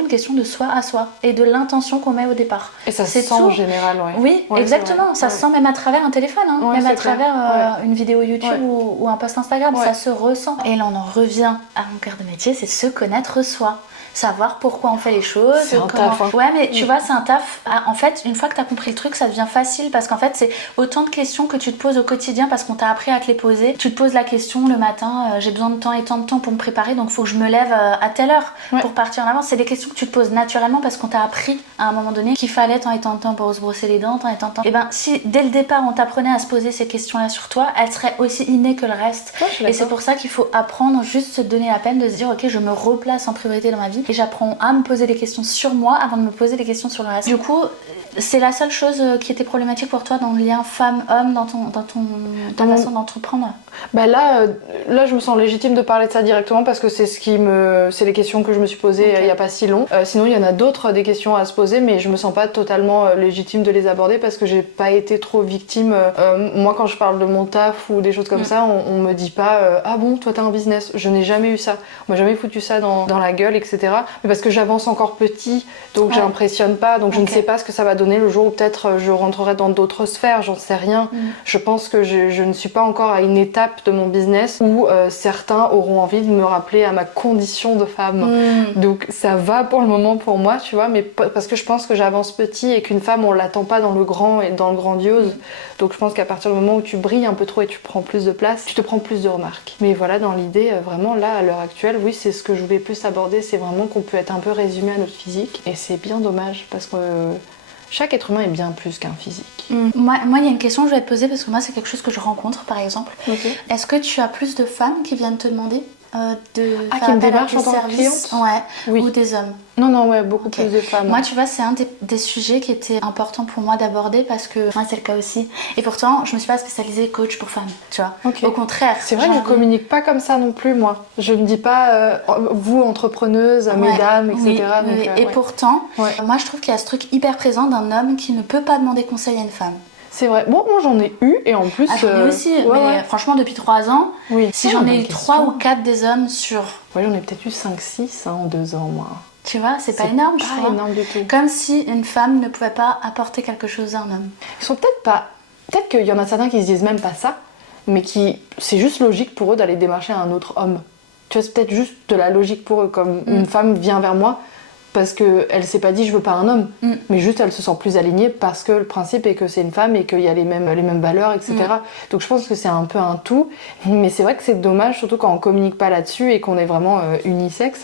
une question de soi à soi et de l'intention qu'on met au départ. Et ça se sent en général, Oui, exactement. Ça se sent même à travers un téléphone, hein. Même à travers une vidéo YouTube ou un post Instagram, ça se ressent. Et là, on en revient à mon cœur de métier, c'est se connaître soi. Savoir pourquoi on fait les choses. C'est un taf. Hein. Ouais, mais tu vois, c'est un taf. En fait, une fois que tu as compris le truc, ça devient facile parce qu'en fait, c'est autant de questions que tu te poses au quotidien parce qu'on t'a appris à te les poser. Tu te poses la question le matin, j'ai besoin de temps et tant de temps pour me préparer, donc il faut que je me lève à telle heure pour partir en avance. C'est des questions que tu te poses naturellement parce qu'on t'a appris à un moment donné qu'il fallait tant et tant de temps pour se brosser les dents, tant et tant de temps. Et ben, si dès le départ on t'apprenait à se poser ces questions-là sur toi, elles seraient aussi innées que le reste. Et c'est pour ça qu'il faut apprendre, juste se donner la peine de se dire, ok, je me replace en priorité dans ma vie et j'apprends à me poser des questions sur moi avant de me poser des questions sur le reste. Du coup, c'est la seule chose qui était problématique pour toi dans le lien femme-homme, dans ta façon d'entreprendre? Bah là, je me sens légitime de parler de ça directement parce que c'est les questions que je me suis posées il y a pas si long. Sinon, il y en a d'autres des questions à se poser, mais je me sens pas totalement légitime de les aborder parce que j'ai pas été trop victime. Moi, quand je parle de mon taf ou des choses comme ça, on me dit pas ah bon, toi t'as un business. Je n'ai jamais eu ça. On m'a jamais foutu ça dans la gueule, etc. Mais parce que j'avance encore petit, donc j'impressionne pas, donc je ne sais pas ce que ça va donner le jour où peut-être je rentrerai dans d'autres sphères, j'en sais rien. Je pense que je ne suis pas encore à une étape de mon business où certains auront envie de me rappeler à ma condition de femme. Donc ça va pour le moment pour moi, tu vois, mais parce que je pense que j'avance petit et qu'une femme on l'attend pas dans le grand et dans le grandiose. Donc je pense qu'à partir du moment où tu brilles un peu trop et tu prends plus de place, tu te prends plus de remarques. Mais voilà, dans l'idée, vraiment là, à l'heure actuelle, oui, c'est ce que je voulais plus aborder, c'est vraiment qu'on peut être un peu résumé à notre physique. Et c'est bien dommage parce que chaque être humain est bien plus qu'un physique. Moi, il y a une question que je vais te poser parce que moi, c'est quelque chose que je rencontre, par exemple. Est-ce que tu as plus de femmes qui viennent te demander de qui me démarchent en tant que cliente? Ou des hommes? Non, beaucoup plus de femmes. Moi, tu vois, c'est un des sujets qui était important pour moi d'aborder parce que moi, c'est le cas aussi. Et pourtant, je me suis pas spécialisée coach pour femmes, tu vois. Au contraire. C'est vrai que je communique pas comme ça non plus, moi. Je ne dis pas vous, entrepreneuse, mesdames, etc. Et pourtant, moi, je trouve qu'il y a ce truc hyper présent d'un homme qui ne peut pas demander conseil à une femme. C'est vrai. Bon, moi j'en ai eu et en plus... j'en ai aussi, mais franchement depuis 3 ans, si j'en ai eu 3 ou 4 des hommes sur... Ouais, j'en ai peut-être eu 5-6 en 2 ans, moi. Tu vois, c'est pas énorme, je trouve. C'est pas énorme du tout. Comme si une femme ne pouvait pas apporter quelque chose à un homme. Ils sont peut-être pas... Peut-être qu'il y en a certains qui se disent même pas ça, mais qui... C'est juste logique pour eux d'aller démarcher un autre homme. Tu vois, c'est peut-être juste de la logique pour eux, comme une femme vient vers moi... parce qu'elle s'est pas dit je veux pas un homme, mais juste elle se sent plus alignée parce que le principe est que c'est une femme et qu'il y a les mêmes valeurs, etc. Donc je pense que c'est un peu un tout, mais c'est vrai que c'est dommage, surtout quand on communique pas là-dessus et qu'on est vraiment unisexe.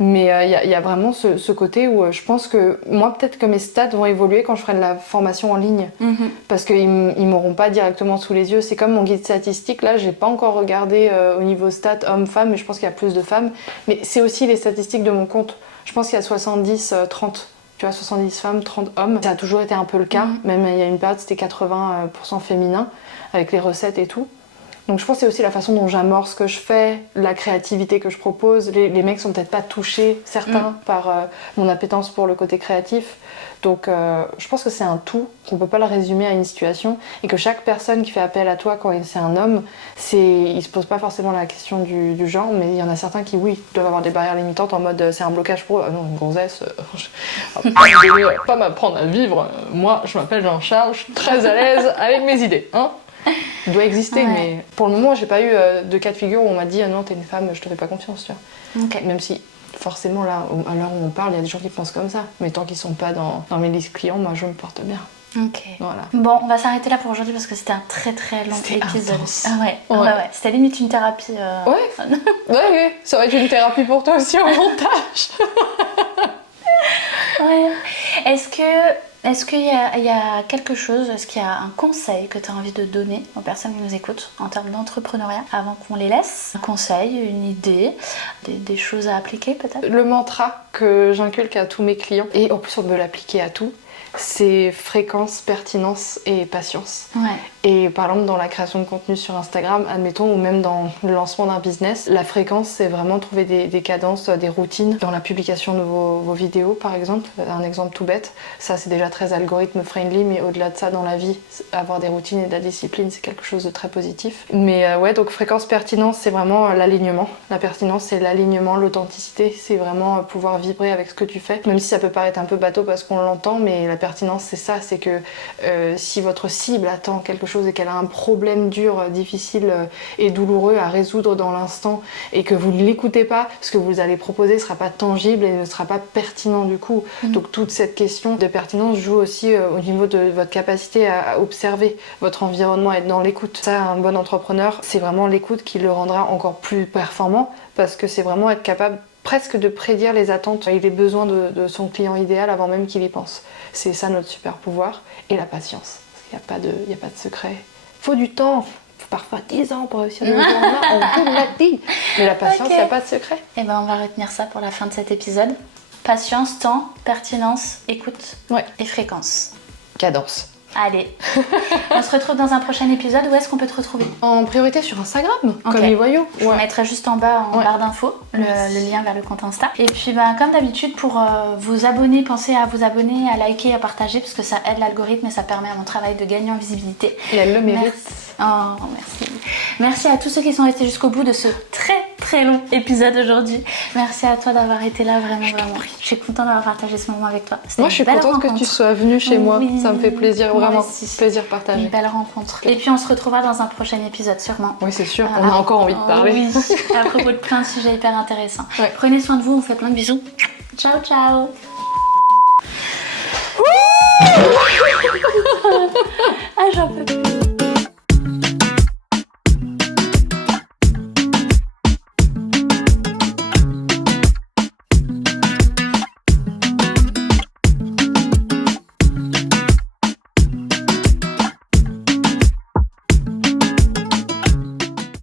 Mais il y a vraiment ce côté où je pense que moi peut-être que mes stats vont évoluer quand je ferai de la formation en ligne, parce qu'ils m'auront pas directement sous les yeux. C'est comme mon guide statistique, là j'ai pas encore regardé au niveau stats homme-femme, mais je pense qu'il y a plus de femmes. Mais c'est aussi les statistiques de mon compte. Je pense qu'il y a 70-30, tu vois, 70 femmes, 30 hommes. Ça a toujours été un peu le cas, même il y a une période c'était 80% féminin, avec les recettes et tout. Donc je pense que c'est aussi la façon dont j'amorce ce que je fais, la créativité que je propose. Les mecs sont peut-être pas touchés, certains, par mon appétence pour le côté créatif. Donc je pense que c'est un tout, qu'on peut pas le résumer à une situation, et que chaque personne qui fait appel à toi quand c'est un homme, il se pose pas forcément la question du genre, mais il y en a certains qui, oui, doivent avoir des barrières limitantes en mode c'est un blocage pour eux. Ah non, une gonzesse, pas m'apprendre à vivre. Moi, je m'appelle Jean-Charles, je suis très à l'aise avec mes idées, hein. Il doit exister, mais pour le moment, j'ai pas eu de cas de figure où on m'a dit non, t'es une femme, je te fais pas confiance, tu vois. Même si forcément là, à l'heure où on parle, il y a des gens qui pensent comme ça, mais tant qu'ils sont pas dans mes listes clients, moi je me porte bien. Voilà. Bon, on va s'arrêter là pour aujourd'hui parce que c'était un très très long épisode. Intense. C'était limite une thérapie. Ouais, ça va être une thérapie pour toi aussi en montage. Est-ce qu'il y a quelque chose, est-ce qu'il y a un conseil que tu as envie de donner aux personnes qui nous écoutent en termes d'entrepreneuriat avant qu'on les laisse? Un conseil, une idée, des choses à appliquer peut-être? Le mantra que j'inculque à tous mes clients, et en plus on peut l'appliquer à tout, c'est fréquence, pertinence et patience. Ouais. Et par exemple, dans la création de contenu sur Instagram, admettons, ou même dans le lancement d'un business, la fréquence, c'est vraiment trouver des cadences, des routines dans la publication de vos vidéos, par exemple. Un exemple tout bête, ça c'est déjà très algorithme friendly, mais au-delà de ça, dans la vie, avoir des routines et de la discipline, c'est quelque chose de très positif. Mais ouais, donc fréquence, pertinence, c'est vraiment l'alignement. La pertinence, c'est l'alignement, l'authenticité, c'est vraiment pouvoir vibrer avec ce que tu fais, même si ça peut paraître un peu bateau parce qu'on l'entend, mais la pertinence, c'est ça, c'est que si votre cible attend quelque chose et qu'elle a un problème dur, difficile et douloureux à résoudre dans l'instant et que vous ne l'écoutez pas, ce que vous allez proposer ne sera pas tangible et ne sera pas pertinent du coup. Donc toute cette question de pertinence joue aussi au niveau de votre capacité à observer votre environnement, être dans l'écoute. Ça, un bon entrepreneur, c'est vraiment l'écoute qui le rendra encore plus performant parce que c'est vraiment être capable presque de prédire les attentes et les besoins de son client idéal avant même qu'il y pense. C'est ça notre super pouvoir. Et la patience. Il n'y a pas de secret. Faut du temps. Faut parfois 10 ans pour réussir des choses. On vous l'a dit. Mais la patience, il n'y a pas de secret. Et ben on va retenir ça pour la fin de cet épisode. Patience, temps, pertinence, écoute et fréquence. Cadence. Allez, on se retrouve dans un prochain épisode. Où est-ce qu'on peut te retrouver? En priorité sur Instagram, comme les voyous. Je vous mettrai juste en bas en barre d'infos le lien vers le compte Insta. Et puis comme d'habitude, pour vous abonner, pensez à vous abonner, à liker, à partager, parce que ça aide l'algorithme et ça permet à mon travail de gagner en visibilité. Et elle le mérite. Merci. Merci à tous ceux qui sont restés jusqu'au bout de ce très long épisode aujourd'hui. Merci à toi d'avoir été là, vraiment. Je suis contente d'avoir partagé ce moment avec toi. Moi, je suis contente que tu sois venue chez moi. Ça me fait plaisir, vraiment. Plaisir partagé. Une belle rencontre. Et puis on se retrouvera dans un prochain épisode, sûrement. Oui, c'est sûr. On a encore envie de parler. Oui, à propos de plein de sujets hyper intéressants. Prenez soin de vous, on vous fait plein de bisous. Ciao, ciao. J'en peux plus.